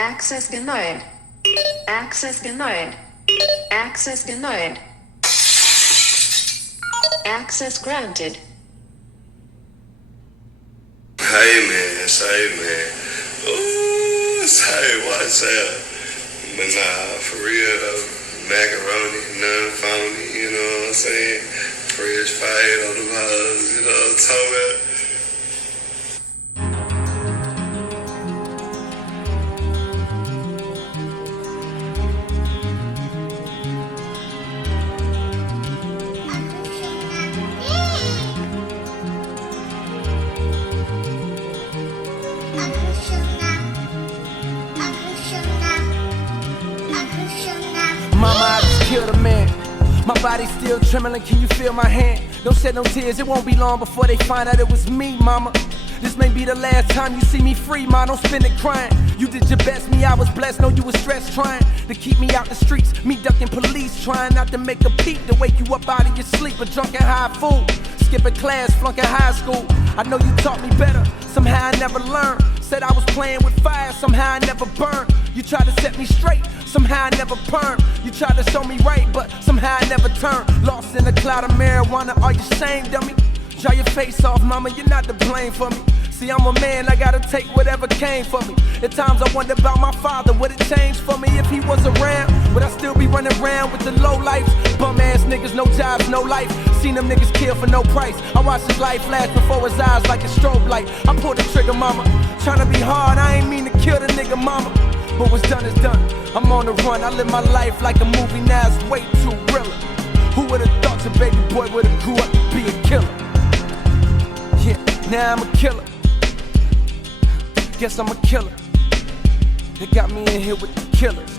Access denied. Access denied. Access denied. Access granted. Hey man, say man. Ooh, say what's up? But nah, for real though, macaroni, none phony, you know what I'm saying? Fresh fire on the balls, you know what I'm talking about? Mama, I just killed a man. My body's still trembling, can you feel my hand? Don't shed no tears, it won't be long before they find out it was me, mama. This may be the last time you see me free, ma, don't spend it crying. You did your best, me, I was blessed, know you was stressed, trying to keep me out the streets. Me ducking police, trying not to make a peep, to wake you up out of your sleep. A drunk and high fool, skipping class, flunking high school. I know you taught me better, somehow I never learned. Said I was playing with fire, somehow I never burned. You tried to set me straight, somehow I never permed. You tried to show me right, but somehow I never turned. Lost in a cloud of marijuana, are you ashamed of me? Dry your face off, mama, you're not to blame for me. See, I'm a man, I gotta take whatever came for me. At times I wonder about my father, would it change for me if he was around? Would I still be running around with the low life? Bum ass niggas, no jobs, no life. Seen them niggas kill for no price. I watched his life flash before his eyes like a strobe light. I pulled the trigger, mama. Tryna be hard, I ain't mean to kill the nigga, mama. But what's done is done. I'm on the run, I live my life like a movie, now it's way too real. Who would've thought your baby boy would've grew up to be a killer? Yeah, now I'm a killer. Guess I'm a killer. They got me in here with the killers.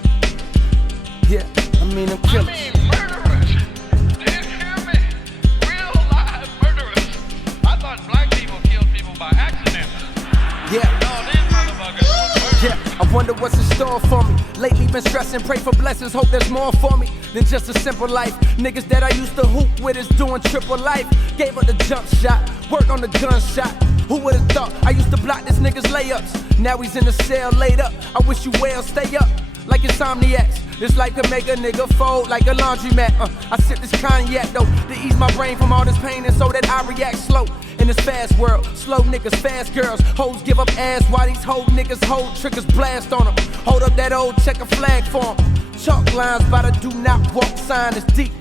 Yeah, I'm killers. Murderers. Do you hear me? Real live murderers. I thought black people killed people by accident. Yeah. No, these motherfuckers was murderers. Yeah, I wonder what's in store for me. Lately been stressing, pray for blessings, hope there's more for me than just a simple life. Niggas that I used to hoop with is doing triple life. Gave up the jump shot, work on the gunshot. Who would've thought I used to block this nigga's layups? Now he's in the cell laid up. I wish you well, stay up like insomniacs. This life could make a nigga fold like a laundromat. I sip this cognac though to ease my brain from all this pain and so that I react slow. In this fast world, slow niggas, fast girls, hoes give up ass while these whole niggas hold triggers, blast on them. Hold up that old checker flag for 'em. Chalk lines by the do not walk sign is deep.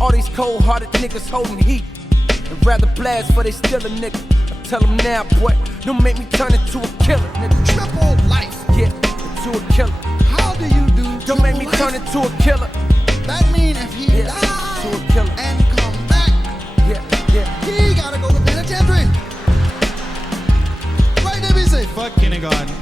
All these cold-hearted niggas holding heat. They'd rather blast for they still a nigga. I tell them now, boy, don't make me turn into a killer, nigga. Triple life. Yeah, into a killer. How do you do? Don't make me turn into a killer. That mean if he Yeah, die to a killer. and come back, Yeah, yeah. he gotta go to penitentiary. Right, ABC? Fuck kindergarten.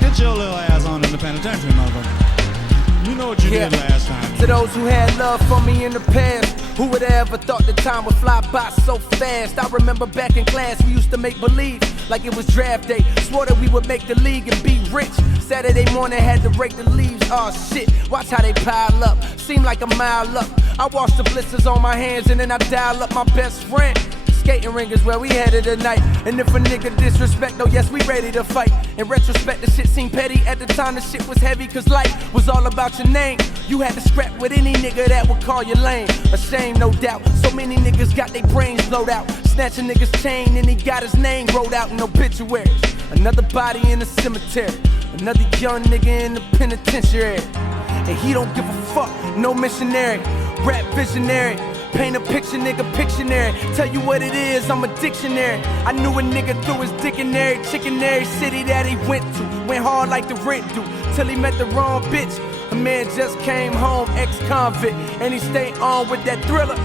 Get your little ass on in the penitentiary, motherfucker. You know what you did last time. To those who had love for me in the past, who would have ever thought the time would fly by so fast? I remember back in class, we used to make believe like it was draft day. Swore that we would make the league and be rich. Saturday morning had to rake the leaves. Oh shit, watch how they pile up. Seem like a mile up. I wash the blisters on my hands and then I dial up my best friend. Skating ring is where we headed tonight. And if a nigga disrespect, oh yes, we ready to fight. In retrospect, the shit seemed petty. At the time, the shit was heavy, cause life was all about your name. You had to scrap with any nigga that would call you lame. A shame, no doubt. So many niggas got their brains blowed out. Snatch a nigga's chain and he got his name wrote out in obituaries. Another body in the cemetery. Another young nigga in the penitentiary. And he don't give a fuck, no missionary. Rap visionary. Paint a picture, nigga, Pictionary. Tell you what it is, I'm a dictionary. I knew a nigga through his dictionary. Chickenary city that he went to. Went hard like the rent do. Till he met the wrong bitch. A man just came home, ex-convict. And he stayed on with that thriller.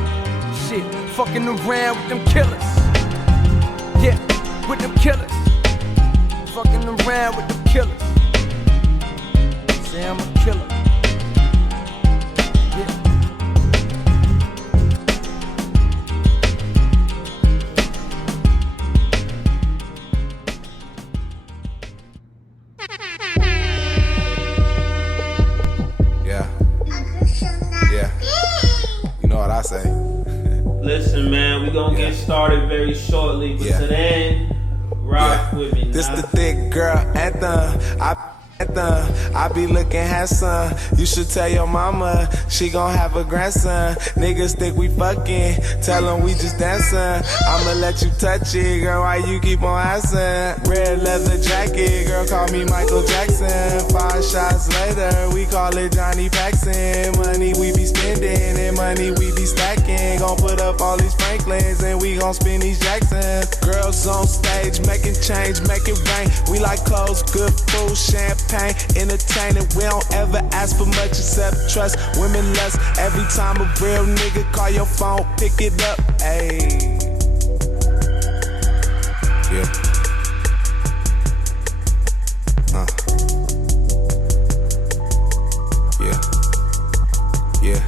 Shit, fucking around with them killers. Yeah, with them killers. Fucking around with them killers. Say I'm a killer. Yeah. I say. Listen, man, we gonna get started very shortly, but to then, rock with me. This the thick girl anthem. I be looking handsome. You should tell your mama she gon' have a grandson. Niggas think we fucking, tell them we just dancing. I'ma let you touch it, girl, why you keep on asking? Red leather jacket, girl, call me Michael Jackson. 5 shots later, we call it Johnny Paxson. Money we be spending and money we be stacking. Gon' put up all these Franklins and we gon' spin these Jacksons. Girls on stage, making change, make it rain. We like clothes, good food, champagne, entertaining. We don't ever ask for much except trust. Women lust. Every time a real nigga call your phone, pick it up. Ayy. Yeah. Yeah.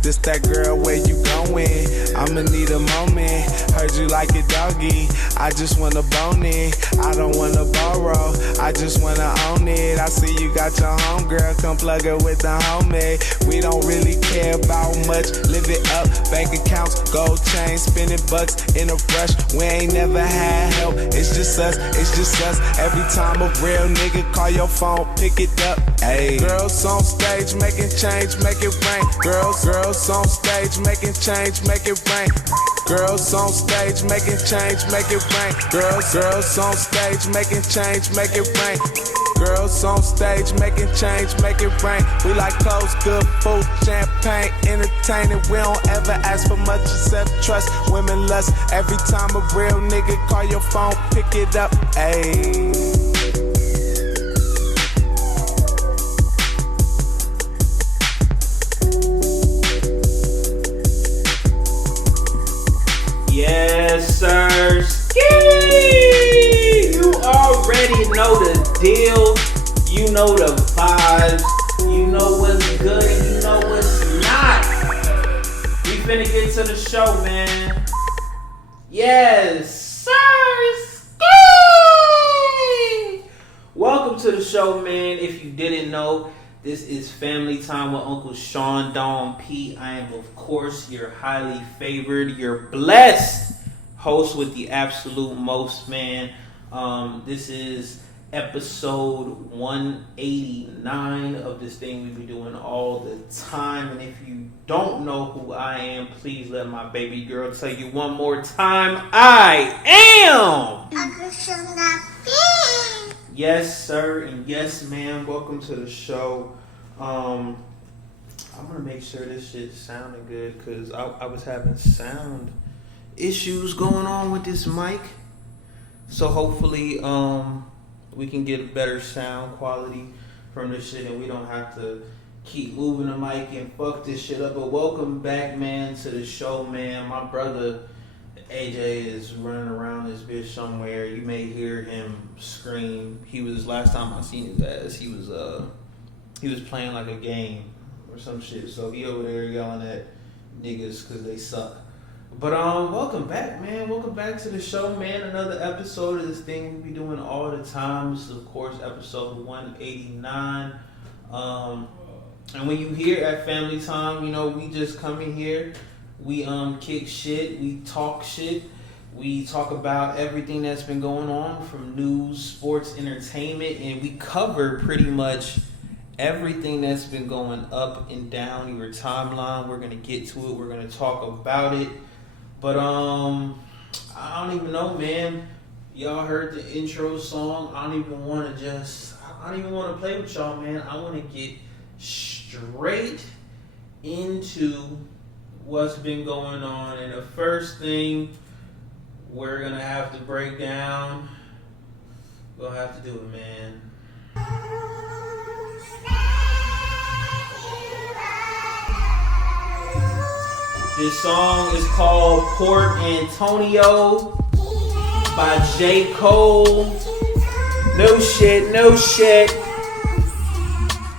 This that girl, where you going? I'ma need a moment. Heard you like it, doggy. I just wanna bone it. I don't wanna borrow. I just wanna own it. I see you got your homegirl. Come plug her with the homie. We don't really care about much. Live it up. Bank accounts, gold chains, spending bucks in a rush. We ain't never had help. It's just us. It's just us. Every time a real nigga call your phone, pick it up. Ayy. Girls on stage making change, make it rain. Girls on stage making change, make it rain. Girls on stage making change, make it rain. Girls on stage making change, make it rain. Girls on stage making change, make it rain. We like clothes, good food, champagne, entertaining. We don't ever ask for much except trust. Women lust. Every time a real nigga call your phone, pick it up. Ayy. Yes, sir. Ski! You already know the deal. You know the vibes. You know what's good and you know what's not. We finna get to the show, man. Yes, sir. Ski! Welcome to the show, man. If you didn't know, this is Family Time with Uncle Sean Don P. I am, of course, your highly favored, your blessed host with the absolute most, man. This is episode 189 of this thing we be doing all the time. And if you don't know who I am, please let my baby girl tell you one more time. I am Uncle Sean Don P. Yes, sir, and yes, ma'am. Welcome to the show. I'm gonna make sure this shit sounding good because I was having sound issues going on with this mic. So hopefully, we can get better sound quality from this shit, and we don't have to keep moving the mic and fuck this shit up. But welcome back, man, to the show, man. My brother AJ is running around this bitch somewhere. You may hear him scream. Last time I seen his ass, he was playing like a game or some shit. So he over there yelling at niggas because they suck. But welcome back, man. Welcome back to the show, man. Another episode of this thing we be doing all the time. This is, of course, episode 189. And when you hear at Family Time, you know, we just come in here. We kick shit, we talk shit, we talk about everything that's been going on from news, sports, entertainment, and we cover pretty much everything that's been going up and down your timeline. We're gonna get to it, we're gonna talk about it. But I don't even know, man. Y'all heard the intro song. I don't even wanna play with y'all, man. I wanna get straight into what's been going on, and the first thing we're gonna have to break down, we'll have to do it, man. This song is called Port Antonio by J.Cole. No shit, no shit.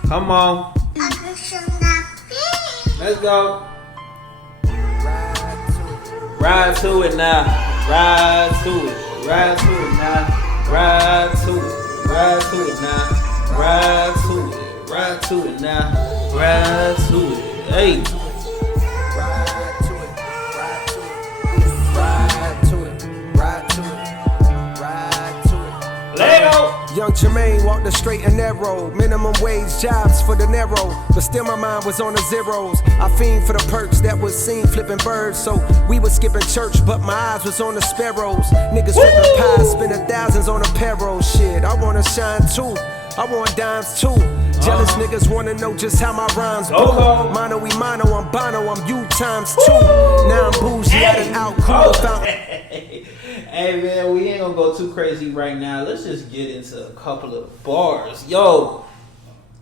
Come on. Let's go. Ride to it now, ride to it, ride to it now, ride to it, ride to it now, ride to it, ride to it now, ride to it, hey. Ride to it, ride to it, ride to it, ride to it, ride to it. Let go. Young Jermaine walked the straight and narrow. Minimum wage jobs for the narrow. But still my mind was on the zeros. I fiend for the perks that was seen flipping birds. So we was skipping church, but my eyes was on the sparrows. Niggas flipping pies, spending thousands on a payroll. Shit, I wanna shine too. I want dimes too. Jealous niggas wanna know just how my rhymes blow. Mono we mono, I'm bono, I'm you times two. Now I'm bougie, I done out cool fountain. Hey man, we ain't gonna go too crazy right now. Let's just get into a couple of bars. Yo,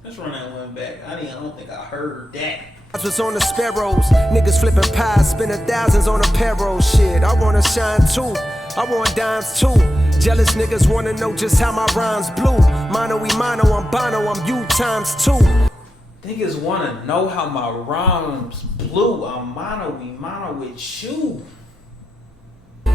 let's run that one back. I don't think I heard that. I was on the sparrows, niggas flipping pies, spending thousands on a payroll. Shit, I wanna shine too. I want dimes too. Jealous niggas wanna know just how my rhymes blew. Mono we mono, I'm bono, I'm you times two. Niggas wanna know how my rhymes blew. I'm mono we mono with you.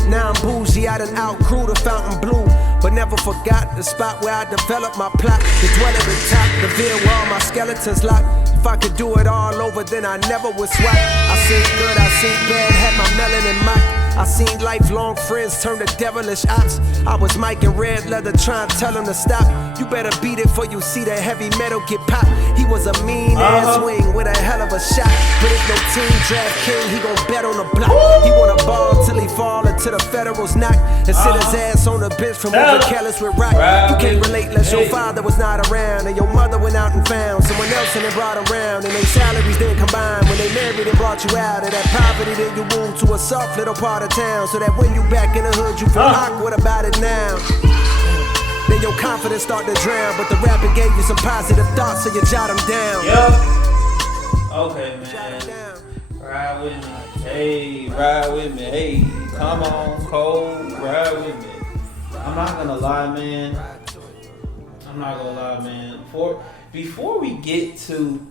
Now I'm bougie, I done outgrew the fountain blue. But never forgot the spot where I developed my plot. To dwell at the top, the veil where all my skeletons locked. If I could do it all over, then I never would swap. I seen good, I seen bad, had my melanin mocked. I seen lifelong friends turn to devilish ops. I was Mike in red leather trying to tell him to stop. You better beat it for you see that heavy metal get popped. He was a mean ass wing with a hell of a shot. But if no team draft king, he gon' bet on the block. He wanna ball till he fall until the federals knock. And sit his ass on the bench from moving careless with rock. You can't relate unless your father was not around. And your mother went out and found someone else and then brought around. And they salaries didn't combine. When they married and brought you out of that poverty, then you moved to a soft little part of town. So that when you back in the hood, you feel awkward about it now. Then your confidence start to drown. But the rapping gave you some positive thoughts, so you jot them down. Okay, man. Ride with me. Hey, ride with me. Hey, come on, Cole. Ride with me. I'm not gonna lie, man. Before we get to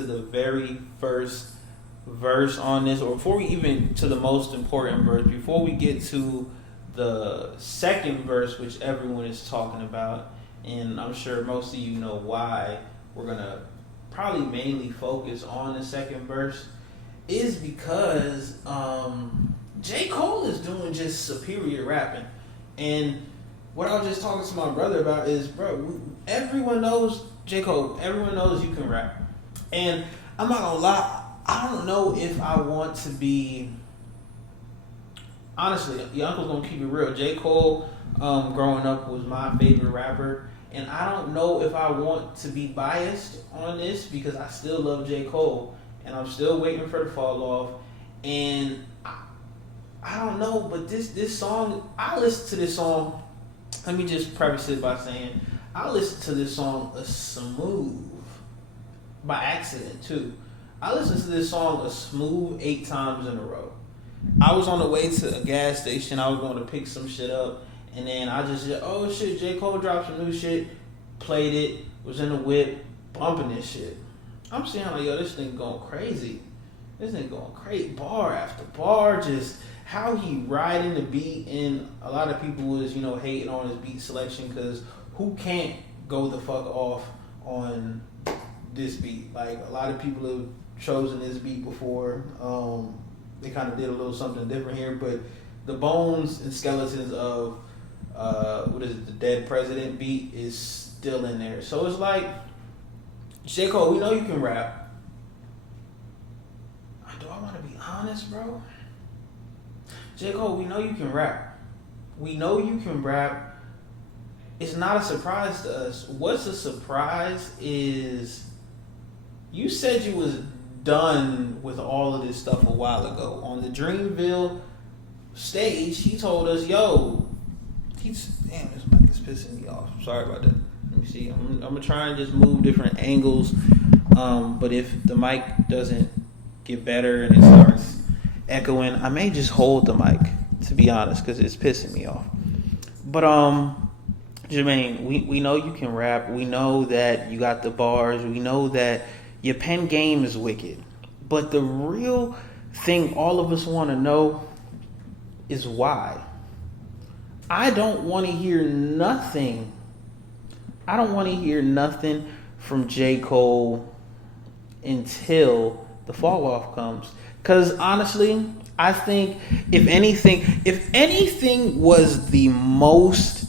the very first verse on this, or before we even to the most important verse, before we get to the second verse, which everyone is talking about, and I'm sure most of you know why we're gonna probably mainly focus on the second verse, is because J.Cole is doing just superior rapping. And what I was just talking to my brother about is, bro, everyone knows J.Cole, everyone knows you can rap. And I'm not gonna lie, I don't know if I want to be, honestly, the uncle's gonna keep it real. J. Cole, growing up, was my favorite rapper, and I don't know if I want to be biased on this because I still love J. Cole, and I'm still waiting for the fall off, and I don't know, but this song, I listened to this song, let me just preface it by saying, I listened to this song a smooth, by accident too. I listened to this song a smooth 8 times in a row. I was on the way to a gas station. I was going to pick some shit up. And then I just said, oh shit, J. Cole dropped some new shit. Played it. Was in the whip. Bumping this shit. I'm saying like, yo, this thing going crazy. This thing going crazy. Bar after bar. Just how he riding the beat. And a lot of people was, hating on his beat selection. Because who can't go the fuck off on this beat? Like, a lot of people have chosen this beat before. They kind of did a little something different here, but the bones and skeletons of the Dead President beat is still in there. So it's like, J. Cole, we know you can rap. Do I want to be honest, bro? J. Cole, we know you can rap. We know you can rap. It's not a surprise to us. What's a surprise is you said you was done with all of this stuff a while ago. On the Dreamville stage, he told us, yo, damn, this mic is pissing me off. Sorry about that. Let me see. I'm going to try and just move different angles. But if the mic doesn't get better and it starts echoing, I may just hold the mic, to be honest, because it's pissing me off. But, Jermaine, we know you can rap. We know that you got the bars. We know that your pen game is wicked. But the real thing all of us want to know is why. I don't want to hear nothing. I don't want to hear nothing from J. Cole until the fall off comes. Because honestly, I think if anything was the most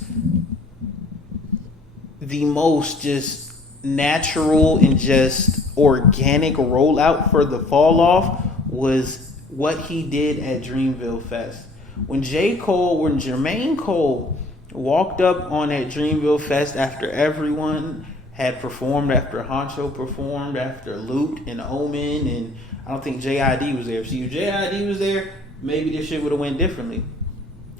the most just natural and just organic rollout for the fall off was what he did at Dreamville Fest. When Jermaine Cole walked up on that Dreamville Fest after everyone had performed, after Honcho performed, after Luke and Omen, and I don't think JID was there. See, if JID was there, maybe this shit would have went differently.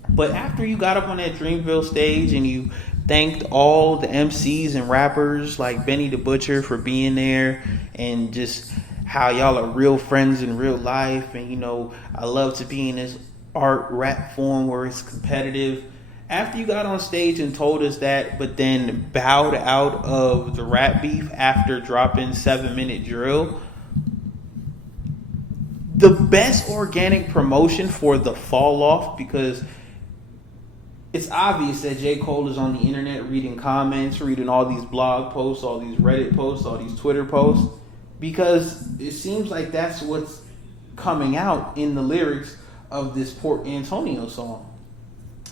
But after you got up on that Dreamville stage and you thanked all the MCs and rappers like Benny the Butcher for being there, and just how y'all are real friends in real life, and you know, I love to be in this art rap form where it's competitive. After you got on stage and told us that, but then bowed out of the rap beef after dropping 7 Minute Drill, the best organic promotion for the fall off, because it's obvious that J. Cole is on the internet reading comments, reading all these blog posts, all these Reddit posts, all these Twitter posts, because it seems like that's what's coming out in the lyrics of this Port Antonio song.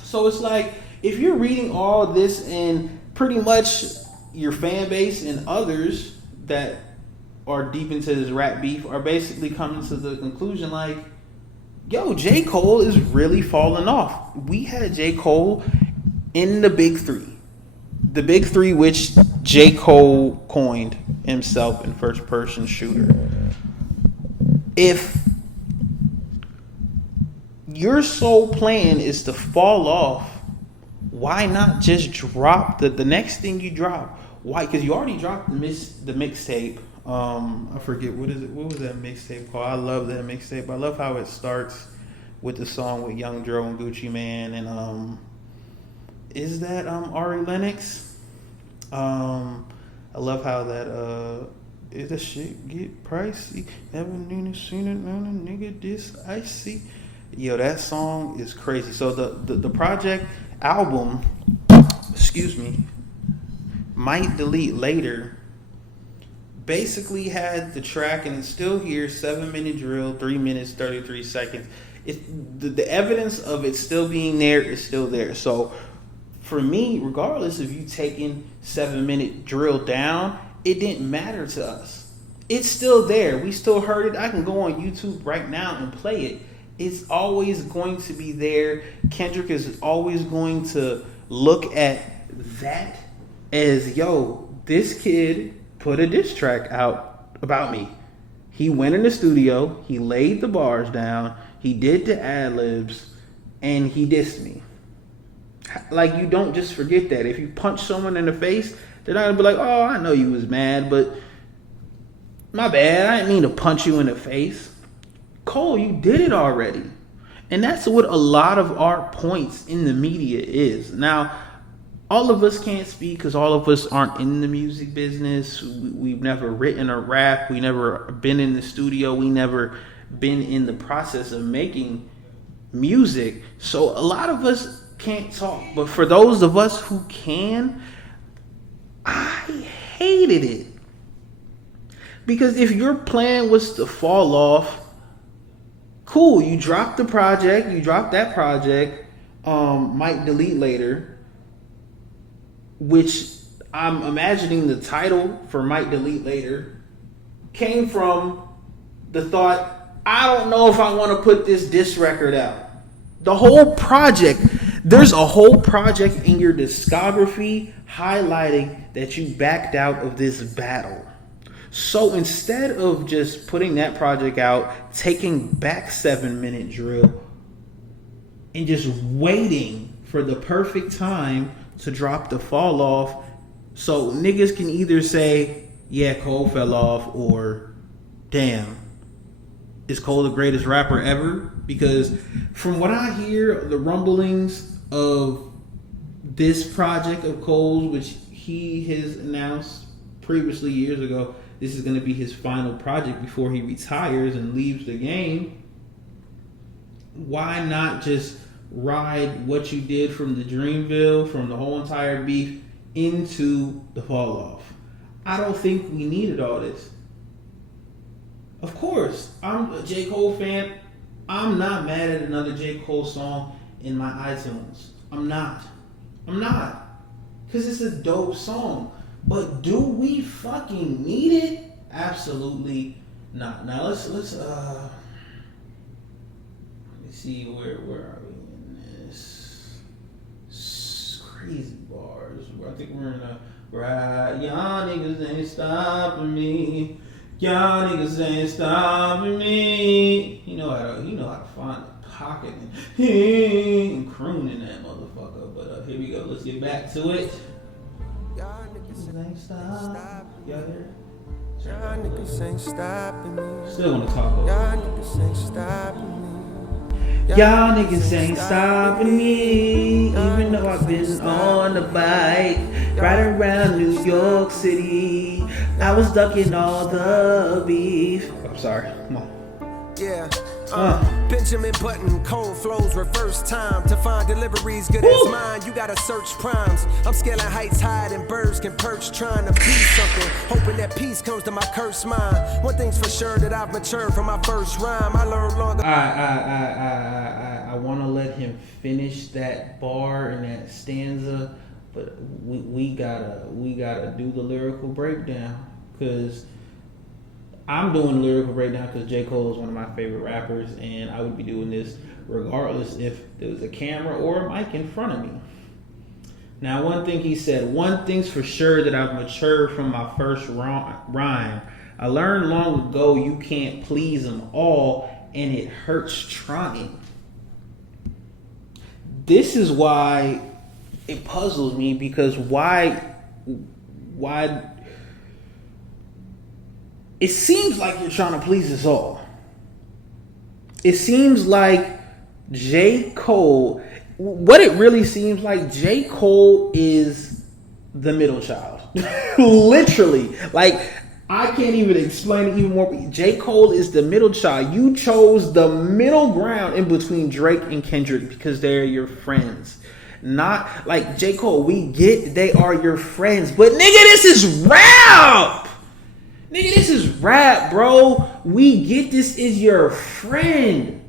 So it's like, if you're reading all this and pretty much your fan base and others that are deep into this rap beef are basically coming to the conclusion like, yo, J. Cole is really falling off. We had J. Cole in the big three. The big three, which J. Cole coined himself in first person shooter. If your sole plan is to fall off, why not just drop the next thing you drop? Why? Because you already dropped the mixtape. I forget, what is it? What was that mixtape called? I love that mixtape. I love how it starts with the song with Young Dro and Gucci Mane, and is that Ari Lennox? I love how that is the shit get pricey. Never knew seen it on a nigga this icy. Yo, that song is crazy. So the project album, excuse me, Might Delete Later, basically had the track, and it's still here, 7 Minute Drill, 3 minutes 33 seconds. The evidence of it still being there is still there. So for me, regardless of you taking 7 Minute Drill down, it didn't matter to us. It's still there. We still heard it. I can go on YouTube right now and play it. It's always going to be there. Kendrick is always going to look at that as, yo, this kid put a diss track out about me. He went in the studio, he laid the bars down, he did the ad-libs, and he dissed me. Like, you don't just forget that. If you punch someone in the face, they're not gonna be like, oh, I know you was mad, but my bad, I didn't mean to punch you in the face. Cole, you did it already. And that's what a lot of our points in the media is. Now, all of us can't speak because all of us aren't in the music business. We've never written a rap. We never been in the studio. We never been in the process of making music. So a lot of us can't talk. But for those of us who can, I hated it. Because if your plan was to fall off, cool, you dropped the project, you dropped that project, Might Delete Later, which I'm imagining the title for Might Delete Later came from the thought, I don't know if I want to put this diss record out. The whole project, there's a whole project in your discography highlighting that you backed out of this battle. So instead of just putting that project out, taking back 7 Minute Drill, and just waiting for the perfect time to drop the fall off, so niggas can either say, yeah, Cole fell off, or damn, is Cole the greatest rapper ever? Because from what I hear, the rumblings of this project of Cole's, which he has announced previously years ago, this is going to be his final project before he retires and leaves the game. Why not just ride what you did from the Dreamville, from the whole entire beef, into the fall off? I don't think we needed all this. Of course, I'm a J. Cole fan. I'm not mad at another J. Cole song in my iTunes. I'm not. because it's a dope song. But do we fucking need it? Absolutely not. Now let's let me see where are we in this crazy bars. I think we're in a right. Y'all niggas ain't stopping me. Y'all niggas ain't stopping me. You know how to find a pocket and croon in that motherfucker. But here we go. Let's get back to it. Y'all niggas ain't stopping. Y'all hear? Y'all niggas ain't stopping me. Still want to talk about Y'all niggas ain't stopping me. Y'all niggas ain't stopping me, even though I've been on the bike, riding around New York City. I was ducking all the beef. I'm sorry, come on. Yeah. Benjamin Button, cold flows, reverse time to find deliveries good as mine. You gotta search primes. I'm scaling heights higher than birds can perch, trying to be something, hoping that peace comes to my cursed mind. One thing's for sure that I've matured from my first rhyme. I learned longer. I want to let him finish that bar and that stanza, but we gotta do the lyrical breakdown, because I'm doing lyrical breakdown because J.Cole is one of my favorite rappers, and I would be doing this regardless if there was a camera or a mic in front of me. Now, one thing he said, one thing's for sure that I've matured from my first rhyme. I learned long ago you can't please them all, and it hurts trying. This is why it puzzles me, because why it seems like you're trying to please us all. It seems like J.Cole, what it really seems like, J.Cole is the middle child. Literally. Like, I can't even explain it even more. J.Cole is the middle child. You chose the middle ground in between Drake and Kendrick because they're your friends. Not like J.Cole, we get they are your friends, but nigga, this is rap. Nigga, this is rap, bro. We get this is your friend.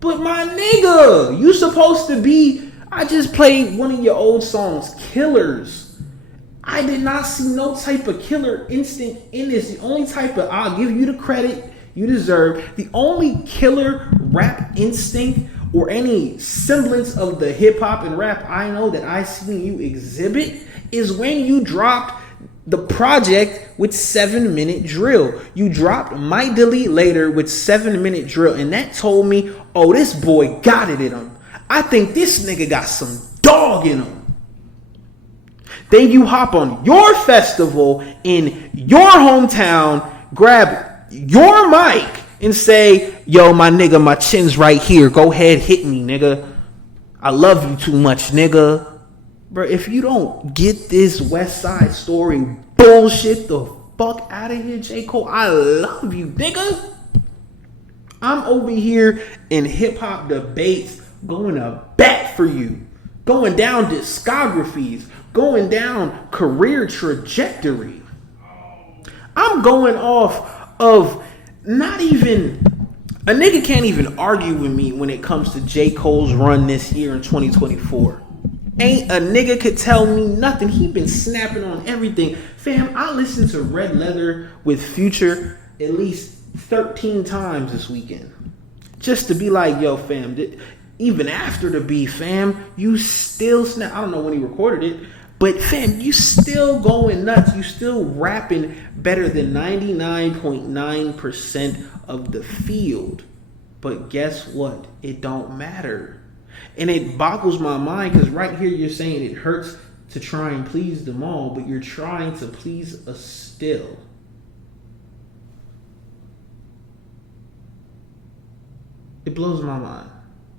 But my nigga, you supposed to be, I just played one of your old songs, Killers. I did not see no type of killer instinct in this. The only type of, I'll give you the credit you deserve, the only killer rap instinct or any semblance of the hip hop and rap I know that I seen you exhibit is when you dropped the project with 7-minute drill. You dropped Might Delete Later with 7-minute drill, and that told me, oh, this boy got it in him. I think this nigga got some dog in him. Then you hop on your festival in your hometown, grab your mic and say, yo, my nigga, my chin's right here. Go ahead, hit me, nigga. I love you too much, nigga. Bro, if you don't get this West Side Story bullshit the fuck out of here, J. Cole, I love you, nigga. I'm over here in hip-hop debates going to bat for you. Going down discographies. Going down career trajectory. I'm going off of not even... A nigga can't even argue with me when it comes to J. Cole's run this year in 2024. Ain't a nigga could tell me nothing. He been snapping on everything. Fam, I listened to Red Leather with Future at least 13 times this weekend. Just to be like, yo, fam, even after the beef, fam, you still snap. I don't know when he recorded it, but fam, you still going nuts. You still rapping better than 99.9% of the field. But guess what? It don't matter. And it boggles my mind because right here you're saying it hurts to try and please them all, but you're trying to please us still. It blows my mind.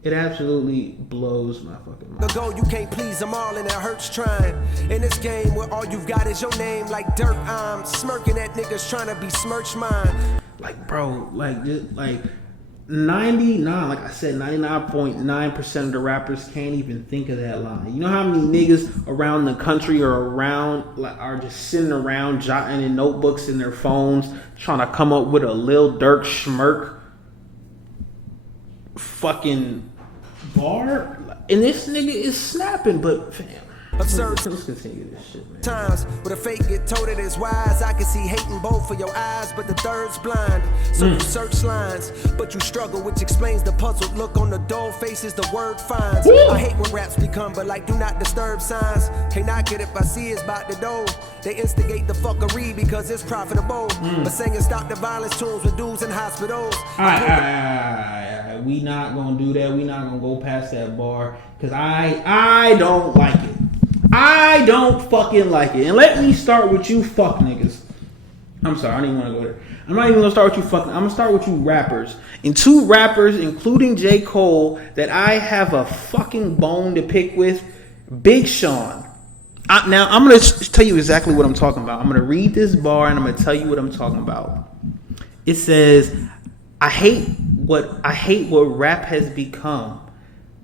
It absolutely blows my fucking mind. Go, you can't please them all and it hurts trying. In this game where all you've got is your name like dirt, I'm smirking at niggas trying to besmirch mine. Like, bro, like 99, like I said, 99.9% of the rappers can't even think of that line. You know how many niggas around the country are just sitting around jotting in notebooks in their phones trying to come up with a Lil Durk schmirk fucking bar? And this nigga is snapping, but fam, Absurd Let's continue this shit, man. times with a fake get told it is wise. I can see hate in both of your eyes, but the third's blind. So you search lines, but you struggle, which explains the puzzled look on the dull faces the word finds. I hate when raps become, but like do not disturb signs. Can't knock it if I see it's about the dough. They instigate the fuckery because it's profitable. But singing stop the violence tunes with dudes in hospitals. Alright. We not gonna do that. We not gonna go past that bar. Cause I don't like it. I don't fucking like it. And let me start with you fuck niggas. I'm sorry, I didn't want to go there. I'm not even gonna start with you fucking. I'm gonna start with you rappers. And two rappers, including J.Cole, that I have a fucking bone to pick with. Big Sean. Now I'm gonna tell you exactly what I'm talking about. I'm gonna read this bar and I'm gonna tell you what I'm talking about. It says, I hate what rap has become,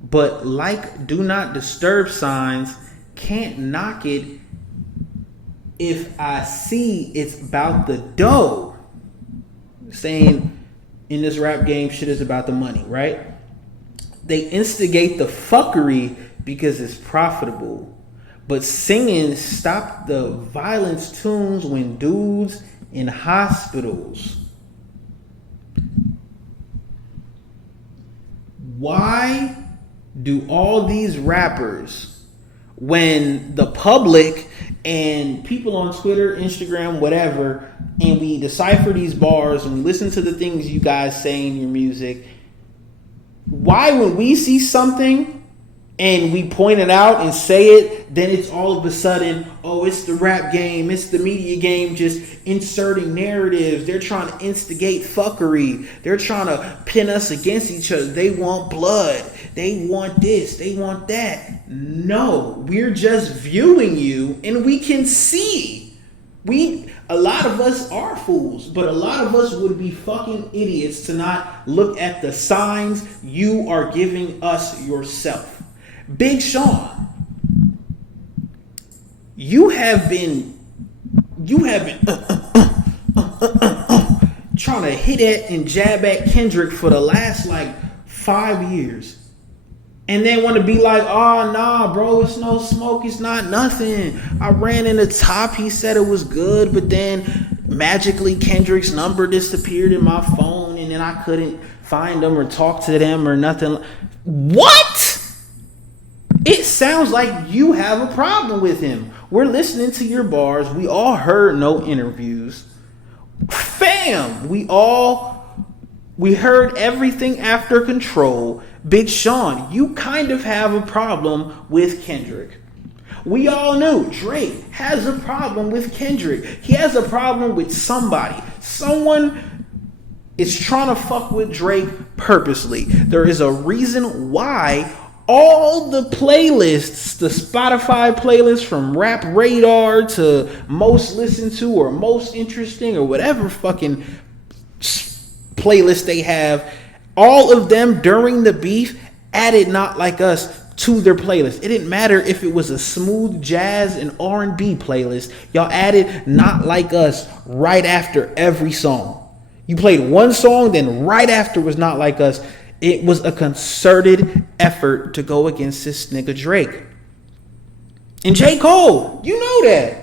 but like do not disturb signs, can't knock it if I see it's about the dough. Saying in this rap game, shit is about the money, right? They instigate the fuckery because it's profitable. But singing stop the violence tunes when dudes in hospitals. Why do all these rappers, when the public and people on Twitter, Instagram, whatever, and we decipher these bars and we listen to the things you guys say in your music, why when we see something and we point it out and say it, then it's all of a sudden, oh, it's the rap game, it's the media game just inserting narratives. They're trying to instigate fuckery. They're trying to pin us against each other. They want blood. They want this. They want that. No, we're just viewing you and we can see. A lot of us are fools, but a lot of us would be fucking idiots to not look at the signs you are giving us yourself. Big Sean, you have been trying to hit at and jab at Kendrick for the last like 5 years. And then want to be like, oh, nah, bro, it's no smoke. It's not nothing. I ran in the top. He said it was good. But then magically Kendrick's number disappeared in my phone. And then I couldn't find them or talk to them or nothing. What? It sounds like you have a problem with him. We're listening to your bars. We all heard no interviews. Fam, we heard everything after Control. Big Sean, you kind of have a problem with Kendrick. We all knew Drake has a problem with Kendrick. He has a problem with somebody. Someone is trying to fuck with Drake purposely. There is a reason why all the playlists, the Spotify playlist from Rap Radar to most listened to or most interesting or whatever fucking playlist they have, all of them during the beef added Not Like Us to their playlist. It didn't matter if it was a smooth jazz and R&B playlist. Y'all added Not Like Us right after every song. You played one song, then right after was Not Like Us. It was a concerted effort to go against this nigga Drake. And J.Cole, you know that.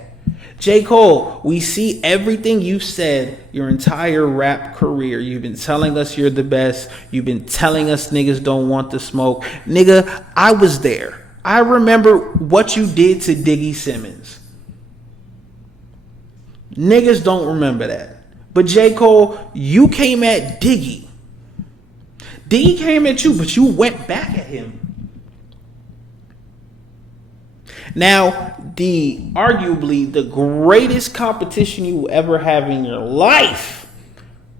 J.Cole, we see everything you've said your entire rap career. You've been telling us you're the best. You've been telling us niggas don't want the smoke. Nigga, I was there. I remember what you did to Diggy Simmons. Niggas don't remember that. But J.Cole, you came at Diggy. Diggy came at you, but you went back at him. Now, arguably the greatest competition you will ever have in your life,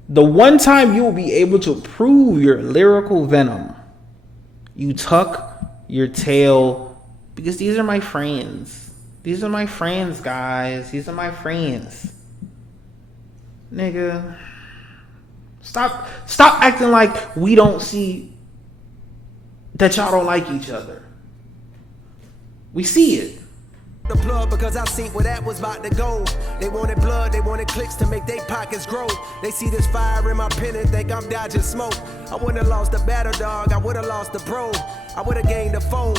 the one time you will be able to prove your lyrical venom, you tuck your tail, because these are my friends. These are my friends, guys. These are my friends. Nigga, stop acting like we don't see that y'all don't like each other. We see it. The blood because I seen where that was about to go. They wanted blood, they wanted clicks to make their pockets grow. They see this fire in my pen and think I'm dodging smoke. I wouldn't have lost the battle dog, I would have lost the bro. I would have gained the phone.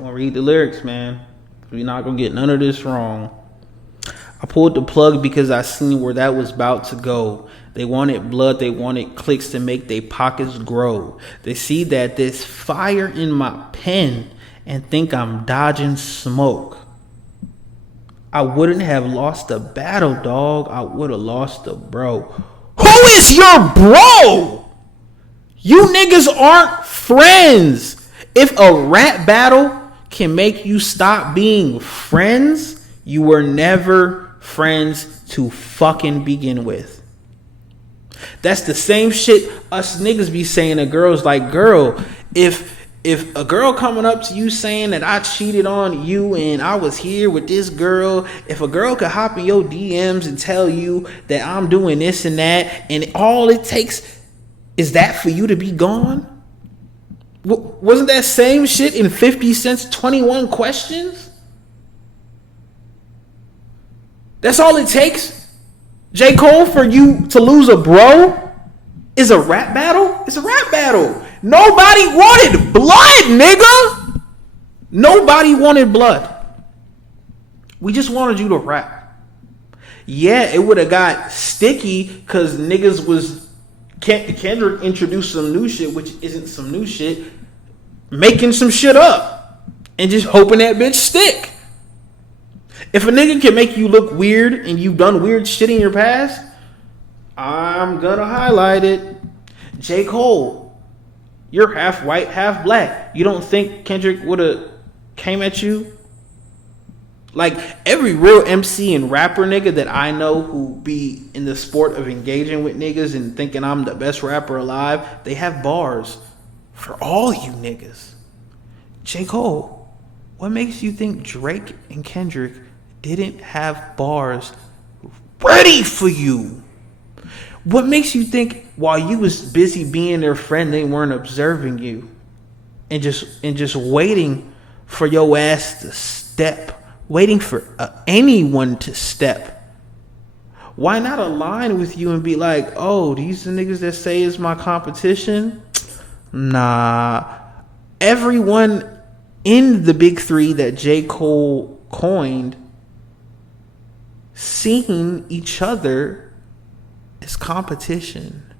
gonna read the lyrics, man. We're not gonna get none of this wrong. I pulled the plug because I seen where that was about to go. They wanted blood, they wanted clicks to make their pockets grow. They see that there's fire in my pen and think I'm dodging smoke. I wouldn't have lost a battle, dog. I would have lost a bro. Who is your bro? You niggas aren't friends. If a rap battle can make you stop being friends, you were never friends to fucking begin with. That's the same shit us niggas be saying to girls. Like, girl, if a girl coming up to you saying that I cheated on you and I was here with this girl, if a girl could hop in your DMs and tell you that I'm doing this and that, and all it takes is that for you to be gone? Wasn't that same shit in 50 Cent's 21 Questions? That's all it takes? J.Cole, for you to lose a bro is a rap battle? It's a rap battle. Nobody wanted blood, nigga. Nobody wanted blood. We just wanted you to rap. Yeah, it would have got sticky because niggas was... Kendrick introduced some new shit, which isn't some new shit, making some shit up and just hoping that bitch stick. If a nigga can make you look weird and you've done weird shit in your past, I'm gonna highlight it. J. Cole, you're half white, half black. You don't think Kendrick would have came at you? Like, every real MC and rapper nigga that I know who be in the sport of engaging with niggas and thinking I'm the best rapper alive, they have bars for all you niggas. J. Cole, what makes you think Drake and Kendrick didn't have bars ready for you? What makes you think while you was busy being their friend, they weren't observing you and just waiting for your ass to step? Waiting for anyone to step. Why not align with you and be like, oh, these the niggas that say it's my competition? Nah. Everyone in the big three that J. Cole coined seeing each other as competition.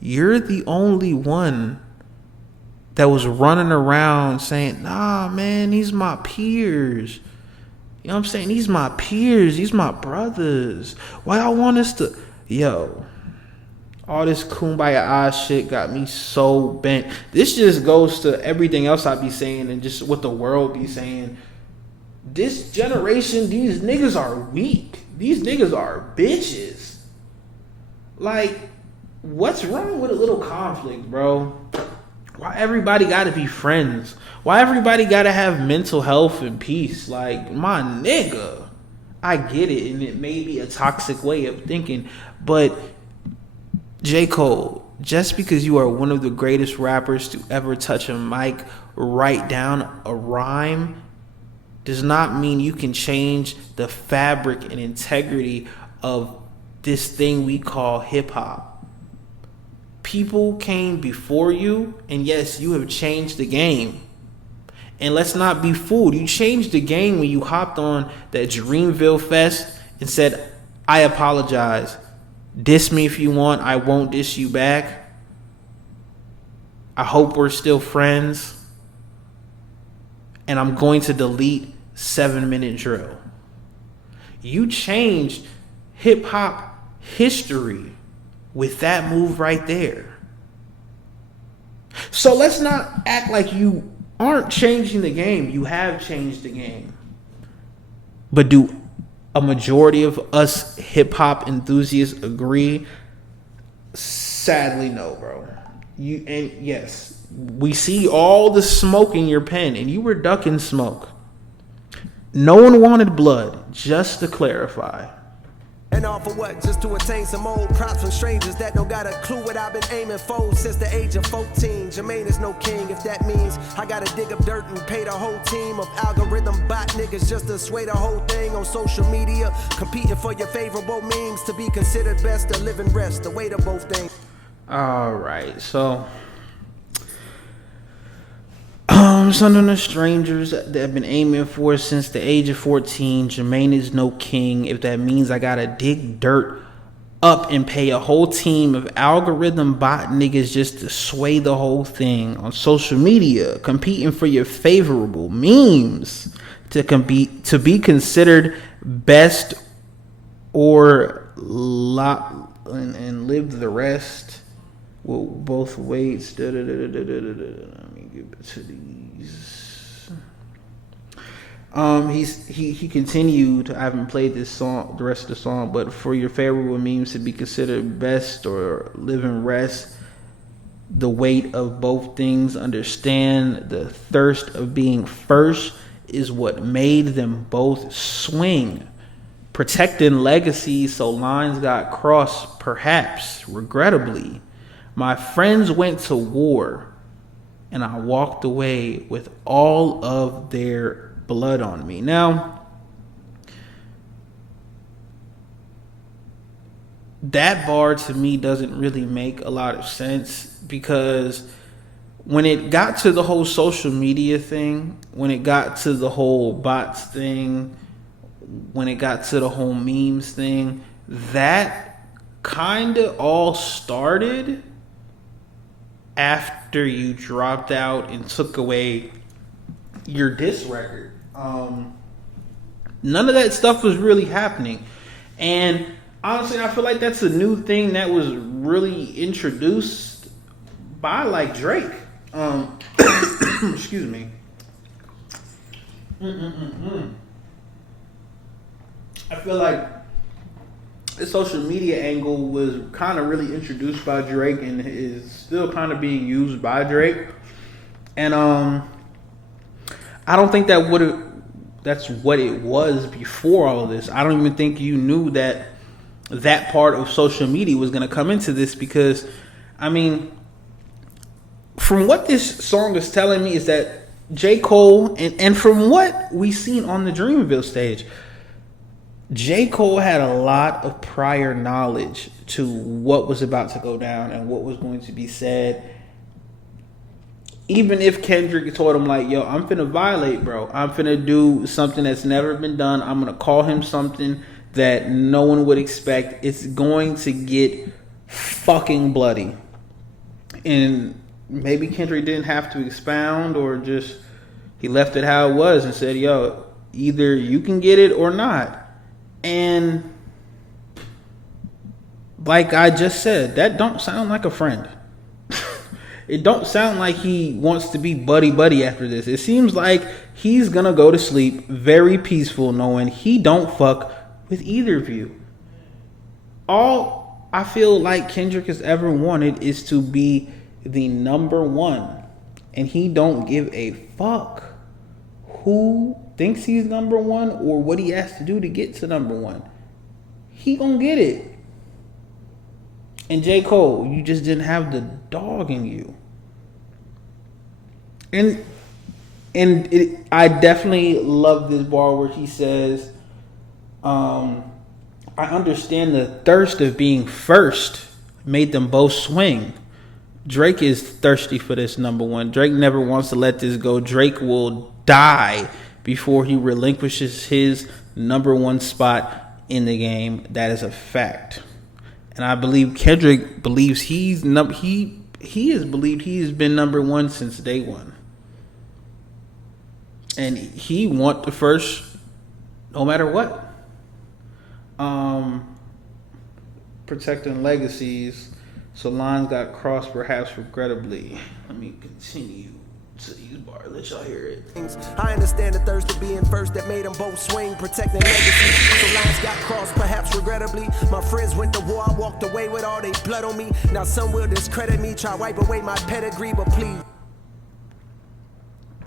You're the only one that was running around saying, nah, man, these my peers. You know what I'm saying? These my peers. These my brothers. Why y'all want us to... Yo. All this kumbaya shit got me so bent. This just goes to everything else I be saying and just what the world be saying. This generation, these niggas are weak. These niggas are bitches. Like, what's wrong with a little conflict, bro? Why everybody gotta be friends? Why everybody gotta have mental health and peace? Like, my nigga, I get it, and it may be a toxic way of thinking, but J. Cole, just because you are one of the greatest rappers to ever touch a mic, write down a rhyme, does not mean you can change the fabric and integrity of this thing we call hip-hop. People came before you, and yes, you have changed the game. And let's not be fooled. You changed the game when you hopped on that Dreamville Fest and said, I apologize. Diss me if you want. I won't diss you back. I hope we're still friends. And I'm going to delete 7-minute drill. You changed hip-hop history with that move right there. So let's not act like you aren't changing the game. You have changed the game. But do a majority of us hip-hop enthusiasts agree? Sadly, no, bro. And yes, we see all the smoke in your pen, and you were ducking smoke. No one wanted blood, just to clarify. And all for what? Just to attain some old props from strangers that don't got a clue what I've been aiming for since the age of 14. Jermaine is no king if that means I gotta dig up dirt and pay the whole team of algorithm bot niggas just to sway the whole thing on social media, competing for your favorable memes to be considered best to live and rest. The weight of both things. All right, so Something the strangers that have been aiming for since the age of 14. Jermaine is no king. If that means I gotta dig dirt up and pay a whole team of algorithm bot niggas just to sway the whole thing on social media, competing for your favorable memes to be considered best or and live the rest. Well, both weights. Let me get to these. He continued. I haven't played this song, the rest of the song, but for your favorable memes to be considered best or live and rest, the weight of both things. Understand the thirst of being first is what made them both swing. Protecting legacy, so lines got crossed, perhaps regrettably. My friends went to war, and I walked away with all of their blood on me. Now, that bar to me doesn't really make a lot of sense, because when it got to the whole social media thing, when it got to the whole bots thing, when it got to the whole memes thing, that kind of all started after you dropped out and took away your diss record. None of that stuff was really happening. And honestly, I feel like that's a new thing that was really introduced by like Drake. Excuse me. I feel like the social media angle was kind of really introduced by Drake and is still kind of being used by Drake. And I don't think that's what it was before all of this. I don't even think you knew that part of social media was going to come into this, because, I mean, from what this song is telling me is that J.Cole, and from what we've seen on the Dreamville stage, J.Cole had a lot of prior knowledge to what was about to go down and what was going to be said. Even if Kendrick told him, like, yo, I'm finna violate, bro. I'm finna do something that's never been done. I'm gonna call him something that no one would expect. It's going to get fucking bloody. And maybe Kendrick didn't have to expound, or just he left it how it was and said, yo, either you can get it or not. And like I just said, that don't sound like a friend. It don't sound like he wants to be buddy after this. It seems like he's gonna go to sleep very peaceful, knowing he don't fuck with either of you. All I feel like Kendrick has ever wanted is to be the number one, and he don't give a fuck who thinks he's number one or what he has to do to get to number one. He gonna get it. And J. Cole, you just didn't have the dog in you. And I definitely love this bar where he says, I understand the thirst of being first made them both swing. Drake is thirsty for this number one. Drake never wants to let this go. Drake will die before he relinquishes his number one spot in the game. That is a fact. And I believe Kendrick believes he has believed he has been number one since day one. And he want the first no matter what. Protecting legacies. Solange got crossed, perhaps regrettably. Let me continue to these bars. Let y'all hear it. I understand the thirst of being first that made them both swing, protecting legacy. Solange got crossed, perhaps regrettably. My friends went to war, I walked away with all they blood on me. Now some will discredit me, try wipe away my pedigree, but please.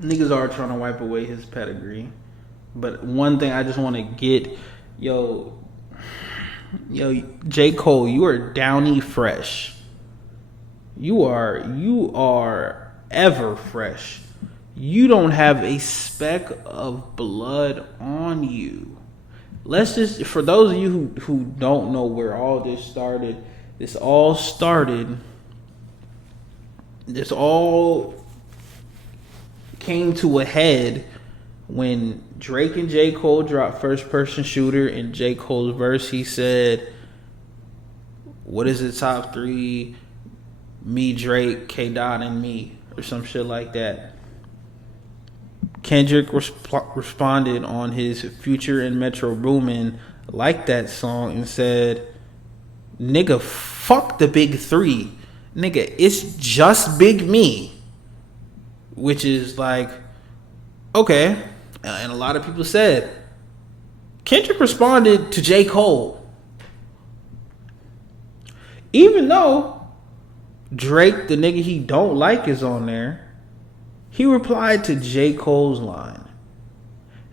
Niggas are trying to wipe away his pedigree. But one thing I just want to get, yo, J. Cole, you are Downy fresh. You are Everfresh. You don't have a speck of blood on you. Let's just, for those of you who don't know where all this started, this all came to a head when Drake and J.Cole dropped First Person Shooter. In J.Cole's verse, he said, what is the top three? Me, Drake, K-Dot, and me, or some shit like that. Kendrick responded on his Future and Metro Boomin, liked that song, and said, nigga, fuck the big three. Nigga, it's just Big Me. Which is like, okay. And a lot of people said, Kendrick responded to J. Cole. Even though Drake, the nigga he don't like, is on there, he replied to J. Cole's line.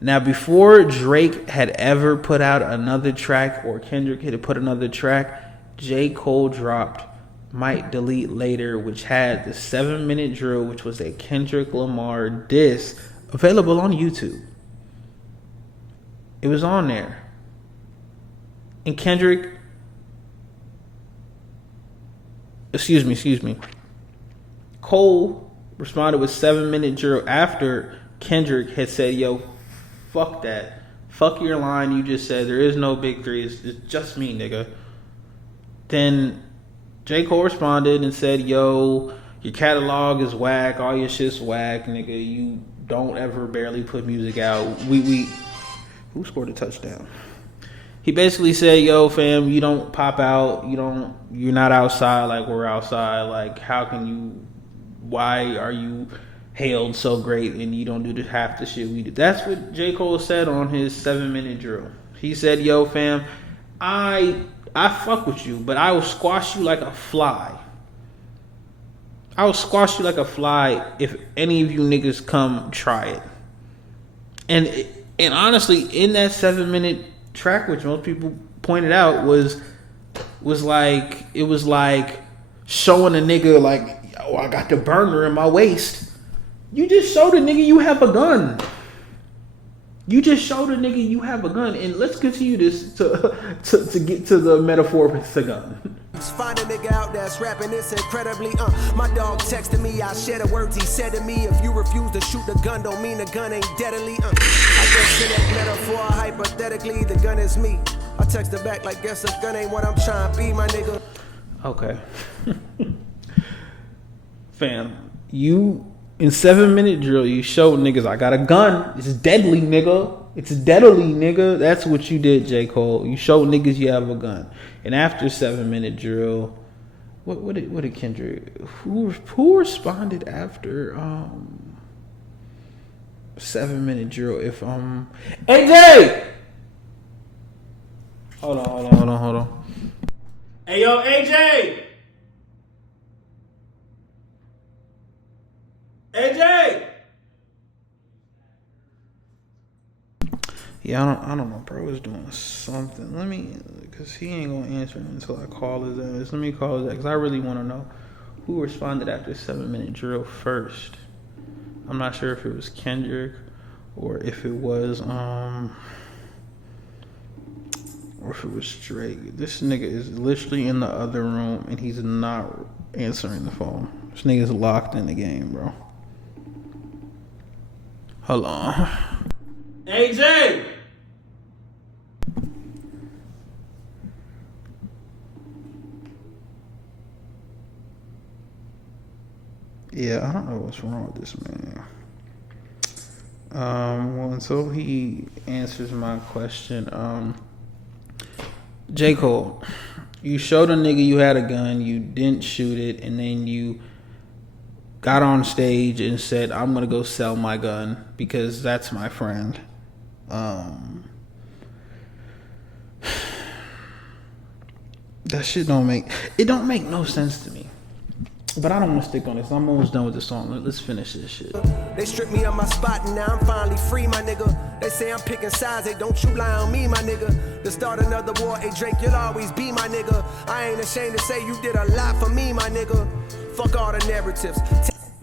Now, before Drake had ever put out another track or Kendrick had put another track, J. Cole dropped Might Delete Later, which had the 7-minute drill, which was a Kendrick Lamar diss, available on YouTube. It was on there. And Kendrick, excuse me, Cole responded with 7-minute drill after Kendrick had said, yo, fuck that. Fuck your line you just said. There is no big three. It's just me, nigga. Then J. Cole responded and said, yo, your catalog is whack. All your shit's whack, nigga. You don't ever barely put music out. Who scored a touchdown? He basically said, yo, fam, you don't pop out. You're not outside like we're outside. Like, why are you hailed so great and you don't do half the shit we do? That's what J. Cole said on his 7-minute drill. He said, yo, fam, I fuck with you, but I will squash you like a fly. I will squash you like a fly if any of you niggas come try it. And honestly, in that 7-minute track, which most people pointed out was like, it was like showing a nigga like, oh, I got the burner in my waist. You just showed a nigga you have a gun. You just showed a nigga you have a gun. And let's continue this to get to the metaphor with the gun. Find a nigga out that's rapping this incredibly. My dog texted me, I share the words he said to me. If you refuse to shoot the gun, don't mean the gun ain't deadly. I guess in that metaphor, hypothetically, the gun is me. I texted back like, guess the gun ain't what I'm trying to be, my nigga. Okay. Fam, you in 7-minute drill, you showed niggas I got a gun. It's deadly, nigga. It's deadly, nigga. That's what you did, J. Cole. You showed niggas you have a gun. And after 7-minute drill, what did Kendrick? Who responded after 7-minute drill? If AJ, hold on. Hey yo, AJ. AJ. Yeah, I don't know. Bro is doing something. Let me, because he ain't gonna answer until I call his ass. Let me call his ass, because I really want to know who responded after 7-minute drill first. I'm not sure if it was Kendrick or if it was Drake. This nigga is literally in the other room and he's not answering the phone. This nigga's locked in the game, bro. Hold on. AJ! Yeah, I don't know what's wrong with this man. Well, until he answers my question, J. Cole, you showed a nigga you had a gun, you didn't shoot it, and then you got on stage and said, I'm gonna go sell my gun because that's my friend. That shit don't make no sense to me. But I don't want to stick on this. I'm almost done with the song. Let's finish this shit. They stripped me of my spot and now I'm finally free, my nigga. They say I'm picking sides, hey, don't you lie on me, my nigga. To start another war, hey Drake, you'll always be my nigga. I ain't ashamed to say you did a lot for me, my nigga. Fuck all the narratives.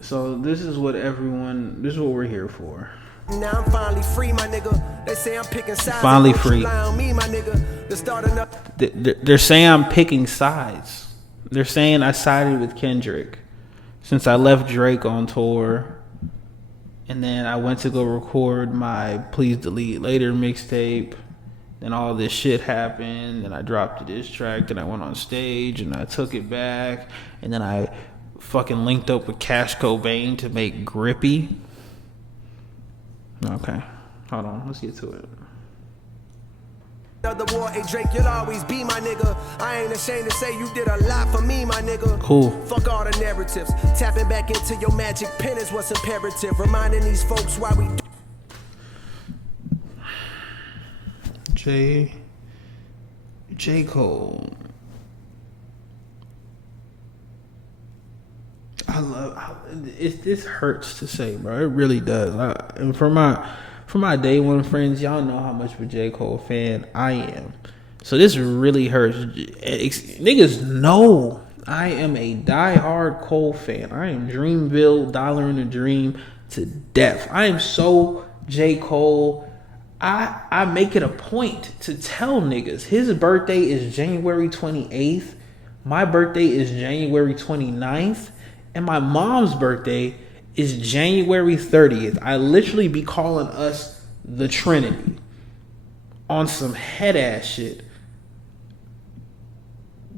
So this is what we're here for. Now I'm finally free, my nigga. They say I'm picking sides. Finally free. Lie on me, my nigga. To start another. They're saying I'm picking sides. They're saying I sided with Kendrick since I left Drake on tour. And then I went to go record my Please Delete Later mixtape. Then all this shit happened. And I dropped the diss track. Then I went on stage and I took it back. And then I fucking linked up with Cash Cobain to make Grippy. Okay. Hold on. Let's get to it. Another war, hey Drake, you'll always be my nigga. I ain't ashamed to say you did a lot for me, my nigga. Cool. Fuck all the narratives. Tapping back into your magic pen is what's imperative. Reminding these folks why we J.Cole. This hurts to say, bro. It really does. And for my day one friends, y'all know how much of a J. Cole fan I am. So this really hurts. Niggas know I am a diehard Cole fan. I am Dreamville, Dollar in a Dream to death. I am so J. Cole. I make it a point to tell niggas his birthday is January 28th. My birthday is January 29th. And my mom's birthday is January 30th. I literally be calling us the Trinity on some head ass shit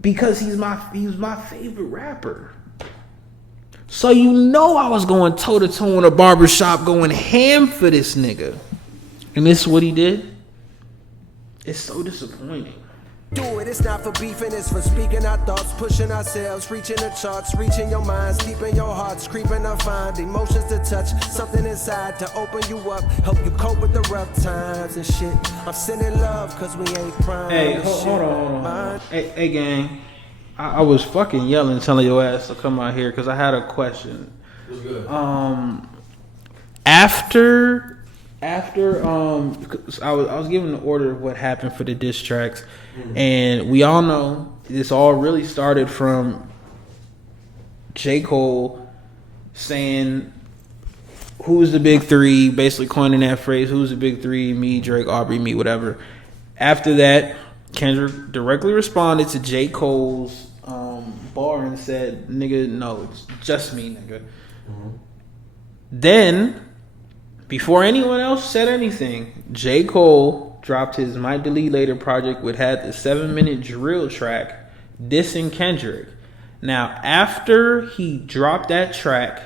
because he's my favorite rapper. So you know I was going toe to toe in a barbershop, going ham for this nigga, and this is what he did. It's so disappointing. do it. It's not for beefing, it's for speaking our thoughts, pushing ourselves, reaching the charts, reaching your minds, keeping your hearts, creeping to find emotions to touch, something inside to open you up, help you cope with the rough times and shit. I'm sending love cause we ain't crying. Hey, hold on. Hey, gang. I was fucking yelling, telling your ass to come out here because I had a question. What's good? After I was given the order of what happened for the diss tracks, and we all know this all really started from J. Cole saying, "Who's the big three?" Basically coining that phrase, "Who's the big three?" Me, Drake, Aubrey, me, whatever. After that, Kendrick directly responded to J. Cole's bar and said, "Nigga, no, it's just me, nigga." Then, before anyone else said anything, J. Cole dropped his Might Delete Later project, which had the 7-minute drill track dissing Kendrick. Now, after he dropped that track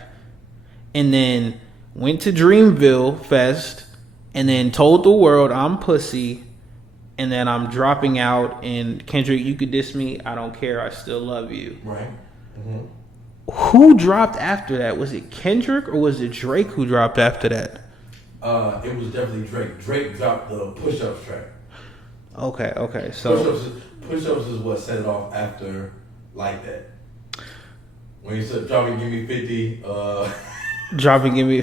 and then went to Dreamville Fest and then told the world I'm pussy and then I'm dropping out and Kendrick, you could diss me, I don't care, I still love you. Right. Who dropped after that? Was it Kendrick or was it Drake who dropped after that? It was definitely Drake. Drake dropped the push-ups track. Okay. So Push-ups is what set it off after Like That. When you said drop and give me 50, drop and give me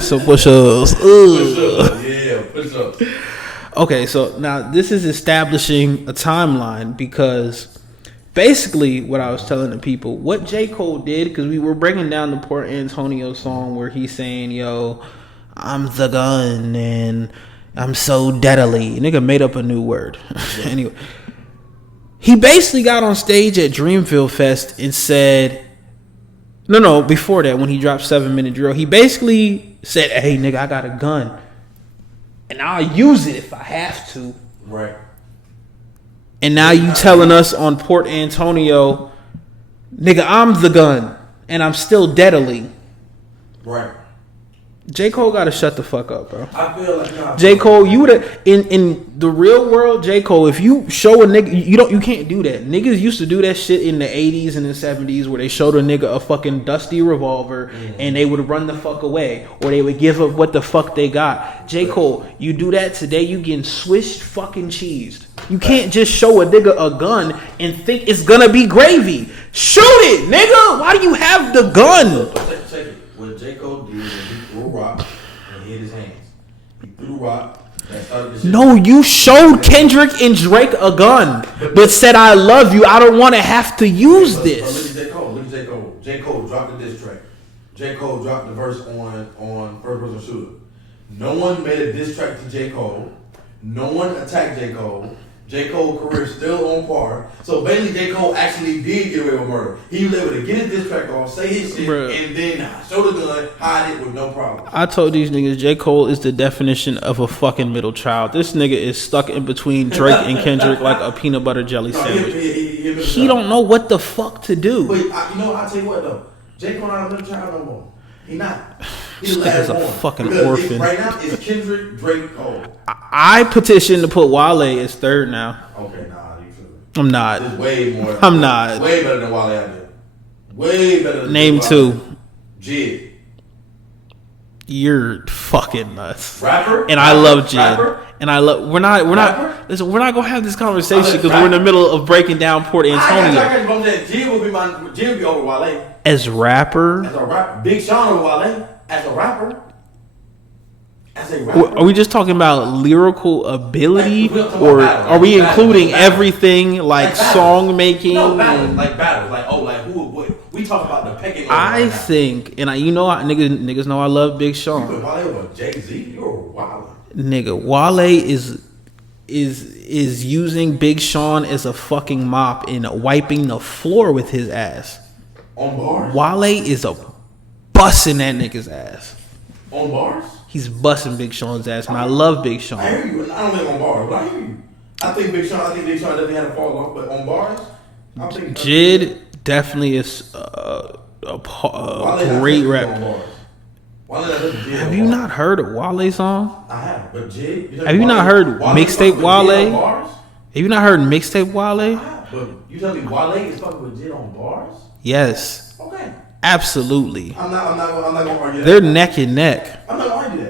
so push-ups. Push-ups, yeah, push-ups. Okay, so now this is establishing a timeline because basically what I was telling the people, what J. Cole did, because we were breaking down the Port Antonio song where he's saying, yo, I'm the gun and I'm so deadly. Nigga made up a new word. Anyway, he basically got on stage at Dreamville Fest and said, no, before that, when he dropped 7-minute drill, he basically said, hey, nigga, I got a gun. And I'll use it if I have to. Right. And now you telling us on Port Antonio, nigga, I'm the gun. And I'm still deadly. Right. J. Cole gotta shut the fuck up, bro. I feel like J. Cole, you would have in the real world, J. Cole, if you show a nigga, you can't do that. Niggas used to do that shit in the 80s and the 70s where they showed a nigga a fucking dusty revolver and they would run the fuck away or they would give up what the fuck they got. J. Cole, you do that today, you getting swished fucking cheesed. You can't just show a nigga a gun and think it's gonna be gravy. Shoot it, nigga. Why do you have the gun? Check it. What J. Cole did was he threw a rock and hit his hands. He threw a rock and started the shit. No, you showed Kendrick and Drake a gun, but said, I love you. I don't want to have to use this. Look at J. Cole. J. Cole dropped the diss track. J. Cole dropped the verse on First Person Shooter. No one made a diss track to J. Cole. No one attacked J. Cole. J. Cole's career still on par. So basically, J. Cole actually did get away with murder. He was able to get his diss track off, say his shit, and then show the gun, hide it with no problem. I told these niggas J. Cole is the definition of a fucking middle child. This nigga is stuck in between Drake and Kendrick like a peanut butter jelly sandwich. He don't know what the fuck to do. But I'll tell you what though. J. Cole not a middle child no more. He not. He's the This last nigga's a born. fucking Because orphan. Right now, it's Kendrick, Drake, Cole. I petitioned to put Wale as third now. Okay, nah, you feel me? I'm not. It's way more. I'm not. Way better than Wale out there. Way better than Name Wale. two. Jid. You're fucking nuts. Rapper? And I love Jid. Rapper? And I love. We're not gonna have this conversation because we're in the middle of breaking down Port Antonio. Jid would be over Wale. As rapper. As a rapper. Big Sean over Wale. As a rapper. As a rapper. Are we just talking about lyrical ability, Like, we're talking or about battle, are we like including battle. everything like battles. song making? No, battles. Like battles. Like, who would what? We talk about the pecking order. I right now. think, and niggas know I love Big Sean. You put Wale over Jay-Z, you're wild. Nigga, Wale is using Big Sean as a fucking mop and wiping the floor with his ass. On bars? Wale is a busting that nigga's ass. On bars? He's busting Big Sean's ass, and I love Big I Sean. hear you. I don't think on bars, but I hear you. I think Big Sean definitely had to fall off, but on bars, I think Jid definitely is a great rap. Have you not heard a Wale song? I have, but Jid. Have you not heard mixtape Wale? Bars? Have you not heard mixtape Wale? But you tell me Wale is fucking with Jid on bars? Yes. Okay. Absolutely. I'm not gonna argue that. They're neck and neck. I'm not gonna argue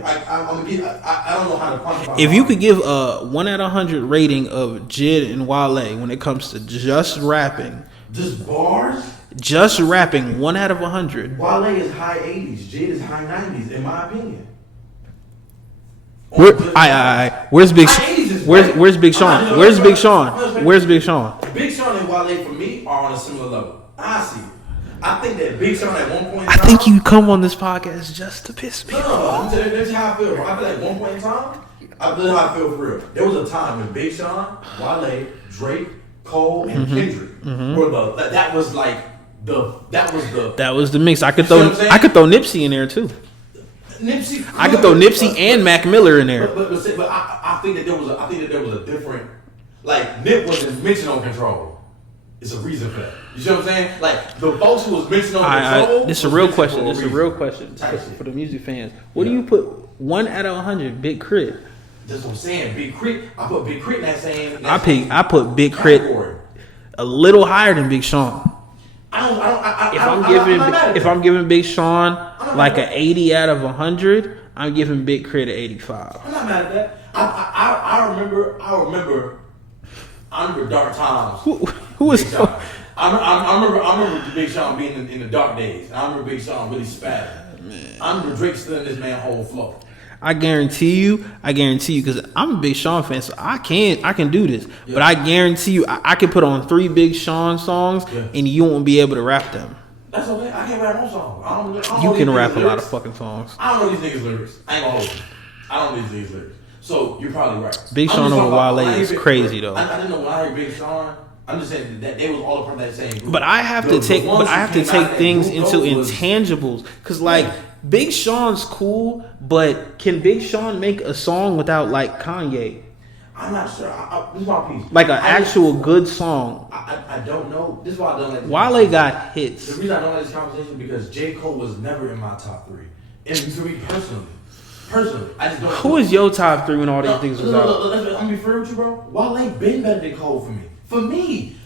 that. I don't know how to quantify. If you could give a 1 out of 100 rating of Jid and Wale when it comes to just rapping, just bars, just rapping, 1 out of 100. Wale is high 80s, Jid is high 90s, in my opinion. Where's Big Sean? Where's Big Sean? Where's Big Sean? Where's Big Sean? Big Sean and Wale for me are on a similar level. I see it. I think that Big Sean at one point in time, I think you come on this podcast just to piss me off. No, that's how I feel, bro. I feel like at one point in time, I feel how I feel for real. There was a time when Big Sean, Wale, Drake, Cole, and Kendrick were that was the mix. I could throw Nipsey in there too. Nipsey. I could throw Nipsey and Mac Miller in there. But I think that there was a different, like, Nip wasn't mentioned on Control. It's a reason for that. You see what I'm saying? Like, the folks who was mentioned on Control. This is a real question. This is a real question for the music fans. What do you put 1 out of 100 Big Crit? That's what I'm saying. Big Crit. I put Big Crit in that same. I put Big Crit a little higher than Big Sean. If I'm giving Big Sean like an 80 out of 100, I'm giving Big Crit an 85. I'm not mad at that. I remember dark times. Who is? I remember Big Sean being in the dark days. I remember Big Sean really spatting. I remember Drake still in this man's whole flow. I guarantee you, because I'm a Big Sean fan, so I can do this. Yeah. But I guarantee you, I can put on 3 Big Sean songs, and you won't be able to rap them. That's okay. I can't rap no songs. You can rap a lot of fucking songs. I don't know these niggas' lyrics. I ain't gonna hold you. I don't know these niggas' lyrics. So you're probably right. Big Sean over Wale is crazy though. I didn't know when I heard Big Sean. I'm just saying that they was all a part of that same group. But I have to take things into intangibles, because like Big Sean's cool, but can Big Sean make a song without like Kanye? I'm not sure. This is my piece. Like an actual good song. I don't know. This is why I don't like this. Wale got hits. The reason I don't like this conversation is because J.Cole was never in my top 3. And to me personally, I just don't. Who is your top 3 when all these things was out? I'm gonna be fair with you, bro. Wale been better than Cole for me. For me,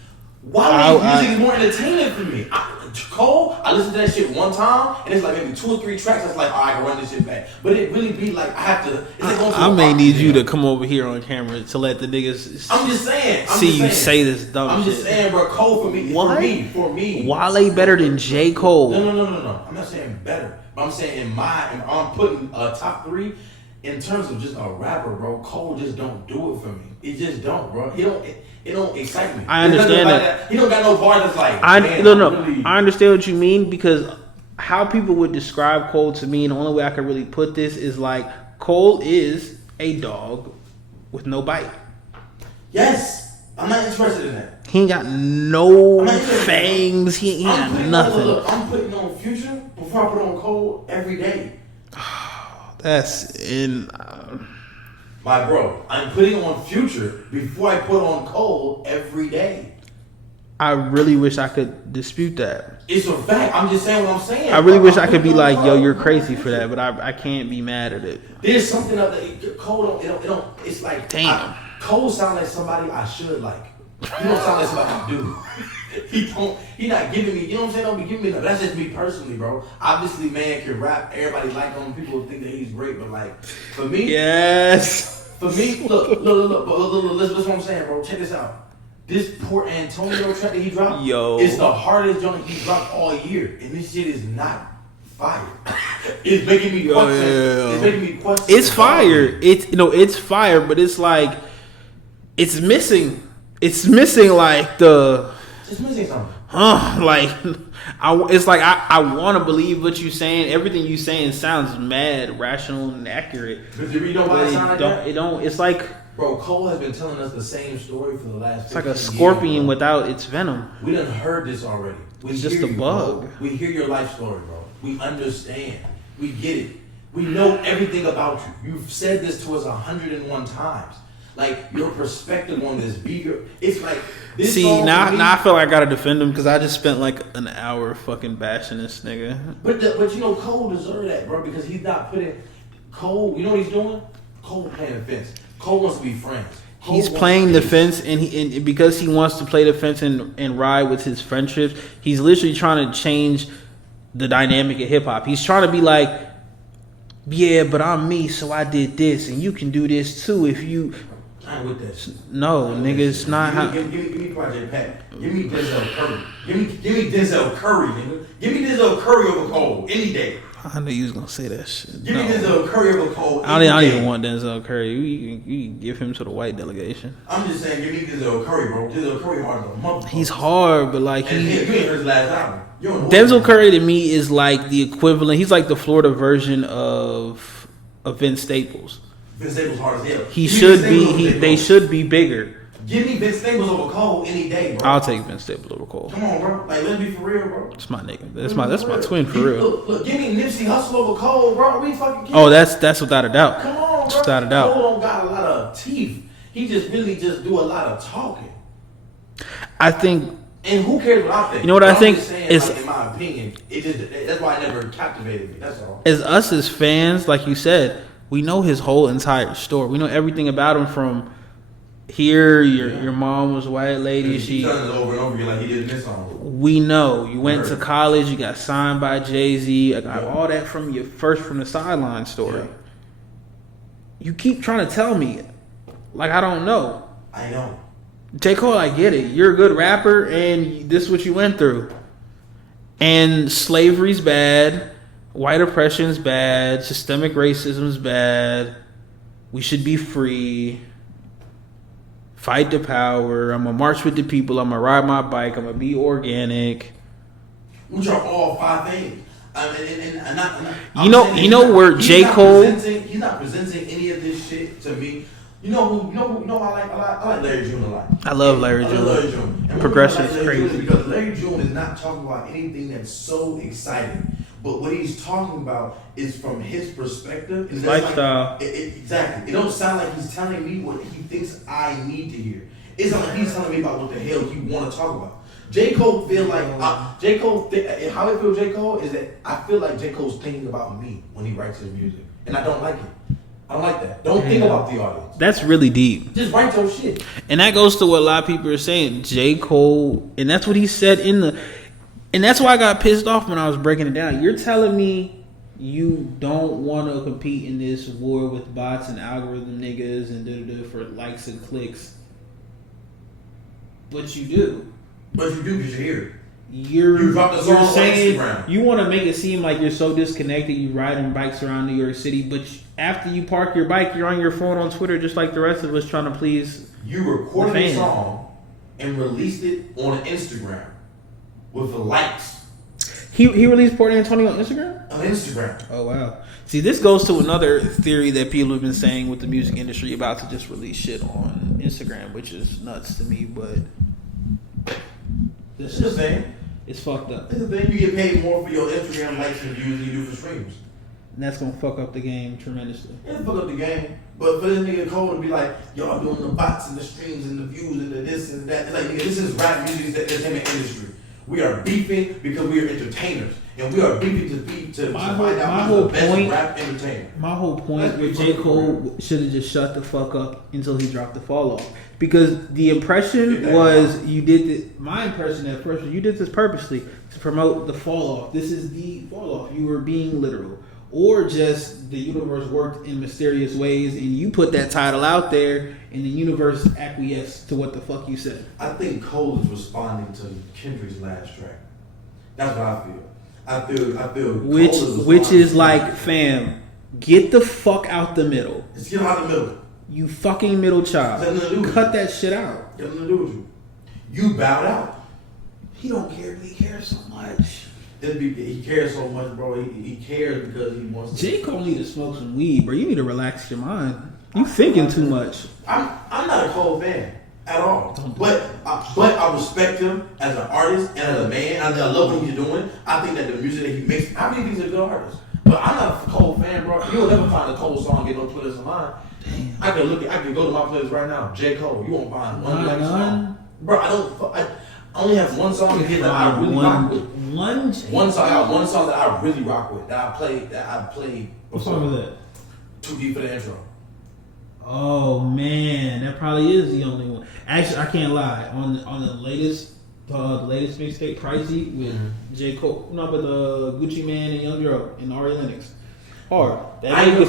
Wale's music is more entertaining for me. Cole, I listened to that shit one time, and it's like maybe 2 or 3 tracks. That's like, oh, I can run this shit back. But it really be like I have to. It's like I may need you to come over here on camera to let the niggas. I'm just saying. Say this dumb shit. I'm just saying, bro. Cole for me. What? For me. Wale better than J. Cole. No. I'm not saying better. But I'm saying I'm putting a top 3 in terms of just a rapper, bro. Cole just don't do it for me. It just don't, bro. It don't excite me. I understand that. He don't got no bars that's like. I understand what you mean, because how people would describe Cole to me, and the only way I could really put this is like Cole is a dog with no bite. Yes, I'm not interested in that. He ain't got no fangs. He ain't got nothing. Look, I'm putting on Future before I put on Cole every day. That's in. My bro, I'm putting on Future before I put on Cole every day. I really wish I could dispute that. It's a fact. I'm just saying what I'm saying. I really wish I could be like, yo, you're crazy for that, but I can't be mad at it. There's something up there. Cole don't. It's like damn. Cole sounds like somebody I should like. He don't sound like somebody I do. He not giving me. You know what I'm saying? Don't be giving me. That's just me personally, bro. Obviously, man can rap. Everybody like him. People think that he's great, but like for me, yes. For me, look. Listen what I'm saying, bro. Check this out. This Port Antonio track that he dropped, it's the hardest joint he dropped all year, and this shit is not fire. It's making me question. It's making me question. It's fire. It's fire, but it's like it's missing. It's missing like the. It's missing something. It's like I want to believe what you're saying. Everything you're saying sounds mad, rational, and accurate. But do you know why it sounds like that? It don't. It's like. Bro, Cole has been telling us the same story for the last 15 years. It's like a scorpion without its venom. We done heard this already. It's just a bug. Bro. We hear your life story, bro. We understand. We get it. We know everything about you. You've said this to us 101 times. Like, your perspective on this beat, it's like... This See, now I feel like I gotta defend him because I just spent like an hour fucking bashing this nigga. But you know, Cole deserves that, bro, because he's not putting... Cole, you know what he's doing? Cole playing the fence. Cole wants to be friends. He's playing the fence, and because he wants to play the fence and ride with his friendships, he's literally trying to change the dynamic of hip hop. He's trying to be like, yeah, but I'm me, so I did this, and you can do this too if you. I ain't with that shit. No, nigga, it's not how. Give me Project Pat. Give me Denzel Curry. Give me Denzel Curry, nigga. Give me Denzel Curry over Cole any day. I knew you was gonna say that shit. Give me Denzel Curry over Cole. I don't even want Denzel Curry. You can give him to the white delegation. I'm just saying, give me Denzel Curry, bro. Denzel Curry hard as a motherfucker. He's hard, but like you ain't heard his last album. Denzel Curry to me is like the equivalent. He's like the Florida version of Vince Staples. Vince Staples hard as hell. He should be. They should be bigger. Give me Vince Staples over Cole any day, bro. I'll take Vince Staples over Cole. Come on, bro. Like, let's be for real, bro. That's my nigga. That's my twin for real. Look, give me Nipsey Hussle over Cole, bro. We fucking kidding. Oh, that's without a doubt. Come on, bro. Without a doubt. Cole don't got a lot of teeth. He just really do a lot of talking. I think. And who cares what I think? You know what I think is, like, in my opinion, that's why it never captivated me. That's all. As us as fans, like you said, we know his whole entire story. We know everything about him from. Here, your mom was a white lady. She done it over and over again like he did this song. We know you went to college. You got signed by Jay-Z. I got all that from the sideline story. Yeah. You keep trying to tell me, like I don't know. I know. J.Cole, I get it. You're a good rapper, and this is what you went through. And slavery's bad. White oppression's bad. Systemic racism's bad. We should be free. Fight the power. I'm gonna march with the people. I'm gonna ride my bike. I'm gonna be organic. Which are all 5 things. You know where J. Cole. He's not presenting any of this shit to me. You know I like Larry June a lot. I love Larry June. Larry June. And Progression is crazy because Larry June is not talking about anything that's so exciting. But what he's talking about is from his perspective. His lifestyle. Exactly. It don't sound like he's telling me what he thinks I need to hear. It's not like he's telling me about what the hell you want to talk about. J. Cole feel like how I feel J. Cole is that I feel like J. Cole's thinking about me when he writes his music, and I don't like it. I don't like that. Don't think about the audience. That's really deep. Just write your shit. And that goes to what a lot of people are saying. J. Cole, and that's what he said and that's why I got pissed off when I was breaking it down. You're telling me you don't want to compete in this war with bots and algorithm niggas and for likes and clicks. But you do. But you do because you're here. You're saying you want to make it seem like you're so disconnected. You riding bikes around New York City, but after you park your bike, you're on your phone on Twitter, just like the rest of us, trying to please. You recorded a song and released it on Instagram with the likes. He released Port Antonio on Instagram? On Instagram. Oh, wow. See, this goes to another theory that people have been saying with the music industry about to just release shit on Instagram, which is nuts to me, but It's the thing. It's fucked up. It's the thing. You get paid more for your Instagram likes and views than you do for streams. And that's gonna fuck up the game tremendously. It'll fuck up the game. But for this nigga Cole to be like, y'all doing the bots and the streams and the views and the this and that. It's like, nigga, this is rap music, entertainment industry. We are beefing because we are entertainers. And we are beefing to find out who's the best rap entertainer. My whole point with J. Cole should have just shut the fuck up until he dropped the fall off. Because the impression was you did this, my impression at first was you did this purposely to promote the fall off. This is the fall off. You were being literal. Or just the universe worked in mysterious ways and you put that title out there and the universe acquiesced to what the fuck you said. I think Cole is responding to Kendrick's last track. That's what I feel. I feel which is like, fam, get the fuck out the middle. Just get him out the middle. You fucking middle child. Cut that shit out. Got nothing to do with you. You bowed out. He don't care, but he cares so much. He cares so much, bro. He cares because he wants to. J. Cole need to smoke some weed, bro. You need to relax your mind. You thinking too much. I'm not a Cole fan at all. But I respect him as an artist and as a man. I love what he's doing. I think that the music that he makes, I think he's a good artist. But I'm not a Cole fan, bro. You'll never find a Cole song get no playlist of mine. Damn. I can go to my playlist right now. J. Cole. You won't find one black song. Bro, I only have one song that I really rock with. One song that I really rock with. That I played. What song was that? Too Deep for the intro. Oh man, that probably is the only one. Actually, I can't lie. On the latest mixtape, Pricey with J. Cole, no, but the Gucci Man and Young Dro and Ari Lennox. Hard. I know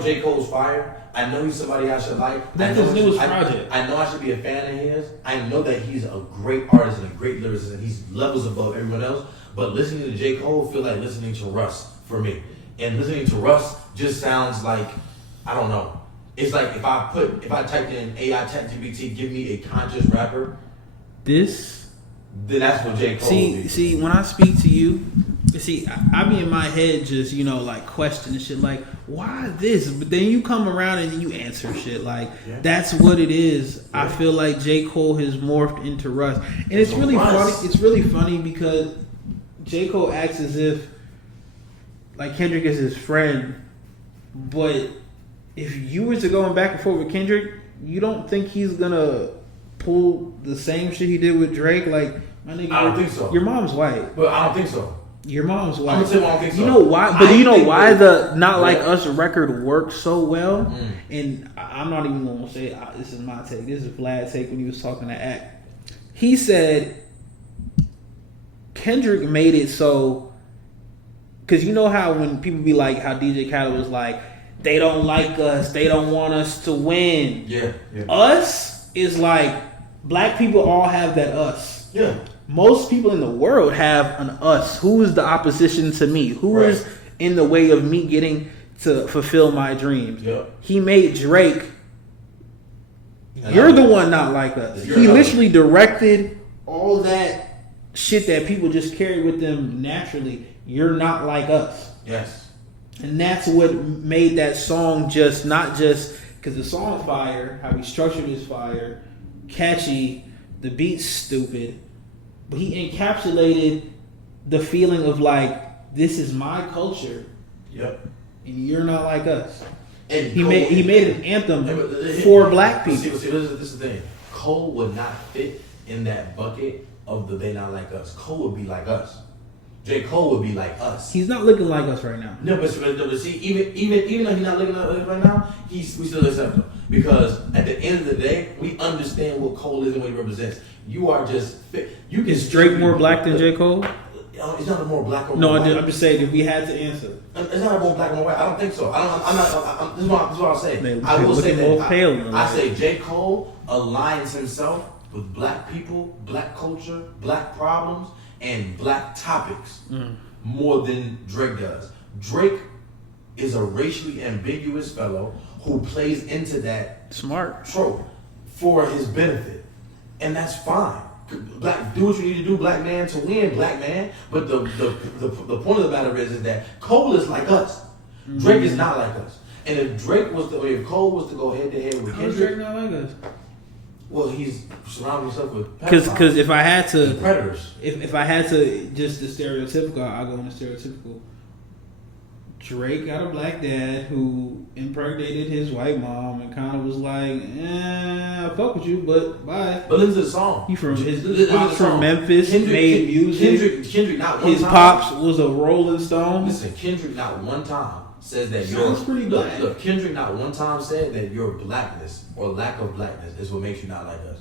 J. Cole's fire. I know he's somebody I should like. That's his newest project. I know I should be a fan of his. I know that he's a great artist and a great lyricist and he's levels above everyone else. But listening to J. Cole feel like listening to Russ for me. And listening to Russ just sounds like, I don't know. It's like if I typed in AI ChatGPT, give me a conscious rapper. Then that's what J. Cole is. See, when I speak to you, I be in my head just, like questioning shit like, why this? But then you come around and you answer shit like, that's what it is. Yeah. I feel like J. Cole has morphed into Russ. And it's really funny. It's really funny because J. Cole acts as if like Kendrick is his friend, but if you were to go back and forth with Kendrick, you don't think he's gonna pull the same shit he did with Drake? Like, my nigga, I don't think so. Your mom's white. But I don't think so. Your mom's white. I'm gonna tell you why I don't think so. You know why? But do you know why the Not Like Us record worked so well? And I'm not even gonna say it. This is my take. This is Vlad's take when he was talking to Act. He said Kendrick made it so, because you know how when people be like, how DJ Khaled was like, they don't like us, they don't want us to win. Yeah. Us is like, black people all have that us. Yeah. Most people in the world have an us. Who is the opposition to me? Who is in the way of me getting to fulfill my dreams? Yeah. He made Drake. You're the one not like us. He literally directed all that shit that people just carry with them naturally. You're not like us. Yes. And that's what made that song just not just because the song fire, how he structured his fire, catchy, the beat's stupid, but he encapsulated the feeling of like, this is my culture. Yep. And you're not like us. And he made an anthem for black people. See, this is the thing. Cole would not fit in that bucket of the they not like us. Cole would be like us. J. Cole would be like us. He's not looking like us right now. No, but see, even though he's not looking like us right now, we still accept him. Because at the end of the day, we understand what Cole is and what he represents. You are just fit. Is Drake more black than J. Cole? It's not more black or more white. white. I'm just saying if we had to answer. It's not more black or more white. I don't think so. This is what I'll say. I will say that. I say J. Cole aligns himself with black people, black culture, black problems, and black topics more than Drake does. Drake is a racially ambiguous fellow who plays into that smart trope for his benefit. And that's fine. do what you need to do, black man, to win, black man. But the point of the matter is that Cole is like us. Drake is not like us. And if Cole was to go head to head with Kendrick, Drake not like us? Well, he's surrounding himself with because if I had to predators, if I had to just the stereotypical, I'll go on the stereotypical. Drake got a black dad who impregnated his white mom and kind of was like, I fuck with you, but bye. But listen to the song. He from Memphis, made music. Kendrick not one his time. pops was a Rolling Stone. Listen, Kendrick not one time says that pretty black. Look, Kendrick not one time said that your blackness or lack of blackness is what makes you not like us.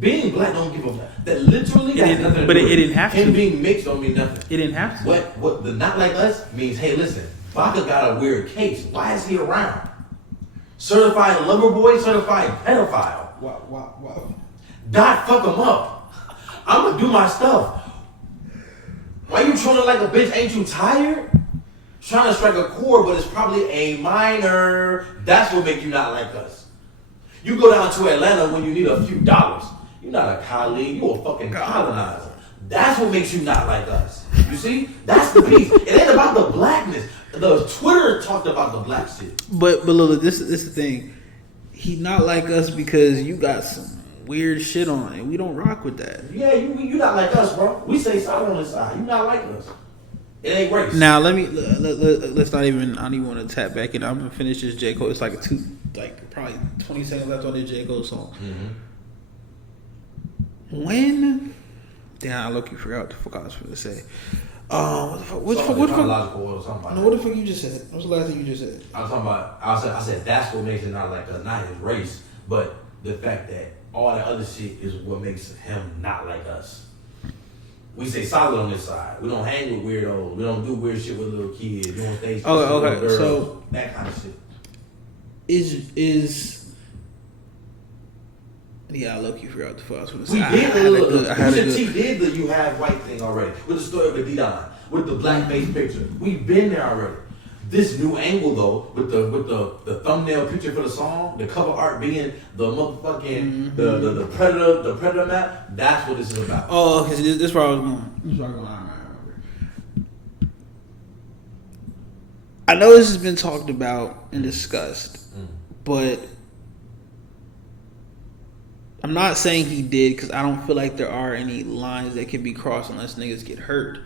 Being black don't give a fuck. That literally has nothing to do with it. It didn't have to. Him being mixed don't mean nothing. It didn't have to. What the not like us means, hey, listen, Baca got a weird case. Why is he around? Certified lover boy, certified pedophile. Wow. God fuck him up. I'm gonna do my stuff. Why you trolling like a bitch? Ain't you tired? Trying to strike a chord, but it's probably a minor. That's what make you not like us. You go down to Atlanta when you need a few dollars. You're not a colleague. You a fucking colonizer. That's what makes you not like us. You see? That's the piece. It ain't about the blackness. The Twitter talked about the black shit. But look, this is the thing. He not like us because you got some weird shit on, and we don't rock with that. Yeah, you not like us, bro. We say side on this side. You not like us. It ain't race. Now let's not even. I don't even want to tap back in. I'm gonna finish this J.Cole. It's like probably 20 seconds left on this J.Cole song. Mm-hmm. I look, you forgot what the fuck I was going to say. What the fuck you just said? What's the last thing you just said? I was talking about. I said that's what makes it not like us, not his race, but the fact that all that other shit is what makes him not like us. We say solid on this side. We don't hang with weirdos. We don't do weird shit with little kids. We don't stay with girls. So that kind of shit. Yeah, look, you forgot what the fuck I was going to We say. did the you have white thing already with the story of the D-Don, with the black face picture. We've been there already. This new angle though, with the thumbnail picture for the song, the cover art being the motherfucking the predator map. That's what this is about. Oh, okay. So this is where I was going. I know this has been talked about and discussed, but I'm not saying he did because I don't feel like there are any lines that can be crossed unless niggas get hurt.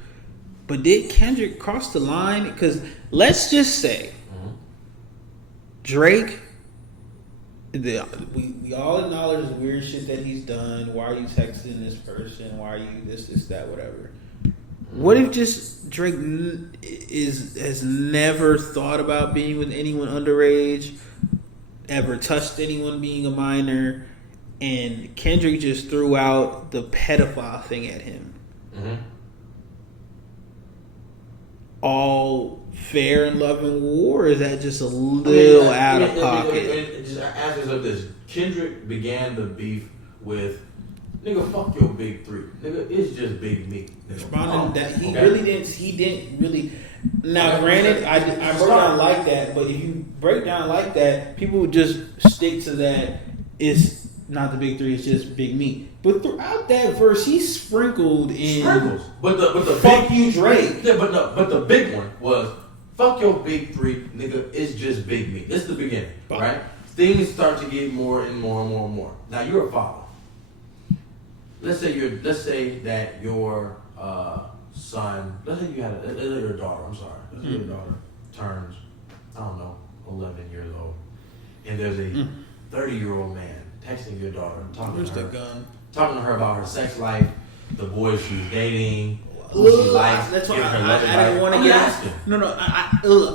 But did Kendrick cross the line? Because let's just say Drake, we all acknowledge the weird shit that he's done. Why are you texting this person? Why are you this, that, whatever? What if just Drake has never thought about being with anyone underage, ever touched anyone being a minor, and Kendrick just threw out the pedophile thing at him? All fair and love and war, or is that just a little out of pocket? Just ask yourself this: Kendrick began the beef with nigga, fuck your big three, nigga. It's just big me. Responding that he didn't really. Now, granted, I broke down like that, but if you break down like that, people would just stick to that. It's not the big three; it's just big me. But throughout that verse, he sprinkled in But the fuck big, you, Drake. Yeah, but the big one was fuck your big three, nigga. It's just big me. This is the beginning, right? Things start to get more and more and more and more. Now you're a father. Let's say that your son. Let's say your daughter. I'm sorry. Let's say your daughter turns, I don't know, 11 years old, and there's a 30-year-old man texting your daughter, talking to her about her sex life, the boys she's dating, who she likes. That's why giving her I didn't want to get asking. No.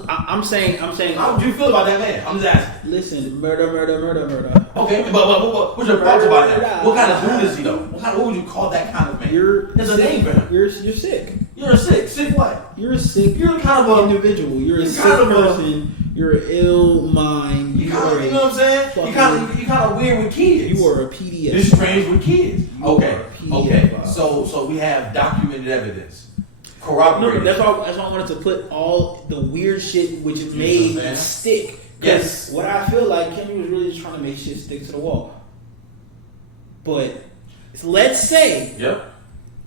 I'm saying. How would you feel about that man? I'm just asking. Listen, murder. Okay, but what's your thoughts about that? What kind of dude is he though? What would you call that kind of man? There's a name for him. You're sick. You're sick. Sick what? You're sick. You're kind of an individual. You're a sick person. You're an ill mind. You know what I'm saying? You kind of weird with kids. You are a PDF. You're strange with kids. Okay. So we have documented evidence. Corroborated. No, that's why I wanted to put all the weird shit which made it stick. Yes. What I feel like Kenny was really just trying to make shit stick to the wall. But let's say, Yep.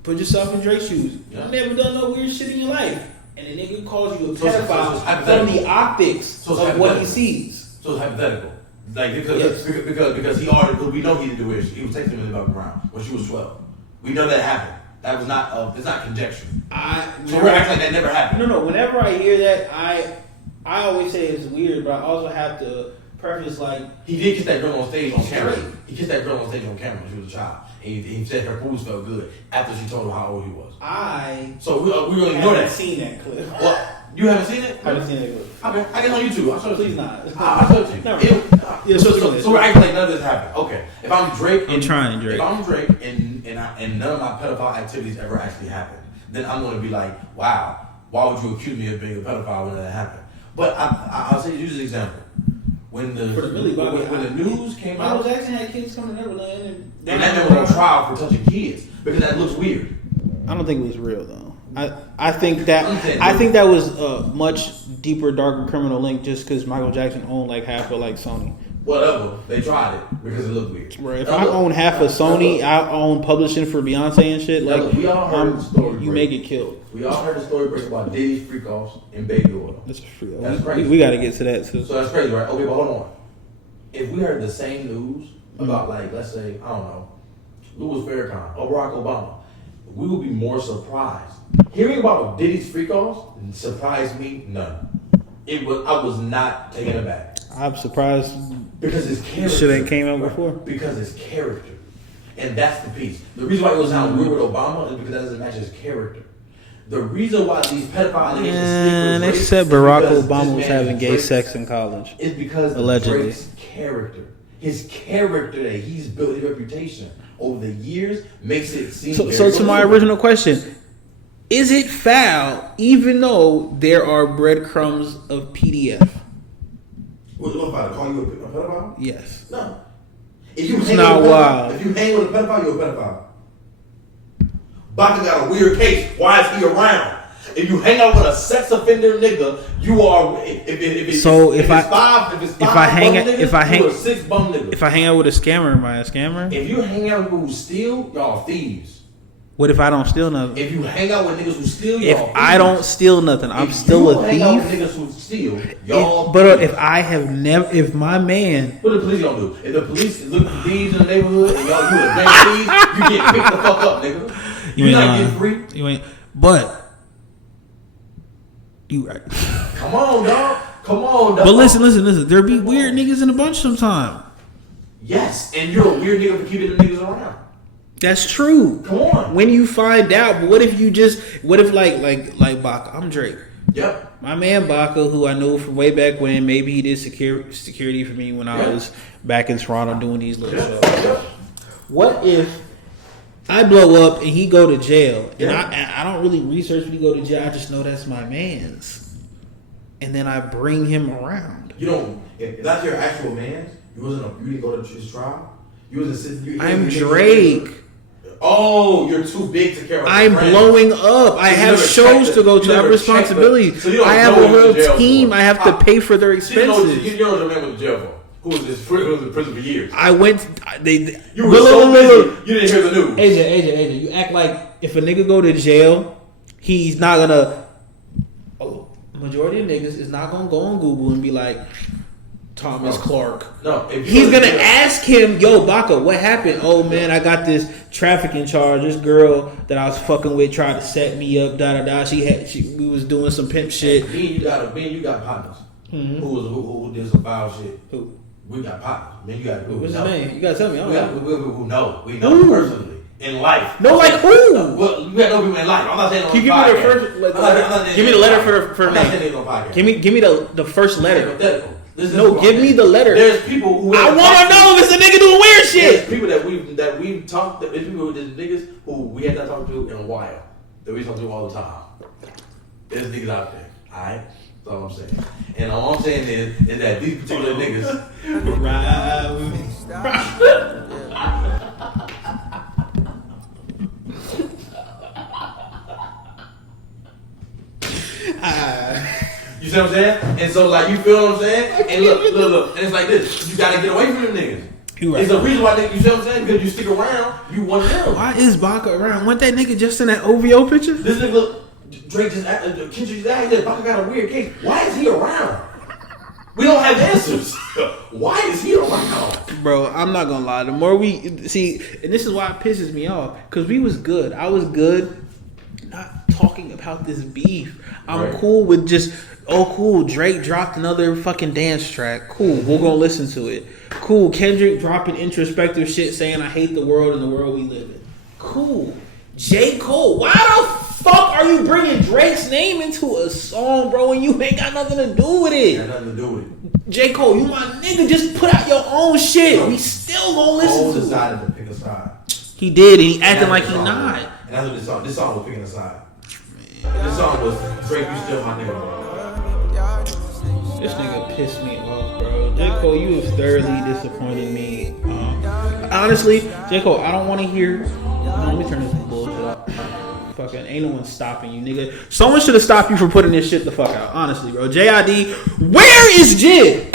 put yourself in Drake's shoes. Yeah. You've never done no weird shit in your life. And the nigga calls you a So it's pedophile from hypothetical. the optics So it's of what he hypothetical. sees. So it's hypothetical. Like Yes. because he already, because we know he didn't do it. He was texting Millie Bobby Brown when she was 12. We know that happened. That was not it's not conjecture. So we're acting like that never happened. No. Whenever I hear that, I always say it's weird, but I also have to preface like He did kiss that girl on stage on camera. Straight. He kissed that girl on stage on camera when she was a child. And he said her boobs felt good after she told him how old he was. So we really know haven't that. seen that clip. What? You haven't seen it? I haven't seen that clip. Okay, I guess on YouTube. I'll show it to Please you. not. I'll show it to you. Never Yeah, so we're acting like none of this happened. Okay, if I'm Drake, I'm trying, Drake. If I'm Drake and none of my pedophile activities ever actually happened, then I'm gonna be like, wow, why would you accuse me of being a pedophile when that happened? But I'll say use an example. When the when the news came Michael out, Jackson had kids coming to Neverland, and that man was on trial for touching kids because that looks weird. I don't think it was real though. I think that was a much deeper, darker criminal link just because Michael Jackson owned like half of like Sony. Whatever, they tried it because it looked weird. Right. If I own half of Sony, I own publishing for Beyonce and shit. Like we all heard the story. You may get killed. We all heard the story break about Diddy's freak offs and baby oil. That's free. That's crazy. We got to get to that too. So that's crazy, right? Okay, but hold on. If we heard the same news about, like, let's say, I don't know, Louis Farrakhan or Barack Obama, we would be more surprised. Hearing about Diddy's freak offs surprised me none. I was not taken aback. I'm surprised because his character shit ain't came out before. Because his character, and that's the piece. The reason why it was out weird with Obama is because that doesn't match his character. The reason why these pedophile allegations they said Barack Obama was having gay sex in college. Is because allegedly. of Drake's character. His character that he's built his reputation over the years makes it seem. So to my original question, is it foul even though there are breadcrumbs of PDF? What about to call you a pedophile? Yes. No. If you It's hang not with a pedophile, wild. If you hang with a pedophile, you're a pedophile. Baca got a weird case. Why is he around? If you hang out with a sex offender nigga, you are. If I hang out with a scammer, am I a scammer? If you hang out with people who steal, y'all thieves. What if I don't steal nothing? If you hang out with niggas who steal, y'all If thieves. I don't steal nothing, I'm still a Hang out with thief. niggas who steal, y'all. If my man, What the police gonna do? If the police is looking for thieves in the neighborhood and y'all you a gang thief, you get picked the fuck up, nigga. you You're ain't not lying. getting free. You ain't. But you right. Come on, dog. Come on, dog. But listen. There be weird niggas in a bunch sometimes. Yes, and you're a weird nigga for keeping them niggas around. That's true. Come on. When you find out, but what if like Baca? I'm Drake. Yep. My man Baca, who I knew from way back when, maybe he did security for me when I was back in Toronto doing these little shows. What if I blow up and he go to jail, and I don't really research when he go to jail. I just know that's my man's, and then I bring him around. You don't. If that's your actual man's, you didn't go to his trial. You was assistant. I'm Drake. Oh, you're too big to care about. I'm blowing up. I have shows to go to. I have responsibilities. I have a real team. I have to pay for their expenses. You know what the man went to jail for? Who was in prison for years? I went. You were so busy, you didn't hear the news. AJ, you act like if a nigga go to jail, he's not gonna. Majority of niggas is not gonna go on Google and be like Thomas Clark. No, he's gonna ask him, "Yo, Baca, what happened? Oh man, I got this trafficking charge. This girl that I was fucking with tried to set me up. We was doing some pimp shit. Me and you got partners. Mm-hmm. Who did some foul shit? Who? We got partners. Man, you got who? What's his name? You gotta tell me. We know personally in life. No, like who? Well, you gotta know people in life. I'm not saying on Can you give me the first? Give me the letter for I'm not saying it on podcast. Give me the first letter. No, give me the letter. There's people who I want to know if it's a nigga doing weird shit. There's people that we've talked. There's people. There's niggas who we have not talked to in a while. That we talk to all the time. There's niggas out there. Alright, that's all I'm saying. And all I'm saying is that these particular niggas. You see what I'm saying? And so, like, you feel what I'm saying? And look. And it's like this. You gotta get away from them niggas. You right. It's the reason why you see what I'm saying? Because you stick around, you one of them. Why is Baca around? Wasn't that nigga just in that OVO picture? This nigga, Drake just Kendrick just out here. Baca got a weird case. Why is he around? We don't have answers. Why is he around? Bro, I'm not gonna lie. The more we see, and this is why it pisses me off, because we was good. I was good not talking about this beef. I'm cool with just, cool, Drake dropped another fucking dance track. Cool, we're gonna listen to it. Cool, Kendrick dropping introspective shit saying I hate the world and the world we live in. Cool. J.Cole, why the fuck are you bringing Drake's name into a song, bro, and you ain't got nothing to do with it? Got nothing to do with it. J.Cole, you my nigga, just put out your own shit. We still gonna listen to it. Decided to pick a side. He did, and he acting like he not. And that's what this song was picking a side. This song was Drake, you still my nigga, bro. This nigga pissed me off, bro. J. Cole, you have thoroughly disappointed me. Honestly, J. Cole, I don't want to hear. Let me turn this bullshit up. Fucking ain't no one stopping you, nigga. Someone should have stopped you from putting this shit the fuck out. Honestly, bro. JID, where is Jid?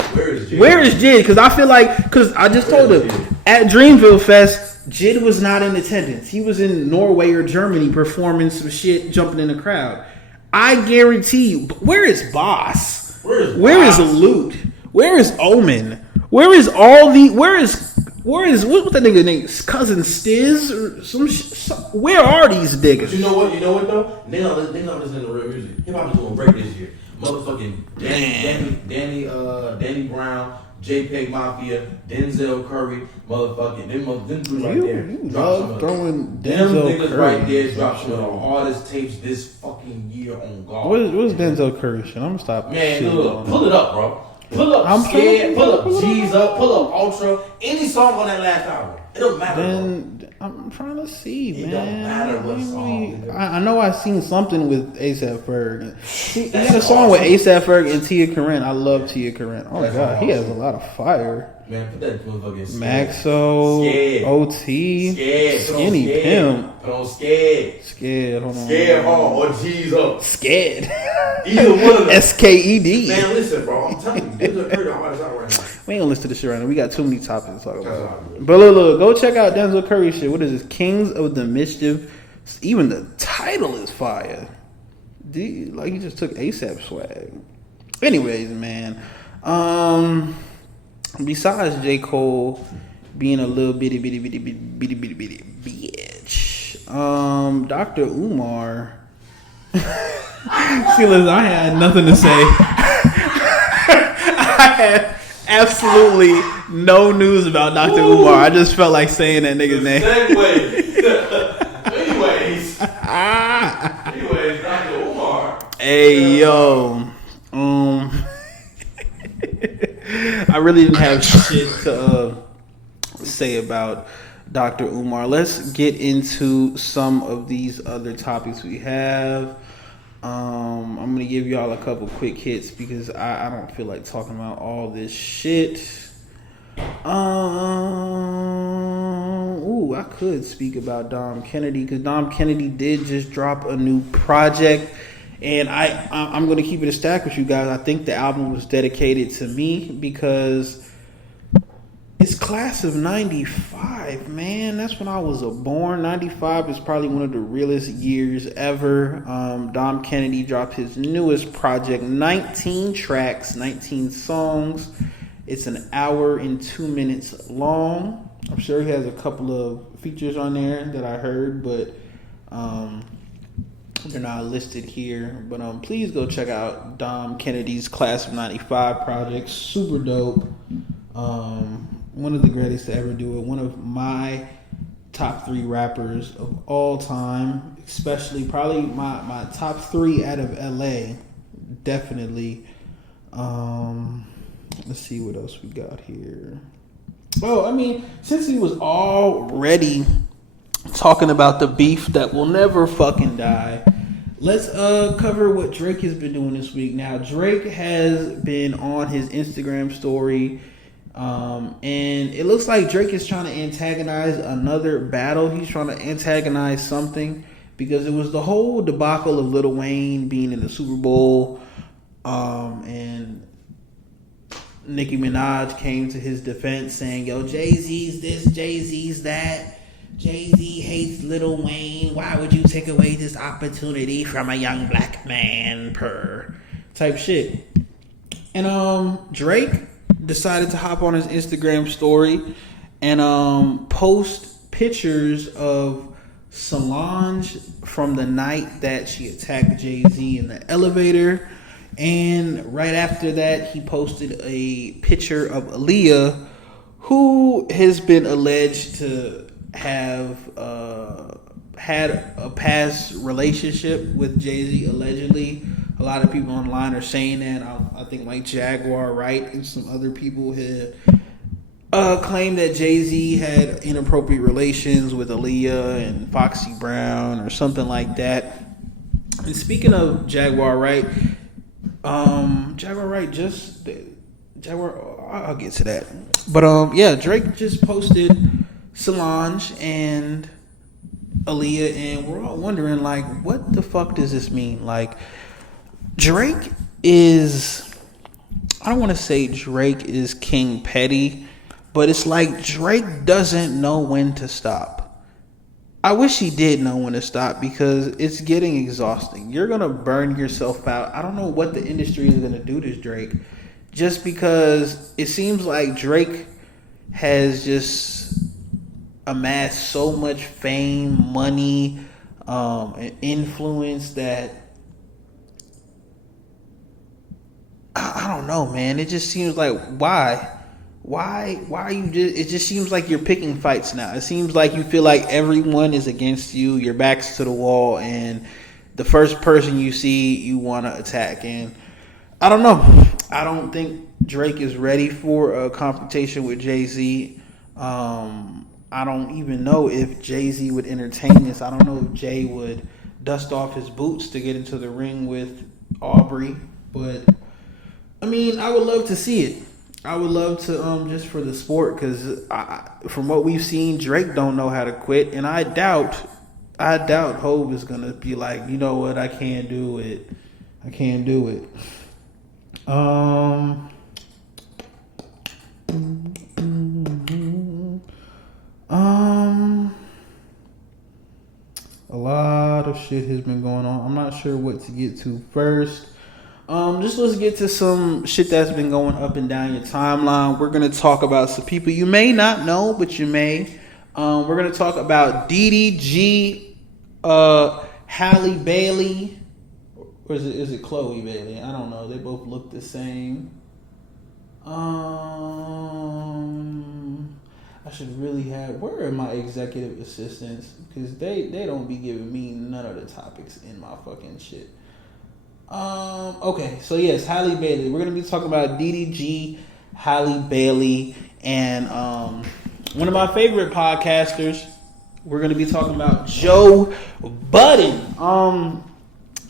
Where is Jid? Because I feel like, because I just told him at Dreamville Fest, Jid was not in attendance. He was in Norway or Germany performing some shit, jumping in the crowd. I guarantee you. Where is Boss? Where is Loot? Where is Omen? Where is all the? Where is what that nigga name? Cousin Stiz or some? Where are these niggas? But you know what? You know what though? They not listening to real music. Hip hop is gonna break this year. Motherfucking Danny Brown, JPEG Mafia, Denzel Curry, motherfucking them dudes right there. You love throwing Denzel them niggas Curry. right there dropped some of the hardest tapes this fucking year on God. What's Denzel Curry shit? I'm gonna stop. Man, look, pull it up, bro. Pull up Scared, pull up G's Up, pull up Ultra, any song on that last album. It don't matter, bro. I'm trying to see, It man. don't matter what song. I know I seen something with A$AP Ferg. He had a song with A$AP Ferg and Tia Corinne. I love Tia Corinne. Oh my god, he has a lot of fire. Man, put that motherfucking Maxo, Scared. OT, Scared. Skinny Pimp. Put on Scared. Scared, hold on. Scared hard or G's Up. Scared. Either one of them. SKED. Man, listen, bro. I'm telling you, this is the hardest out right now. We ain't gonna listen to this shit right now. We got too many topics to talk about. But look, go check out Denzel Curry shit. What is this? Kings of the Mischief. Even the title is fire. Dude, like he just took A$AP swag. Anyways, man. Besides J. Cole being a little bitty bitch, Dr. Umar. See, listen, I had nothing to say. I had absolutely no news about Dr. Umar. I just felt like saying that nigga's name. Anyways, Dr. Umar. Hey, yo. I really didn't have shit to say about Dr. Umar. Let's get into some of these other topics we have. I'm going to give y'all a couple quick hits because I don't feel like talking about all this shit. I could speak about Dom Kennedy because Dom Kennedy did just drop a new project. And I'm going to keep it a stack with you guys. I think the album was dedicated to me because it's class of 95, man. That's when I was born. 95 is probably one of the realest years ever. Dom Kennedy dropped his newest project, 19 tracks, 19 songs. It's an hour and 2 minutes long. I'm sure he has a couple of features on there that I heard, but they're not listed here. But please go check out Dom Kennedy's Class of 95 project. Super dope. One of the greatest to ever do it. One of my top 3 rappers of all time. Especially probably my top 3 out of LA. Definitely. Let's see what else we got here. Oh, I mean, since he was already talking about the beef that will never fucking die, let's cover what Drake has been doing this week. Now, Drake has been on his Instagram story, and it looks like Drake is trying to antagonize another battle. He's trying to antagonize something because it was the whole debacle of Lil Wayne being in the Super Bowl, and Nicki Minaj came to his defense saying, yo, Jay-Z's this, Jay-Z's that. Jay-Z hates Lil Wayne. Why would you take away this opportunity from a young black man type shit. And Drake decided to hop on his Instagram story and post pictures of Solange from the night that she attacked Jay-Z in the elevator. And right after that, he posted a picture of Aaliyah, who has been alleged to have had a past relationship with Jay-Z, allegedly. A lot of people online are saying that. I think like Jaguar Wright and some other people had claimed that Jay-Z had inappropriate relations with Aaliyah and Foxy Brown or something like that. And speaking of Jaguar Wright, I'll get to that. But yeah, Drake just posted Solange and Aaliyah, and we're all wondering, like, what the fuck does this mean? Like, Drake is, I don't want to say Drake is King Petty, but it's like Drake doesn't know when to stop. I wish he did know when to stop, because it's getting exhausting. You're going to burn yourself out. I don't know what the industry is going to do to Drake, just because it seems like Drake has just amassed so much fame, money, and influence that I don't know, man. It just seems like why are you just, it just seems like you're picking fights now. It seems like you feel like everyone is against you, your back's to the wall, and the first person you see you want to attack. And I don't know. I don't think Drake is ready for a confrontation with Jay-Z. I don't even know if Jay-Z would entertain this. I don't know if Jay would dust off his boots to get into the ring with Aubrey. But, I mean, I would love to see it. I would love to, just for the sport, because from what we've seen, Drake don't know how to quit. And I doubt Hov is going to be like, you know what, I can't do it. A lot of shit has been going on. I'm not sure what to get to first. Just let's get to some shit that's been going up and down your timeline. We're gonna talk about some people you may not know, but you may. We're gonna talk about DDG, Halle Bailey, or is it Chloe Bailey? I don't know. They both look the same. I should really have. Where are my executive assistants? Because they don't be giving me none of the topics in my fucking shit. Okay, so yes, Halle Bailey. We're gonna be talking about DDG, Halle Bailey, and one of my favorite podcasters. We're gonna be talking about Joe Budden.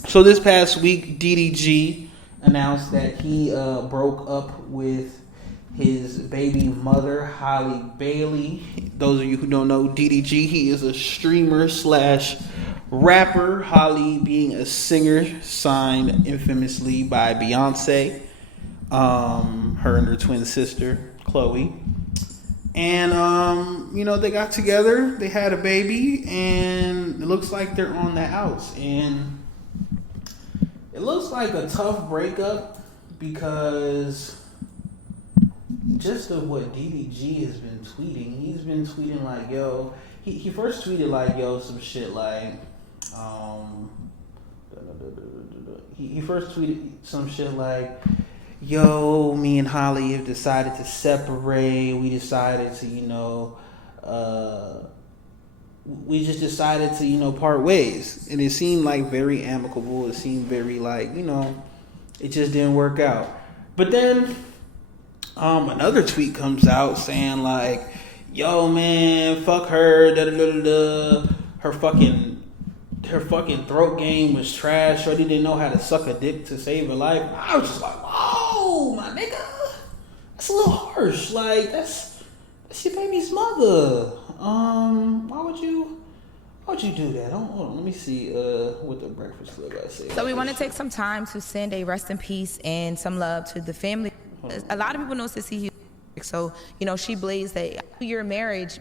So this past week, DDG announced that he broke up with his baby mother, Halle Bailey. Those of you who don't know DDG, he is a streamer / rapper. Halle being a singer, signed infamously by Beyonce. Her and her twin sister, Chloe. And, they got together. They had a baby. And it looks like they're on the outs. And it looks like a tough breakup, because just of what DDG has been tweeting. He's been tweeting like, yo, he first tweeted like, yo, some shit like, he first tweeted some shit like, yo, me and Halle have decided to separate. We decided to, we just decided to, part ways. And it seemed like very amicable. It seemed very like, it just didn't work out. But then another tweet comes out saying like, yo, man, fuck her, her fucking throat game was trash. Shorty didn't know how to suck a dick to save her life. I was just like, whoa, my nigga, that's a little harsh. Like, that's your baby's mother. Why would you do that? Hold on, let me see what the breakfast club I say. So we want to take some time to send a rest in peace and some love to the family. A lot of people know Sissy Hughes. So, you know, she blazed a 2-year marriage.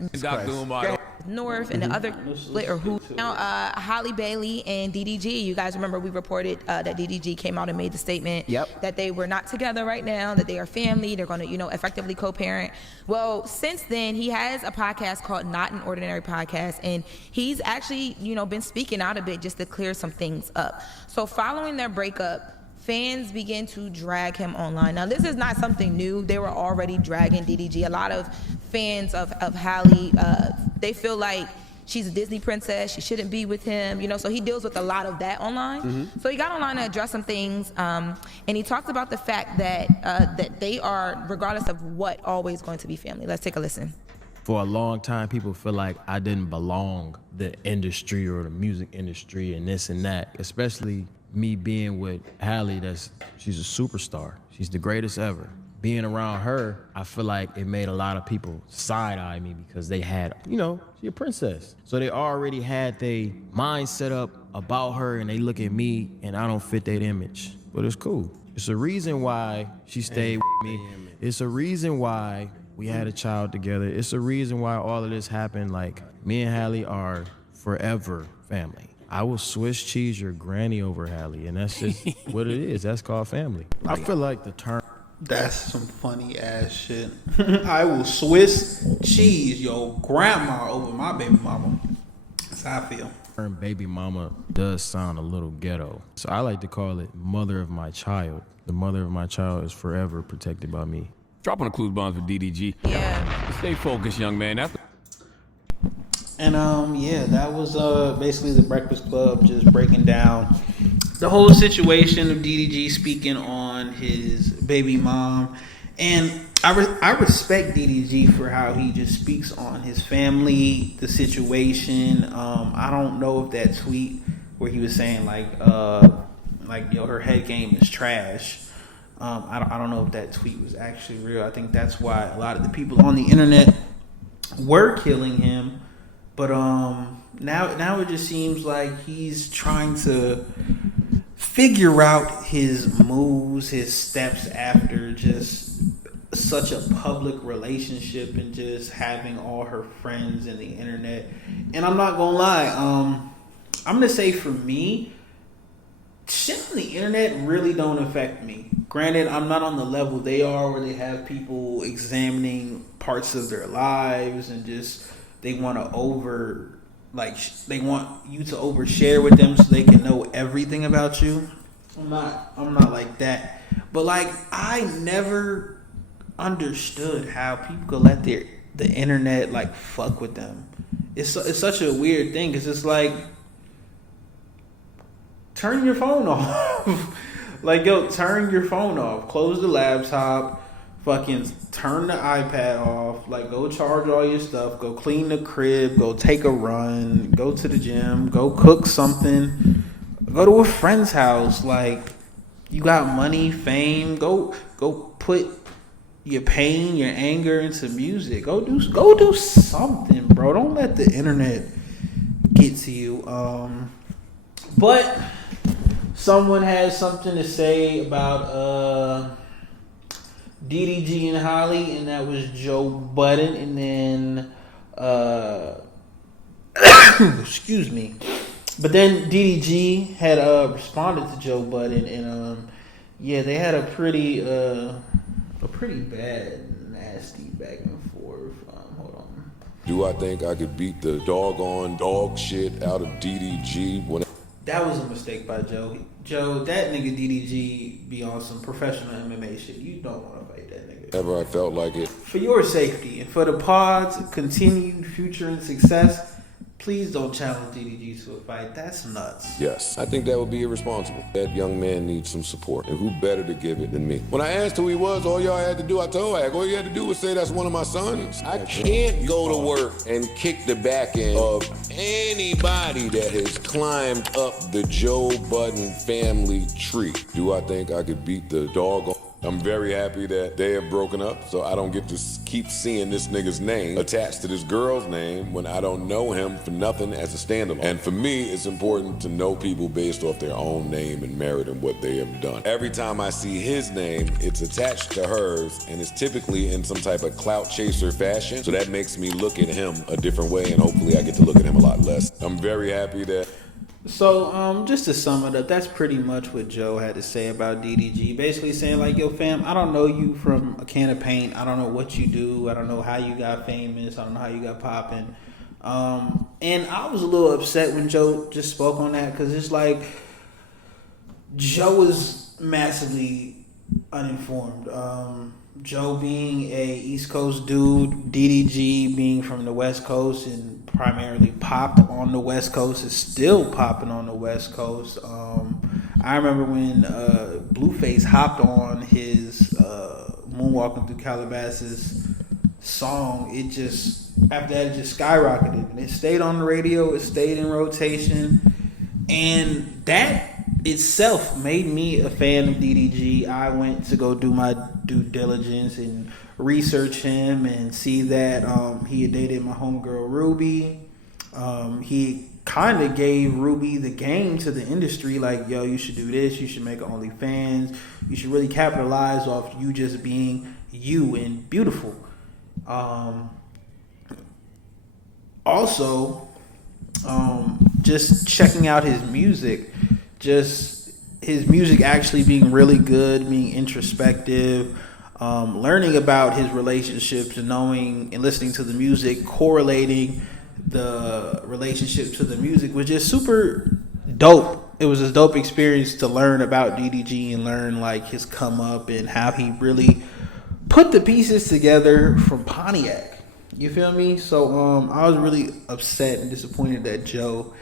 North and the other split or who now Halle Bailey and DDG. You guys remember we reported that DDG came out and made the statement that they were not together right now, that they are family, they're going to, you know, effectively co-parent. Well, since then he has a podcast called Not an Ordinary Podcast, and he's actually, you know, been speaking out a bit just to clear some things up. So following their breakup, fans began to drag him online. Now, this is not something new. They were already dragging DDG. A lot of fans of Halle, they feel like she's a Disney princess. She shouldn't be with him, you know, so he deals with a lot of that online. So he got online to address some things, and he talked about the fact that that they are, regardless of what, always going to be family. Let's take a listen. For a long time, people feel like I didn't belong the industry or the music industry and this and that, especially me being with Halle. She's a superstar. She's the greatest ever. Being around her, I feel like it made a lot of people side-eye me because they had, you know, she's a princess. So they already had their mind set up about her, and they look at me and I don't fit that image. But it's cool. It's a reason why she stayed with me. It's a reason why we had a child together. It's a reason why all of this happened. Like, me and Halle are forever family. I will Swiss cheese your granny over Halle, and that's just what it is. That's called family. I feel like the term. That's some funny ass shit. I will Swiss cheese your grandma over my baby mama. That's how I feel. Term baby mama does sound a little ghetto, so I like to call it mother of my child. The mother of my child is forever protected by me. Dropping the clues bombs with DDG. Yeah. Stay focused, young man. And yeah, that was basically the Breakfast Club just breaking down the whole situation of DDG speaking on his baby mom. And I respect DDG for how he just speaks on his family, the situation. I don't know if that tweet where he was saying like yo, her head game is trash. I don't know if that tweet was actually real. I think that's why a lot of the people on the internet were killing him. But now it just seems like he's trying to figure out his moves, his steps after just such a public relationship and just having all her friends in the internet. And I'm not gonna lie, I'm gonna say for me, shit on the internet really don't affect me. Granted, I'm not on the level they are where they have people examining parts of their lives and just they want to they want you to overshare with them so they can know everything about you. I'm not like that. But like, I never understood how people could let the internet like fuck with them. It's such a weird thing because it's like, turn your phone off. Like, yo, turn your phone off. Close the laptop. Fucking turn the iPad off. Like, go charge all your stuff. Go clean the crib. Go take a run. Go to the gym. Go cook something. Go to a friend's house. Like, you got money, fame. Go put your pain, your anger into music. Go do something, bro. Don't let the internet get to you. But someone has something to say about DDG and Halle, and that was Joe Budden, and then excuse me. But then DDG had responded to Joe Budden, and yeah, they had a pretty bad, nasty back and forth. Hold on. Do I think I could beat the doggone dog shit out of DDG when? That was a mistake by Joe. Joe, that nigga DDG be on some professional MMA shit. You don't want to fight that nigga. Ever I felt like it. For your safety and for the pod's continued future and success, please don't challenge DDG to a fight. That's nuts. Yes, I think that would be irresponsible. That young man needs some support, and who better to give it than me? When I asked who he was, all y'all had to do, I told Ag, all you had to do was say that's one of my sons. I can't go to work and kick the back end of anybody that has climbed up the Joe Budden family tree. Do I think I could beat the dog? I'm very happy that they have broken up, so I don't get to keep seeing this nigga's name attached to this girl's name when I don't know him for nothing as a standalone. And for me, it's important to know people based off their own name and merit and what they have done. Every time I see his name, it's attached to hers, and it's typically in some type of clout chaser fashion, so that makes me look at him a different way, and hopefully I get to look at him a lot less. I'm very happy that... So, just to sum it up, that's pretty much what Joe had to say about DDG. Basically saying, like, yo, fam, I don't know you from a can of paint. I don't know what you do. I don't know how you got famous. I don't know how you got popping. And I was a little upset when Joe just spoke on that, because it's like, Joe was massively uninformed. Joe being a East Coast dude, DDG being from the West Coast and primarily popped on the West Coast, is still popping on the West Coast. I remember when Blueface hopped on his Moonwalking Through Calabasas song, it just, after that, it just skyrocketed. And it stayed on the radio, it stayed in rotation, and that itself made me a fan of DDG. I went to go do my due diligence and research him and see that he had dated my homegirl Rubi. He kind of gave Rubi the game to the industry, like, yo, you should do this, you should make OnlyFans, you should really capitalize off you just being you and beautiful. Also, just checking out his music, just his music actually being really good, being introspective, learning about his relationships and knowing and listening to the music, correlating the relationship to the music was just super dope. It was a dope experience to learn about DDG and learn like his come up and how he really put the pieces together from Pontiac. You feel me? So I was really upset and disappointed that Joe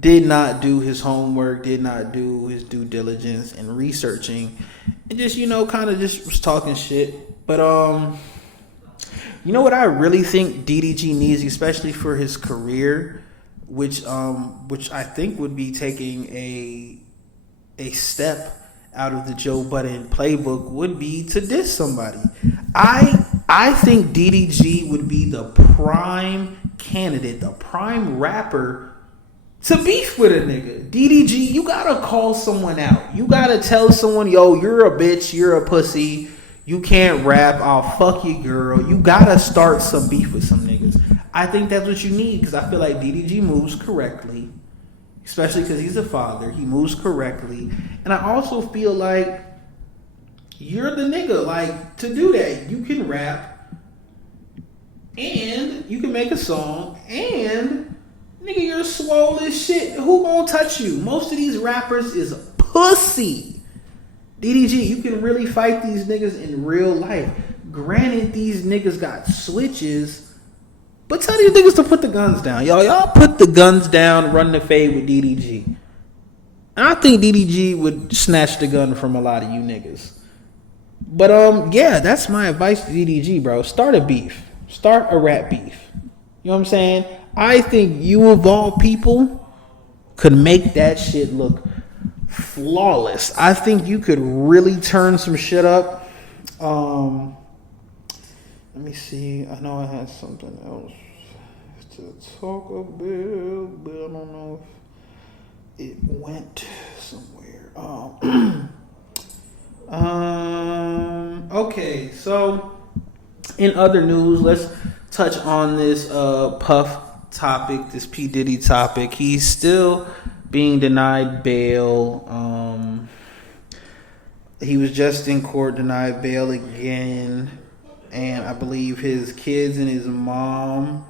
did not do his homework, did not do his due diligence and researching, and just, you know, kind of just was talking shit. But you know what I really think DDG needs, especially for his career, which I think would be taking a step out of the Joe Budden playbook, would be to diss somebody. I think DDG would be the prime candidate, the prime rapper to beef with a nigga. DDG, you gotta call someone out. You gotta tell someone, yo, you're a bitch, you're a pussy, you can't rap, I'll fuck you, girl. You gotta start some beef with some niggas. I think that's what you need, because I feel like DDG moves correctly, especially because he's a father. He moves correctly. And I also feel like you're the nigga, like, to do that. You can rap, and you can make a song, and nigga, you're swole as shit. Who gonna touch you? Most of these rappers is pussy. DDG, you can really fight these niggas in real life. Granted, these niggas got switches, but tell these niggas to put the guns down. Y'all put the guns down, run the fade with DDG. And I think DDG would snatch the gun from a lot of you niggas. But yeah, that's my advice to DDG, bro. Start a beef. Start a rap beef. You know what I'm saying? I think you of all people could make that shit look flawless. I think you could really turn some shit up. Let me see. I know I had something else to talk about, but I don't know if it went somewhere. Okay, so in other news, let's touch on this Puff topic, this P. Diddy topic. He's still being denied bail. He was just in court, denied bail again, and I believe his kids and his mom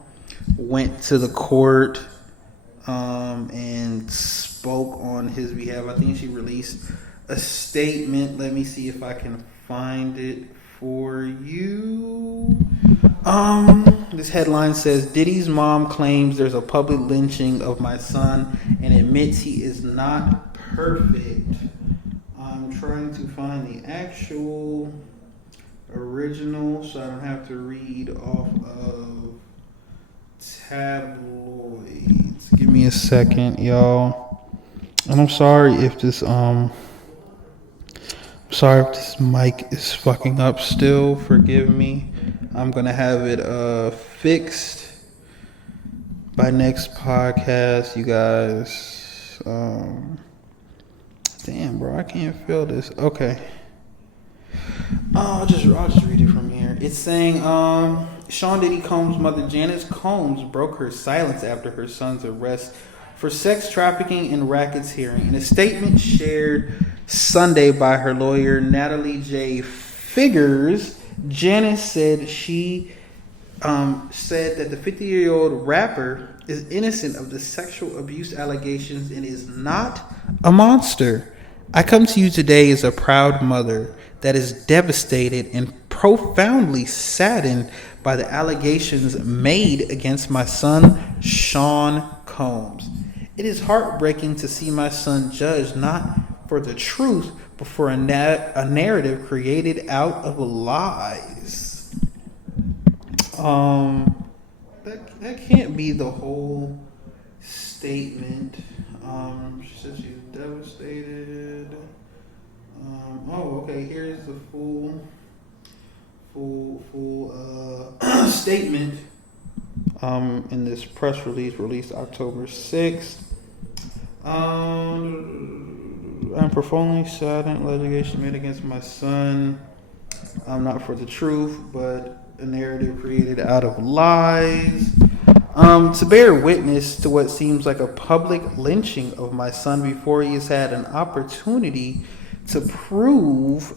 went to the court and spoke on his behalf. I think she released a statement. Let me see if I can find it for you. This headline says, Diddy's mom claims there's a public lynching of my son and admits he is not perfect. I'm trying to find the actual original so I don't have to read off of tabloids. Give me a second, y'all. And I'm sorry if this Sorry if this mic is fucking up still. Forgive me. I'm going to have it fixed by next podcast, you guys. Damn, bro, I can't feel this. Okay. I'll just read it from here. It's saying, Sean Diddy Combs' mother, Janice Combs, broke her silence after her son's arrest for sex trafficking and racketeering. In a statement shared Sunday by her lawyer, Natalie J. Figures, Janice said she said that the 50-year-old rapper is innocent of the sexual abuse allegations and is not a monster. I come to you today as a proud mother that is devastated and profoundly saddened by the allegations made against my son, Sean Combs. It is heartbreaking to see my son judged not for the truth, but for a narrative created out of lies. That can't be the whole statement. She says she's devastated. Okay. Here's the full statement. In this press release released October 6th. I'm profoundly saddened. Litigation made against my son. Not for the truth, but a narrative created out of lies. To bear witness to what seems like a public lynching of my son before he has had an opportunity to prove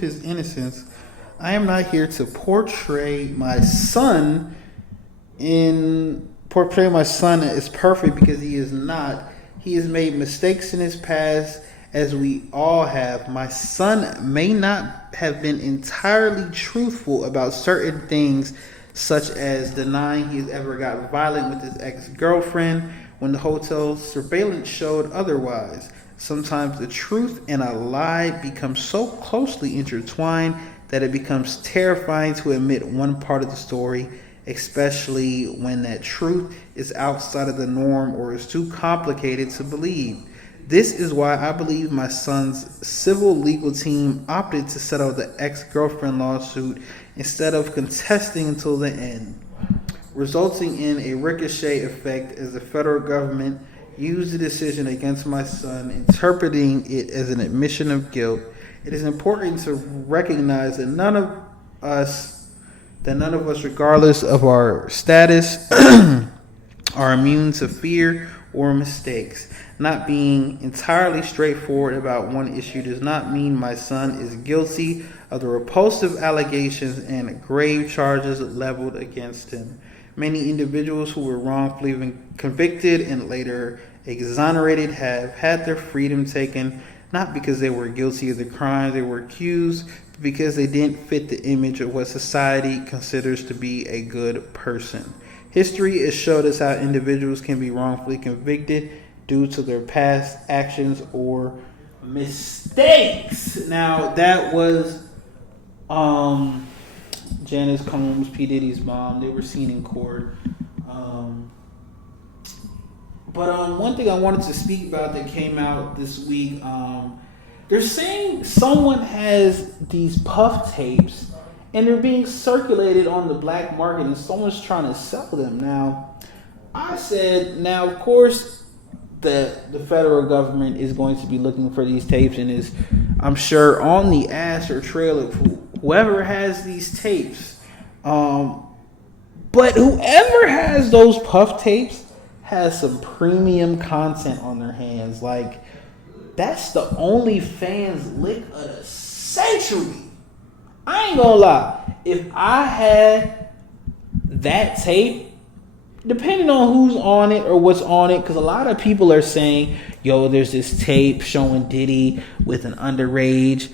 his innocence. I am not here to portray my son as perfect, because he is not. He has made mistakes in his past, as we all have. My son may not have been entirely truthful about certain things, such as denying he has ever got violent with his ex-girlfriend when the hotel surveillance showed otherwise. Sometimes the truth and a lie become so closely intertwined that it becomes terrifying to admit one part of the story, especially when that truth is outside of the norm or is too complicated to believe. This is why I believe my son's civil legal team opted to settle the ex-girlfriend lawsuit instead of contesting until the end, resulting in a ricochet effect as the federal government used the decision against my son, interpreting it as an admission of guilt. It is important to recognize that none of us, regardless of our status, are immune to fear or mistakes. Not being entirely straightforward about one issue does not mean my son is guilty of the repulsive allegations and grave charges leveled against him. Many individuals who were wrongfully convicted and later exonerated have had their freedom taken, not because they were guilty of the crimes they were accused, but because they didn't fit the image of what society considers to be a good person. History has showed us how individuals can be wrongfully convicted due to their past actions or mistakes. Now, that was Janice Combs, P. Diddy's mom. They were seen in court. But one thing I wanted to speak about that came out this week, they're saying someone has these puff tapes and they're being circulated on the black market and someone's trying to sell them. Now, I said, of course, the federal government is going to be looking for these tapes and is, I'm sure, on the ass or trail of whoever has these tapes. But whoever has those puff tapes has some premium content on their hands. Like, that's the OnlyFans lick of the century. I ain't gonna lie. If I had that tape, depending on who's on it or what's on it, because a lot of people are saying, yo, there's this tape showing Diddy with an underage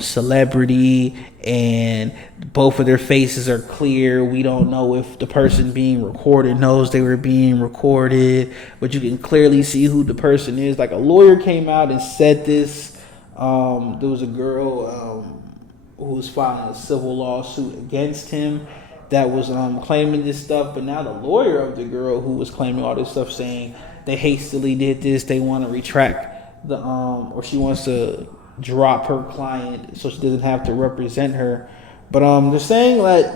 celebrity and both of their faces are clear. We don't know if the person being recorded knows they were being recorded, but you can clearly see who the person is. Like, a lawyer came out and said this. There was a girl who was filing a civil lawsuit against him that was claiming this stuff, but now the lawyer of the girl who was claiming all this stuff saying they hastily did this. They want to retract the or she wants to drop her client so she doesn't have to represent her. But they're saying that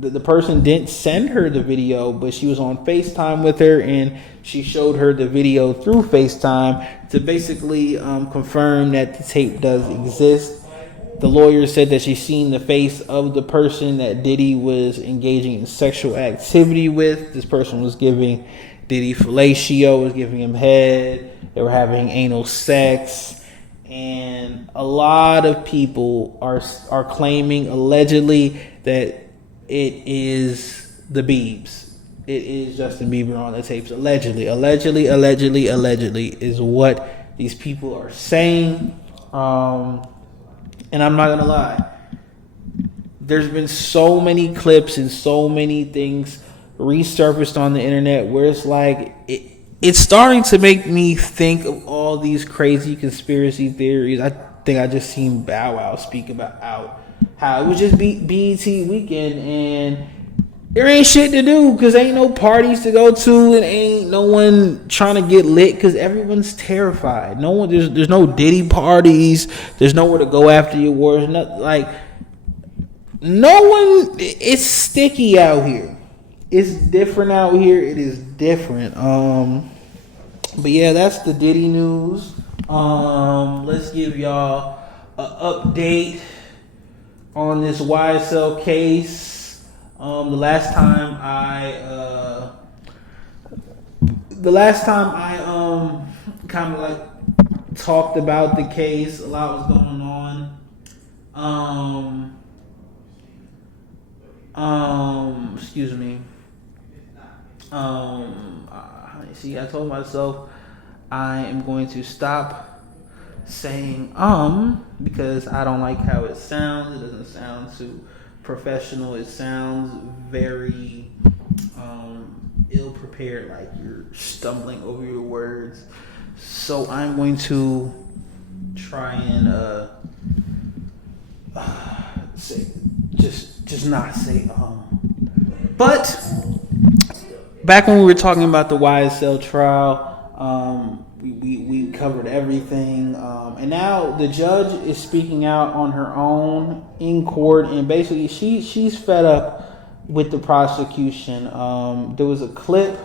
the person didn't send her the video, but she was on FaceTime with her, and she showed her the video through FaceTime to basically confirm that the tape does exist. The lawyer said that she's seen the face of the person that Diddy was engaging in sexual activity with. This person was giving Diddy fellatio, was giving him head. They were having anal sex. And a lot of people are claiming allegedly that it is the Biebs. It is Justin Bieber on the tapes. Allegedly is what these people are saying. And I'm not gonna lie. There's been so many clips and so many things resurfaced on the internet where it's like it's starting to make me think of all these crazy conspiracy theories. I think I just seen Bow Wow speak about how it was just BET weekend and there ain't shit to do because ain't no parties to go to and ain't no one trying to get lit because everyone's terrified. No one, there's no Diddy parties. There's nowhere to go after the awards. No one. It's sticky out here. It's different out here. It is different. But yeah, that's the Diddy news. Let's give y'all an update on this YSL case. The last time I kind of like talked about the case, a lot was going on. Excuse me. See, I told myself I am going to stop saying because I don't like how it sounds. It doesn't sound too professional. It sounds very ill-prepared, like you're stumbling over your words. So I'm going to try and say just not say But back when we were talking about the YSL trial, we covered everything, and now the judge is speaking out on her own in court, and basically she's fed up with the prosecution. There was a clip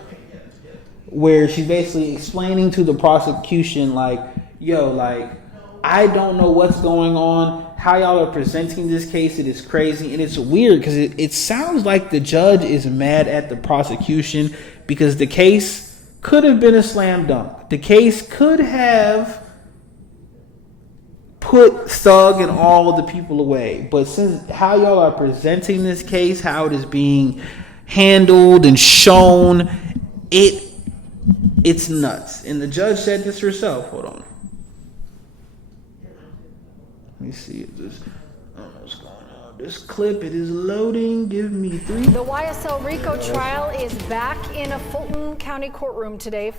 where she's basically explaining to the prosecution like, I don't know what's going on. How y'all are presenting this case, it is crazy. And it's weird because it sounds like the judge is mad at the prosecution because the case could have been a slam dunk. The case could have put Thug and all the people away. But since how y'all are presenting this case, how it is being handled and shown, it's nuts. And the judge said this herself. Hold on. Let me see if this. I don't know what's going on. This clip, it is loading. Give me 3. The YSL RICO trial is back in a Fulton County courtroom today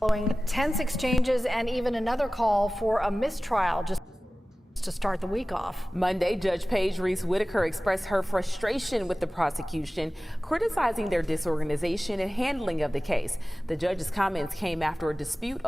following tense exchanges and even another call for a mistrial just to start the week off. Monday, Judge Paige Reese Whitaker expressed her frustration with the prosecution, criticizing their disorganization and handling of the case. The judge's comments came after a dispute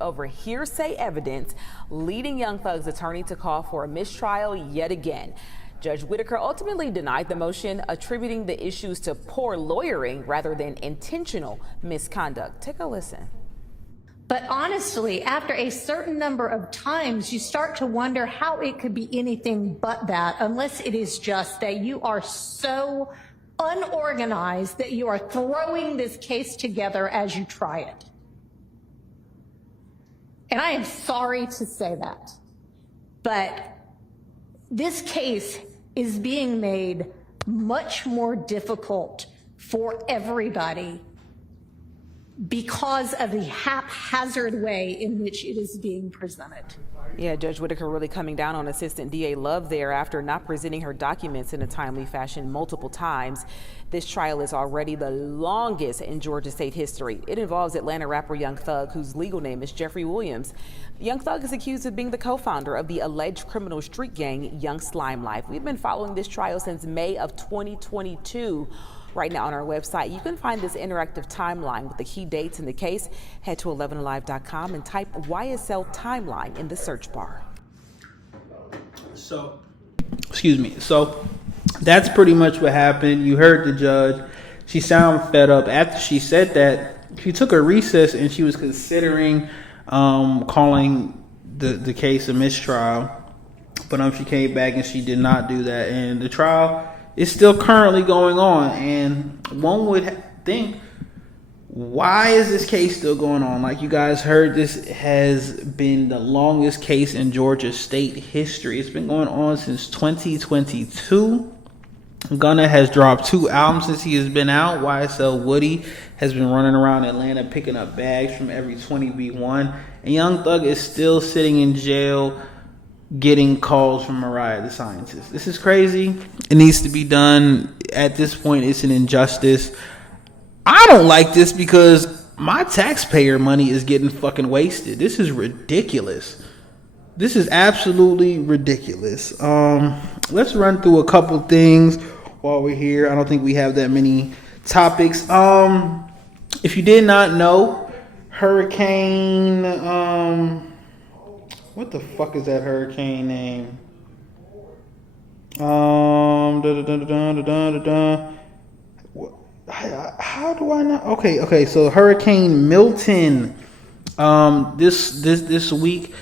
over hearsay evidence, leading Young Thug's attorney to call for a mistrial yet again. Judge Whitaker ultimately denied the motion, attributing the issues to poor lawyering rather than intentional misconduct. Take a listen. But honestly, after a certain number of times, you start to wonder how it could be anything but that, unless it is just that you are so unorganized that you are throwing this case together as you try it. And I am sorry to say that, but this case is being made much more difficult for everybody because of the haphazard way in which it is being presented. Yeah, Judge Whitaker really coming down on Assistant DA Love there after not presenting her documents in a timely fashion multiple times. This trial is already the longest in Georgia state history. It involves Atlanta rapper Young Thug, whose legal name is Jeffrey Williams. Young Thug is accused of being the co-founder of the alleged criminal street gang Young Slime Life. We've been following this trial since May of 2022. Right now on our website, you can find this interactive timeline with the key dates in the case. Head to 11alive.com and type YSL timeline in the search bar. So that's pretty much what happened. You heard the judge. She sounded fed up. After she said that, she took a recess and she was considering calling the case a mistrial. But she came back and she did not do that. And the trial is still currently going on. And one would think, why is this case still going on? Like you guys heard, this has been the longest case in Georgia state history. It's been going on since 2022. Gunna has dropped 2 albums since he has been out. YSL Woody has been running around Atlanta picking up bags from every 20B1. And Young Thug is still sitting in jail getting calls from Mariah the Scientist. This is crazy. It needs to be done. At this point, it's an injustice. I don't like this because my taxpayer money is getting fucking wasted. This is ridiculous. This is absolutely ridiculous. Let's run through a couple things while we're here. I don't think we have that many topics. If you did not know, Hurricane what the fuck is that hurricane name? How do I not? Okay. So Hurricane Milton. This week,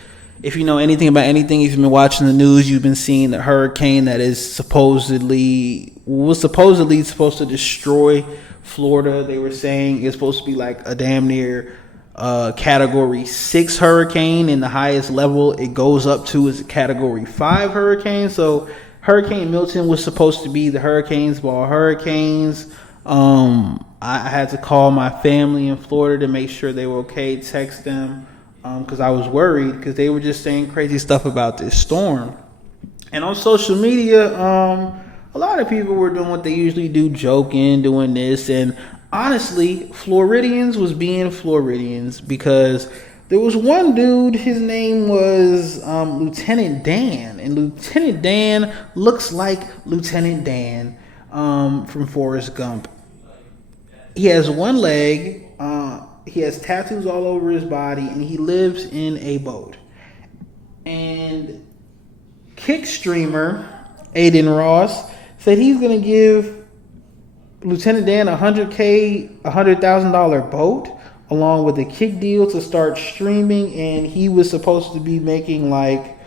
if you know anything about anything, if you've been watching the news, you've been seeing the hurricane that is supposedly supposed to destroy Florida. They were saying it's supposed to be like a damn near category 6 hurricane, and the highest level it goes up to is a category 5 hurricane. So Hurricane Milton was supposed to be the hurricanes of all hurricanes. I had to call my family in Florida to make sure they were okay, text them, because I was worried because they were just saying crazy stuff about this storm. And on social media, a lot of people were doing what they usually do, joking, doing this. And honestly, Floridians was being Floridians, because there was one dude, his name was Lieutenant Dan. And Lieutenant Dan looks like Lieutenant Dan from Forrest Gump. He has one leg, he has tattoos all over his body, and he lives in a boat. And Kick streamer Aiden Ross said he's going to give Lieutenant Dan $100,000 boat along with a Kick deal to start streaming, and he was supposed to be making like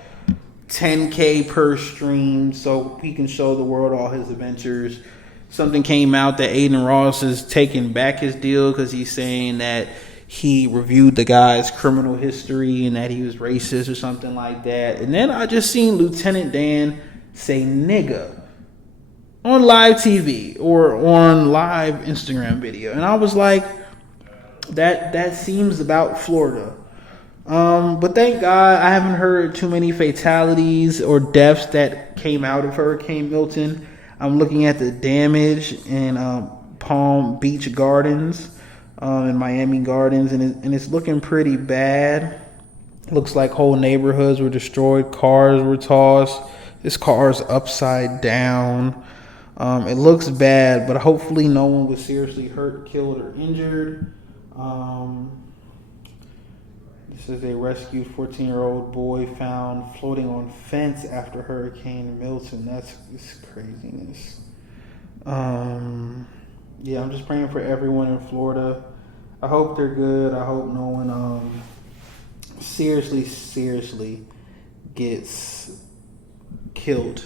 $10K per stream so he can show the world all his adventures. Something came out that Aiden Ross is taking back his deal because he's saying that he reviewed the guy's criminal history and that he was racist or something like that. And then I just seen Lieutenant Dan say nigga on live TV or on live Instagram video. And I was like, that seems about Florida. But thank God I haven't heard too many fatalities or deaths that came out of Hurricane Milton. I'm looking at the damage in Palm Beach Gardens, in Miami Gardens, and it's looking pretty bad. Looks like whole neighborhoods were destroyed. Cars were tossed. This car's upside down. It looks bad, but hopefully no one was seriously hurt, killed, or injured. This is a rescued 14-year-old boy found floating on fence after Hurricane Milton. That's craziness. Yeah, I'm just praying for everyone in Florida. I hope they're good. I hope no one seriously gets killed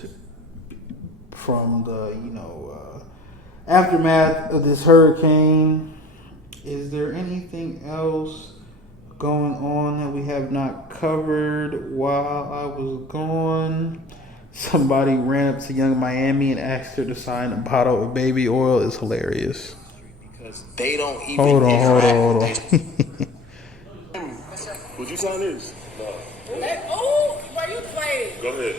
from the aftermath of this hurricane. Is there anything else going on that we have not covered while I was gone? Somebody ran up to Young Miami and asked her to sign a bottle of baby oil. Is hilarious. They don't even Hold on. Would you sign this? No. Oh, where you playing? Go ahead.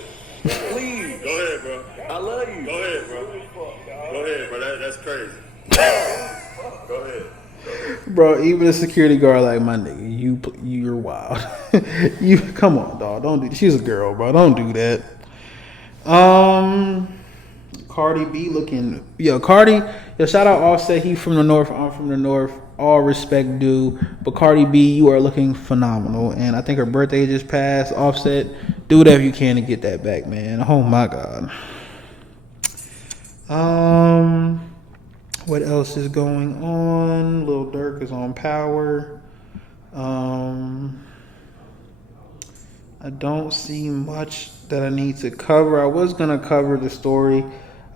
Please. Go ahead, bro. I love you. Go ahead, bro. Go ahead, bro. That's crazy. Go ahead. Bro, even a security guard like my nigga, you're wild. You come on, dog. Don't do. She's a girl, bro. Don't do that. Cardi B looking. Cardi. Shout out Offset. He from the north. I'm from the north. All respect due. But Cardi B, you are looking phenomenal. And I think her birthday just passed. Offset, do whatever you can to get that back, man. Oh my God. What else is going on? Lil Durk is on Power. I don't see much that I need to cover. I was going to cover the story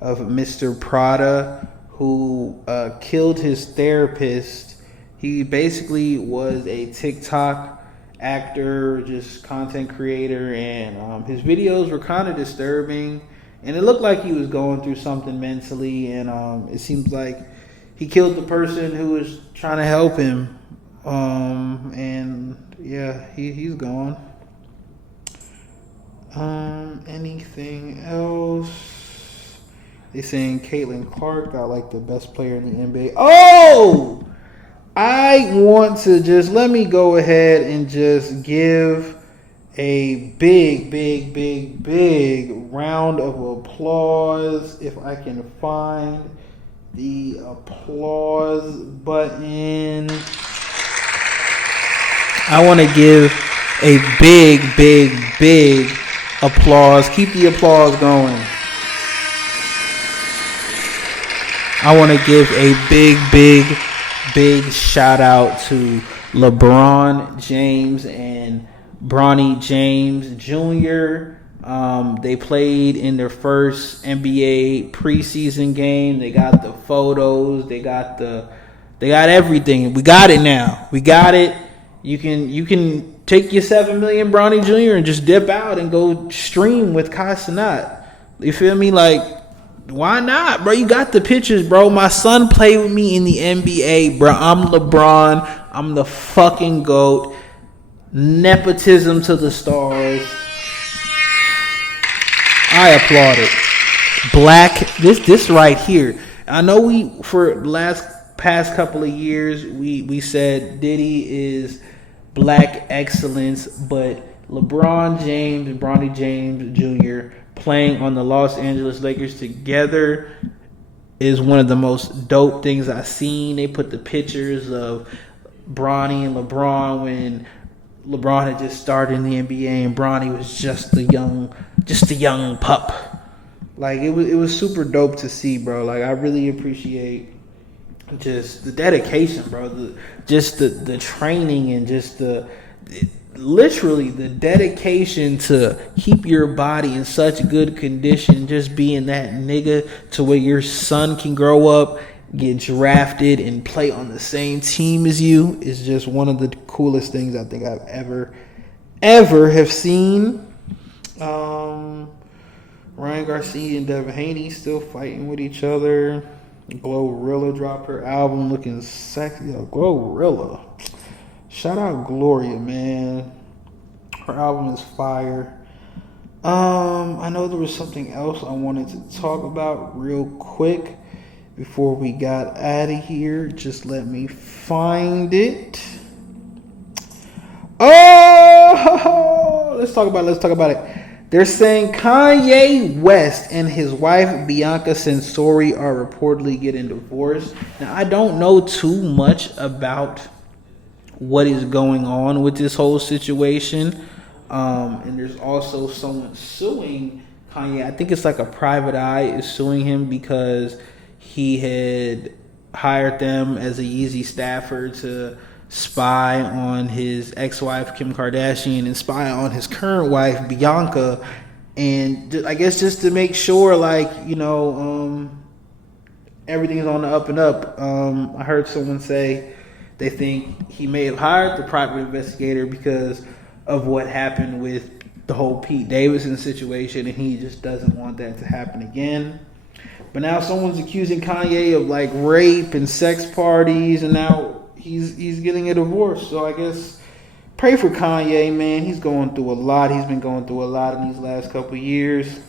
of Mr. Prada, who killed his therapist. He basically was a TikTok actor, just content creator, and his videos were kind of disturbing. And it looked like he was going through something mentally, and it seems like he killed the person who was trying to help him. And yeah, he's gone. Anything else? They saying Caitlin Clark got like the best player in the NBA. Oh! I want to let me go ahead and just give a big round of applause, if I can find the applause button. I want to give a big applause. Keep the applause going. I want to give a big shout out to LeBron James and Bronny James Jr. They played in their first NBA preseason game. They got the photos. They got everything. We got it now. We got it. You can take your $7 million Bronny Jr. and just dip out and go stream with Kai Cenat. You feel me? Like, why not, bro? You got the pictures, bro. My son played with me in the NBA, bro. I'm LeBron. I'm the fucking GOAT. Nepotism to the stars. I applaud it. Black, this right here. I know we, for the past couple of years, we said Diddy is black excellence, but LeBron James and Bronny James Jr. playing on the Los Angeles Lakers together is one of the most dope things I've seen. They put the pictures of Bronny and LeBron when LeBron had just started in the NBA and Bronny was just a young pup. Like, it was super dope to see, bro. Like, I really appreciate just the dedication, bro. The training and just literally the dedication to keep your body in such good condition, just being that nigga to where your son can grow up, get drafted, and play on the same team as you is just one of the coolest things I think I've ever have seen. Ryan Garcia and Devin Haney still fighting with each other. Glorilla dropped her album looking sexy. Yo, Glorilla. Shout out Gloria, man. Her album is fire. I know there was something else I wanted to talk about real quick before we got out of here. Just let me find it. Oh, let's talk about it. They're saying Kanye West and his wife Bianca Censori are reportedly getting divorced. Now, I don't know too much about what is going on with this whole situation. And there's also someone suing Kanye. I think it's like a private eye is suing him because he had hired them as a Yeezy staffer to spy on his ex-wife Kim Kardashian and spy on his current wife Bianca, and I guess just to make sure, like, you know, everything's on the up and up. I heard someone say they think he may have hired the private investigator because of what happened with the whole Pete Davidson situation, and he just doesn't want that to happen again. But now someone's accusing Kanye of like rape and sex parties, and now he's getting a divorce. So I guess pray for Kanye, man. He's going through a lot. He's been going through a lot in these last couple of years.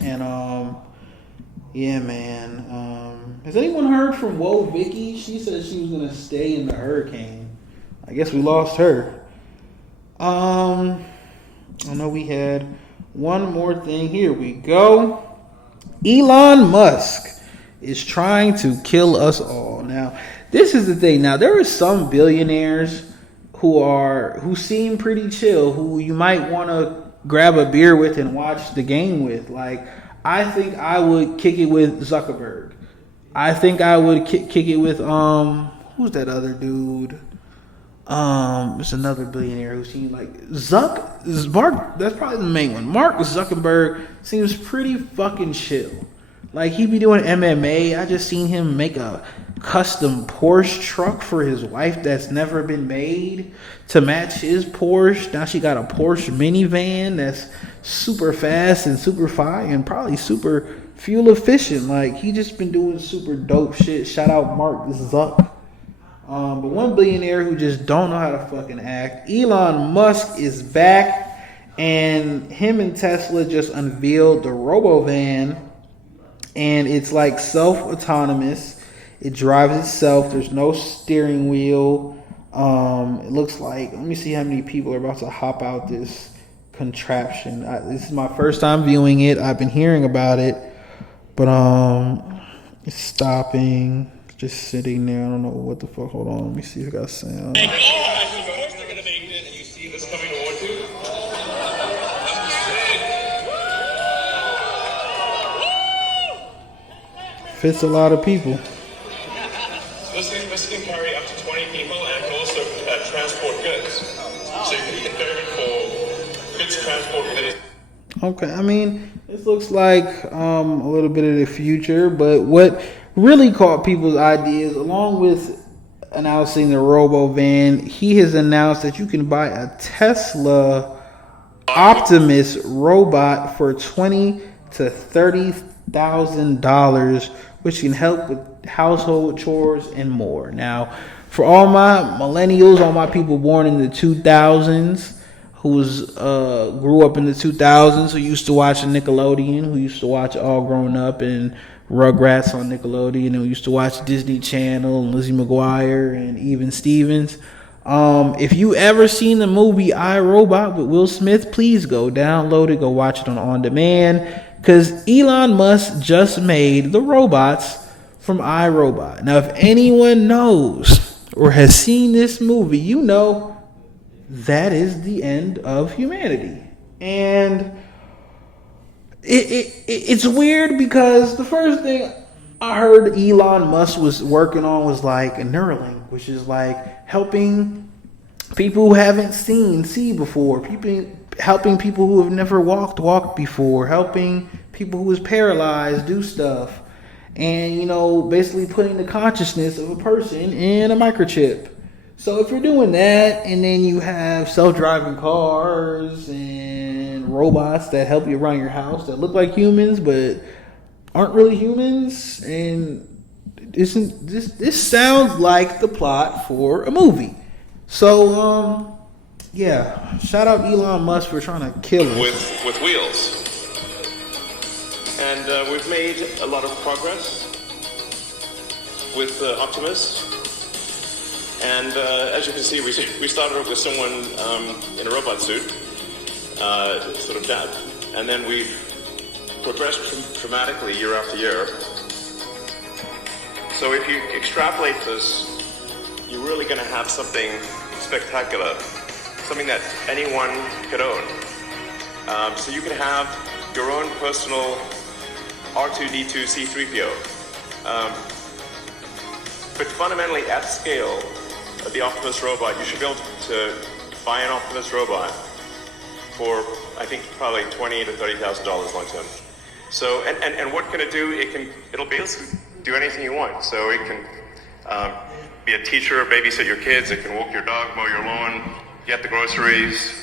And yeah, man. Has anyone heard from Whoa Vicky? She said she was gonna stay in the hurricane. I guess we lost her. I know we had one more thing. Here we go. Elon Musk is trying to kill us all. Now, this is the thing. Now, there are some billionaires who seem pretty chill, who you might want to grab a beer with and watch the game with. Like, I think I would kick it with Zuckerberg. I think I would kick it with who's that other dude? It's another billionaire who seems like Mark. That's probably the main one. Mark Zuckerberg seems pretty fucking chill. Like, he be doing MMA. I just seen him make a custom Porsche truck for his wife that's never been made to match his Porsche. Now she got a Porsche minivan that's super fast and super fine and probably super fuel efficient. Like, he just been doing super dope shit. Shout out Mark Zuck. But one billionaire who just don't know how to fucking act, Elon Musk, is back, and him and Tesla just unveiled the Robovan, and it's like self-autonomous. It drives itself. There's no steering wheel. It looks like, let me see how many people are about to hop out this contraption. This is my first time viewing it. I've been hearing about it, but it's stopping. Just sitting there. I don't know what the fuck. Hold on. Let me see if I got sound. Of course they're gonna make it, and you see this coming towards you. Fits a lot of people. This can carry up to 20 people and can also transport goods. So you can carry it for goods transport within it. Okay, I mean, this looks like a little bit of the future, but what really caught people's ideas, along with announcing the Robovan, he has announced that you can buy a Tesla Optimus robot for $20,000 to $30,000, which can help with household chores and more. Now, for all my millennials, all my people born in the 2000s, who grew up in the 2000s, who used to watch Nickelodeon, who used to watch All Grown Up and Rugrats on Nickelodeon, and who used to watch Disney Channel and Lizzie McGuire and Even Stevens. If you ever seen the movie I, Robot with Will Smith, please go download it, go watch it on demand, because Elon Musk just made the robots from I, Robot. Now, if anyone knows or has seen this movie, you know that is the end of humanity. And it's weird because the first thing I heard Elon Musk was working on was like a Neuralink, which is like helping people who haven't see before, helping people who have never walked before, helping people who is paralyzed do stuff, and, you know, basically putting the consciousness of a person in a microchip. So if you're doing that, and then you have self-driving cars and robots that help you around your house that look like humans but aren't really humans, and this sounds like the plot for a movie. So yeah, shout out Elon Musk for trying to kill us with wheels. And we've made a lot of progress with Optimus. And as you can see, we started off with someone in a robot suit, sort of that, and then we've progressed dramatically year after year. So if you extrapolate this, you're really going to have something spectacular, something that anyone could own. So you can have your own personal R2-D2 C-3PO. But fundamentally, at scale, the Optimus robot, you should be able to buy an Optimus robot for, I think, probably $20,000 to $30,000 long term. So, and what can it do? It'll be able to do anything you want. So it can be a teacher, babysit your kids. It can walk your dog, mow your lawn, get the groceries,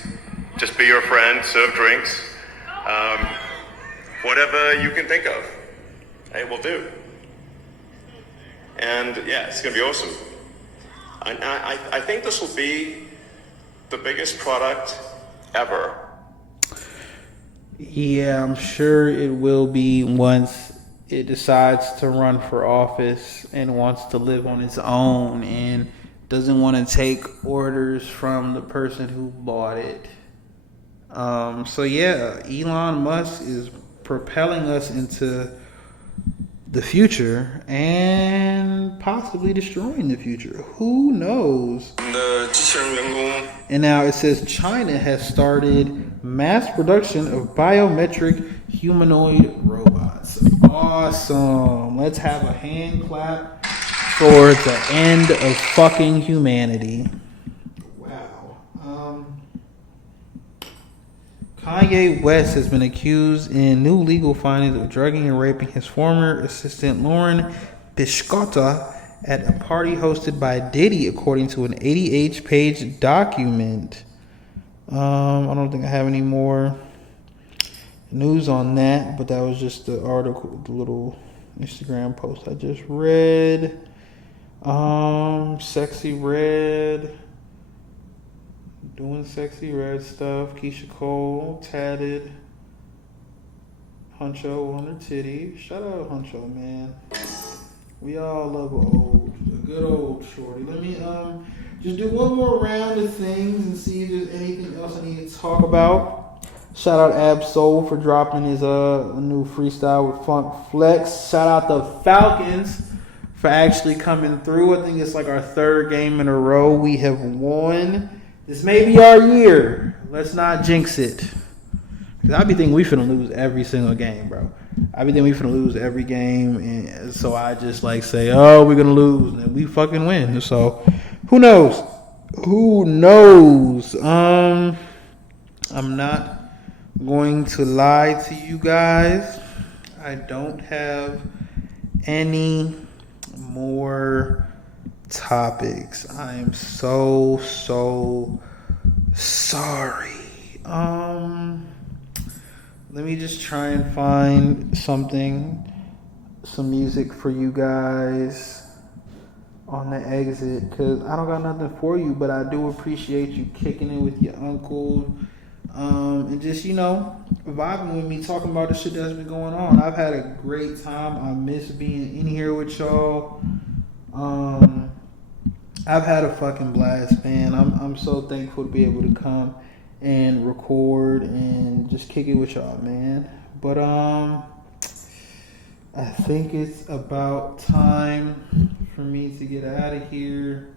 just be your friend, serve drinks, whatever you can think of. it will do. And yeah, it's going to be awesome. I think this will be the biggest product ever. Yeah, I'm sure it will be once it decides to run for office and wants to live on its own and doesn't want to take orders from the person who bought it. So yeah, Elon Musk is propelling us into the future and possibly destroying the future. Who knows? And now it says China has started mass production of biometric humanoid robots. Awesome. Let's have a hand clap for the end of fucking humanity. Wow. Kanye West has been accused in new legal findings of drugging and raping his former assistant Lauren Piscotha at a party hosted by Diddy, according to an 88-page document. I don't think I have any more news on that, but that was just the article, the little Instagram post I just read. Sexy Red. Doing Sexy Red stuff. Keisha Cole, Tatted. Huncho on her titty. Shout out Huncho, man. We all love a good old shorty. Let me just do one more round of things and see if there's anything else I need to talk about. Shout out Ab Soul for dropping his new freestyle with Funk Flex. Shout out the Falcons for actually coming through. I think it's like our third game in a row we have won. This may be our year. Let's not jinx it. Cause I be thinking we finna lose every single game, bro. I be thinking we finna lose every game, and so I just like say, oh, we're gonna lose, and we fucking win. So who knows? Who knows? I'm not going to lie to you guys. I don't have any more topics. I am so sorry. Let me just try and find some music for you guys on the exit, because I don't got nothing for you, but I do appreciate you kicking it with your uncle and just, vibing with me, talking about the shit that's been going on. I've had a great time. I miss being in here with y'all. I've had a fucking blast, man. I'm so thankful to be able to come and record and just kick it with y'all, man. But I think it's about time for me to get out of here.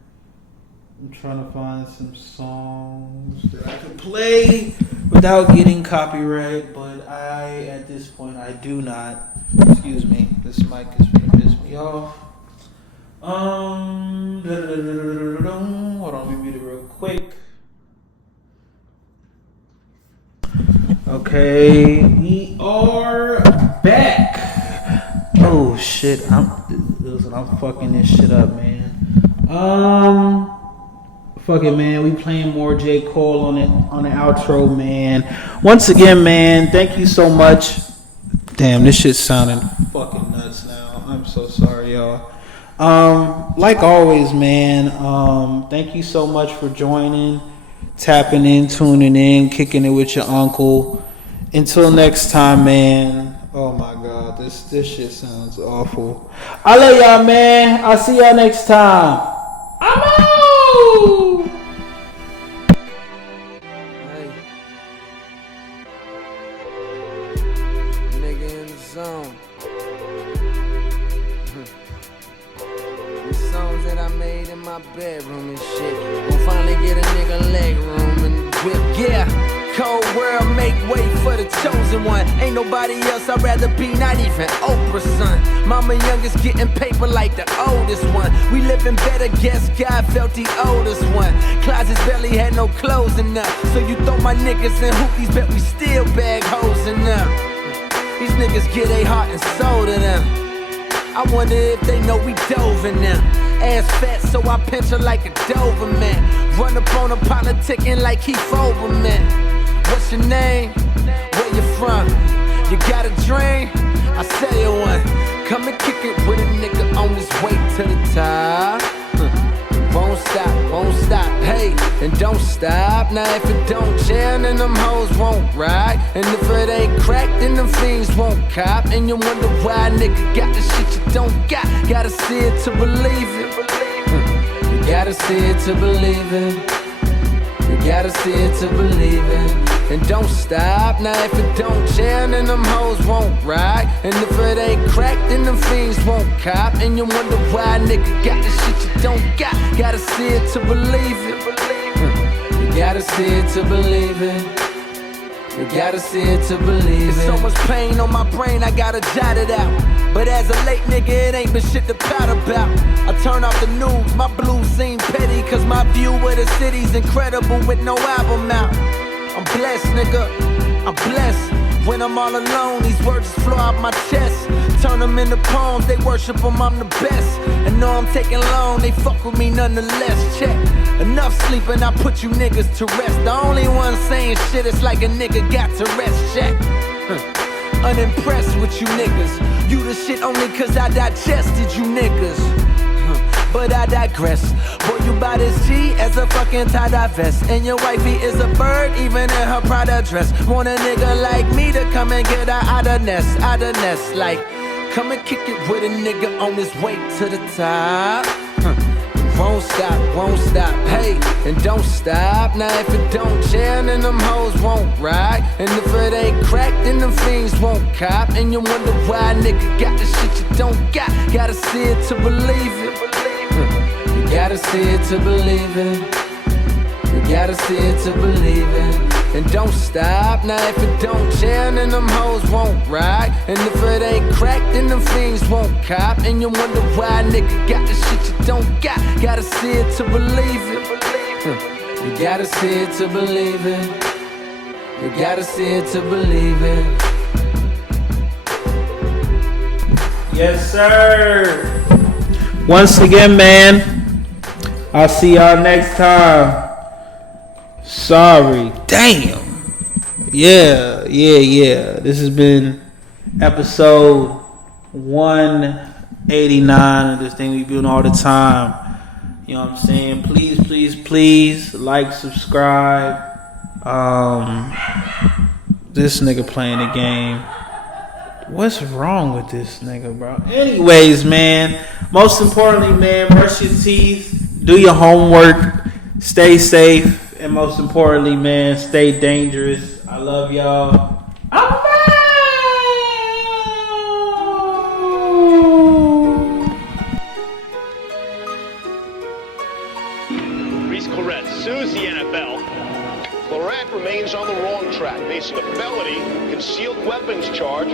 I'm trying to find some songs that I can play without getting copyright, but at this point, I do not. Excuse me, this mic is gonna piss me off. Hold on, let me read it real quick. Okay, we are back. Oh shit, I'm fucking this shit up, man. Fuck it, man. We playing more J.Cole on the outro, man. Once again, man, thank you so much. Damn, this shit's sounding fucking nuts now. I'm so sorry, y'all. Like always, man, thank you so much for joining, tapping in, tuning in, kicking it with your uncle. Until next time, man. Oh my god, this shit sounds awful. I love y'all, man. I'll see y'all next time. I'm out. Hey. Nigga in the zone. The songs that I made in my bedroom and shit. We'll finally get a nigga leg room and whip. Yeah. Cold world, make way for the chosen one. Ain't nobody else I'd rather be, not even Oprah's son. Mama youngest getting paper like the oldest one. We living better, guess God felt the oldest one. Closets barely had no clothes enough. So you throw my niggas in hoopies, bet we still bag hoes enough. These niggas get a heart and soul to them. I wonder if they know we dove in them. Ass fat, so I pinch her like a Doberman. Run up on a politicking like he Foberman. What's your name? Where you from? You got a dream? I say you one. Come and kick it with a nigga on his way to the top. Won't stop, hey, and don't stop. Now if it don't jam, then them hoes won't ride. And if it ain't cracked, then them fiends won't cop. And you wonder why a nigga got the shit you don't got. Gotta see it to believe it. You gotta see it to believe it. You gotta see it to believe it. And don't stop, now if it don't jam, then them hoes won't ride. And if it ain't cracked, then them fiends won't cop. And you wonder why a nigga got the shit you don't got. Gotta see it to believe it. You gotta see it to believe it. You gotta see it to believe it. There's so much pain on my brain, I gotta jot it out. But as a late nigga, it ain't been shit to pout about. I turn off the news, my blues seem petty, cause my view of the city's incredible with no album out. I'm blessed, nigga, I'm blessed. When I'm all alone, these words just flow out my chest. Turn them into poems, they worship them, I'm the best. And know I'm taking long, they fuck with me nonetheless. Check, enough sleeping, I put you niggas to rest. The only one saying shit is like a nigga got to rest. Check, unimpressed with you niggas. You the shit only cause I digested you niggas. But I digress. Boy, you buy this G as a fucking tie-dye vest. And your wifey is a bird, even in her Prada dress. Want a nigga like me to come and get her out of nest. Like, come and kick it with a nigga on his way to the top. Won't stop, hey, and don't stop. Now if it don't jam, then them hoes won't ride. And if it ain't cracked, then them fiends won't cop. And you wonder why a nigga got the shit you don't got. Gotta see it to believe it. You gotta see it to believe it. You gotta see it to believe it. And don't stop, now if it don't jam, then them hoes won't ride. And if it ain't cracked, then them fiends won't cop. And you wonder why a nigga got the shit you don't got. Gotta see it to believe it. You gotta see it to believe it. You gotta see it to believe it. Yes, sir. Once again, man, I'll see y'all next time. Sorry. Damn. Yeah. This has been episode 189 of this thing we doing all the time. You know what I'm saying? Please like, subscribe. This nigga playing the game. What's wrong with this nigga, bro? Anyways, man, most importantly, man, brush your teeth, do your homework, stay safe, and most importantly, man, stay dangerous. I love y'all. Reese Clarett sues the NFL. Clarett remains on the wrong track, facing a felony concealed weapons charge.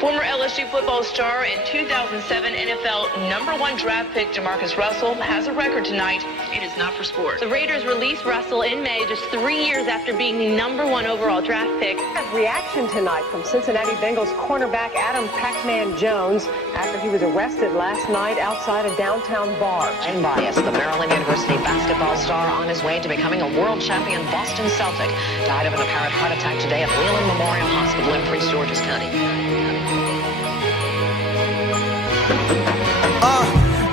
Former LSU football star and 2007 NFL #1 draft pick DeMarcus Russell has a record tonight. It is not for sport. The Raiders released Russell in May, just 3 years after being the #1 overall draft pick. Reaction tonight from Cincinnati Bengals cornerback Adam Pac-Man Jones after he was arrested last night outside a downtown bar. And bias, the Maryland University basketball star on his way to becoming a world champion Boston Celtic died of an apparent heart attack today at Leland Memorial Hospital in Prince George's County.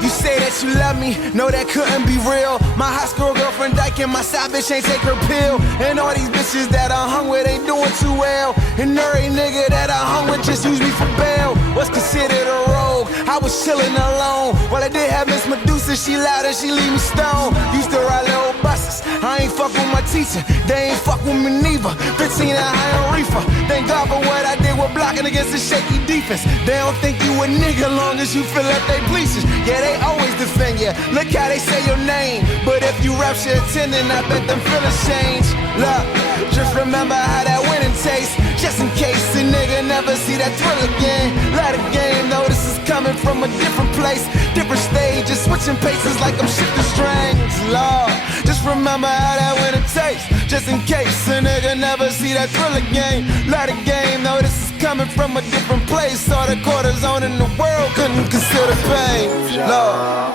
You say that you love me, no that couldn't be real. My high school girlfriend dyking, my side bitch ain't take her pill. And all these bitches that I hung with ain't doing too well. And every nigga that I hung with just use me for bail. What's considered a rogue? I was chilling alone. While I did have Miss Medusa, she loud and she leave me stone. Used to ride little buses, I ain't fuck with my teacher. They ain't fuck with me neither. 15 and high on reefer. Thank God for what I did with blocking against the shaky defense. They don't think you a nigga long as you feel like they bleachers. Yeah, they always defend you. Look how they say your name. But if you rupture a tendon, I bet them feelings change. Look, just remember how that winning tastes. Just in case a nigga never see that thrill again. Let a game know this is coming from a different place. Different stages, switching paces like I'm shifting strings. Lord, just remember how that winning tastes. Just in case a nigga never see that thrill again. Let a game know this is coming from a different place. All the cortisone in the world couldn't consider pain. Lord.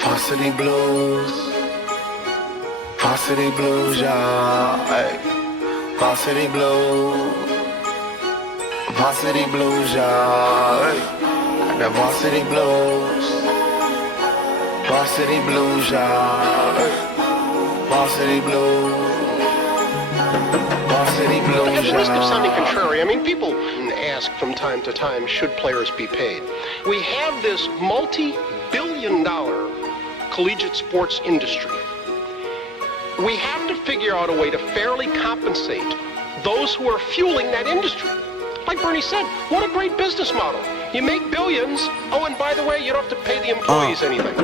Varsity blues. Varsity blues, y'all. Hey. Varsity blues. Varsity blues, y'all. Hey. Got that varsity blues. Varsity blues, y'all. Hey. Varsity blues. Varsity blues, At the risk of y'all. sounding contrary, I mean, people ask from time to time, should players be paid? We have this multi-billion-dollar collegiate sports industry. We have to figure out a way to fairly compensate those who are fueling that industry. Like Bernie said, what a great business model. You make billions, oh, and by the way, you don't have to pay the employees anything.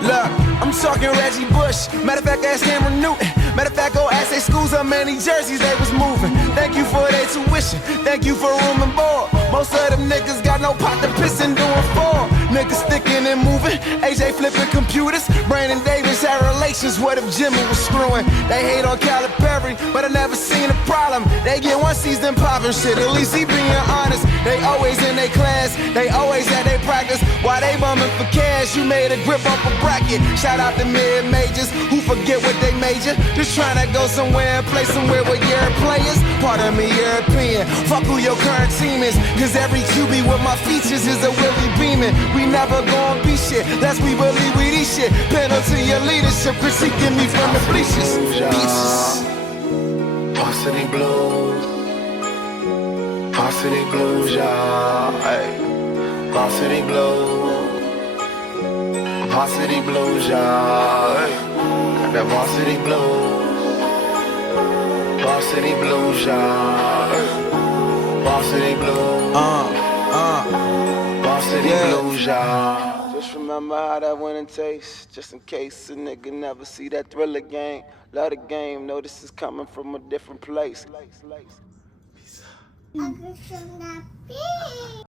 Look, I'm talking Reggie Bush. Matter of fact, ask Cameron Newton. Matter of fact, go ask their schools how many jerseys they was moving. Thank you for their tuition. Thank you for room and board. Most of them niggas got no pot to piss and doing for. Niggas sticking and moving. AJ flipping computers. Brandon Davis had relations. What if Jimmy was screwing? They hate on Calipari, but I never seen a problem. They get one season popping shit. At least he being honest. They always in their class. They always at their practice. While they bumming for cash, you made a grip up a bracket. Shout out to mid-majors who forget what they major. Just trying to go somewhere and play somewhere with your players. Pardon me, European. Fuck who your current team is. Cause every QB with my features is a Willie Beeman. We never gon' be shit. Lest we believe we these shit. Penalty your leadership. Critiquing me from the bleachers. Beaches. Varsity blues. Varsity blues, y'all. Hey. Varsity blues. Varsity blues, y'all. Hey. Got that varsity blues. Varsity blues, y'all. Hey. Varsity blues. Varsity blues, y'all. Just remember how that winning tastes. Just in case a nigga never see that Thriller game. Love the game. Know this is coming from a different place.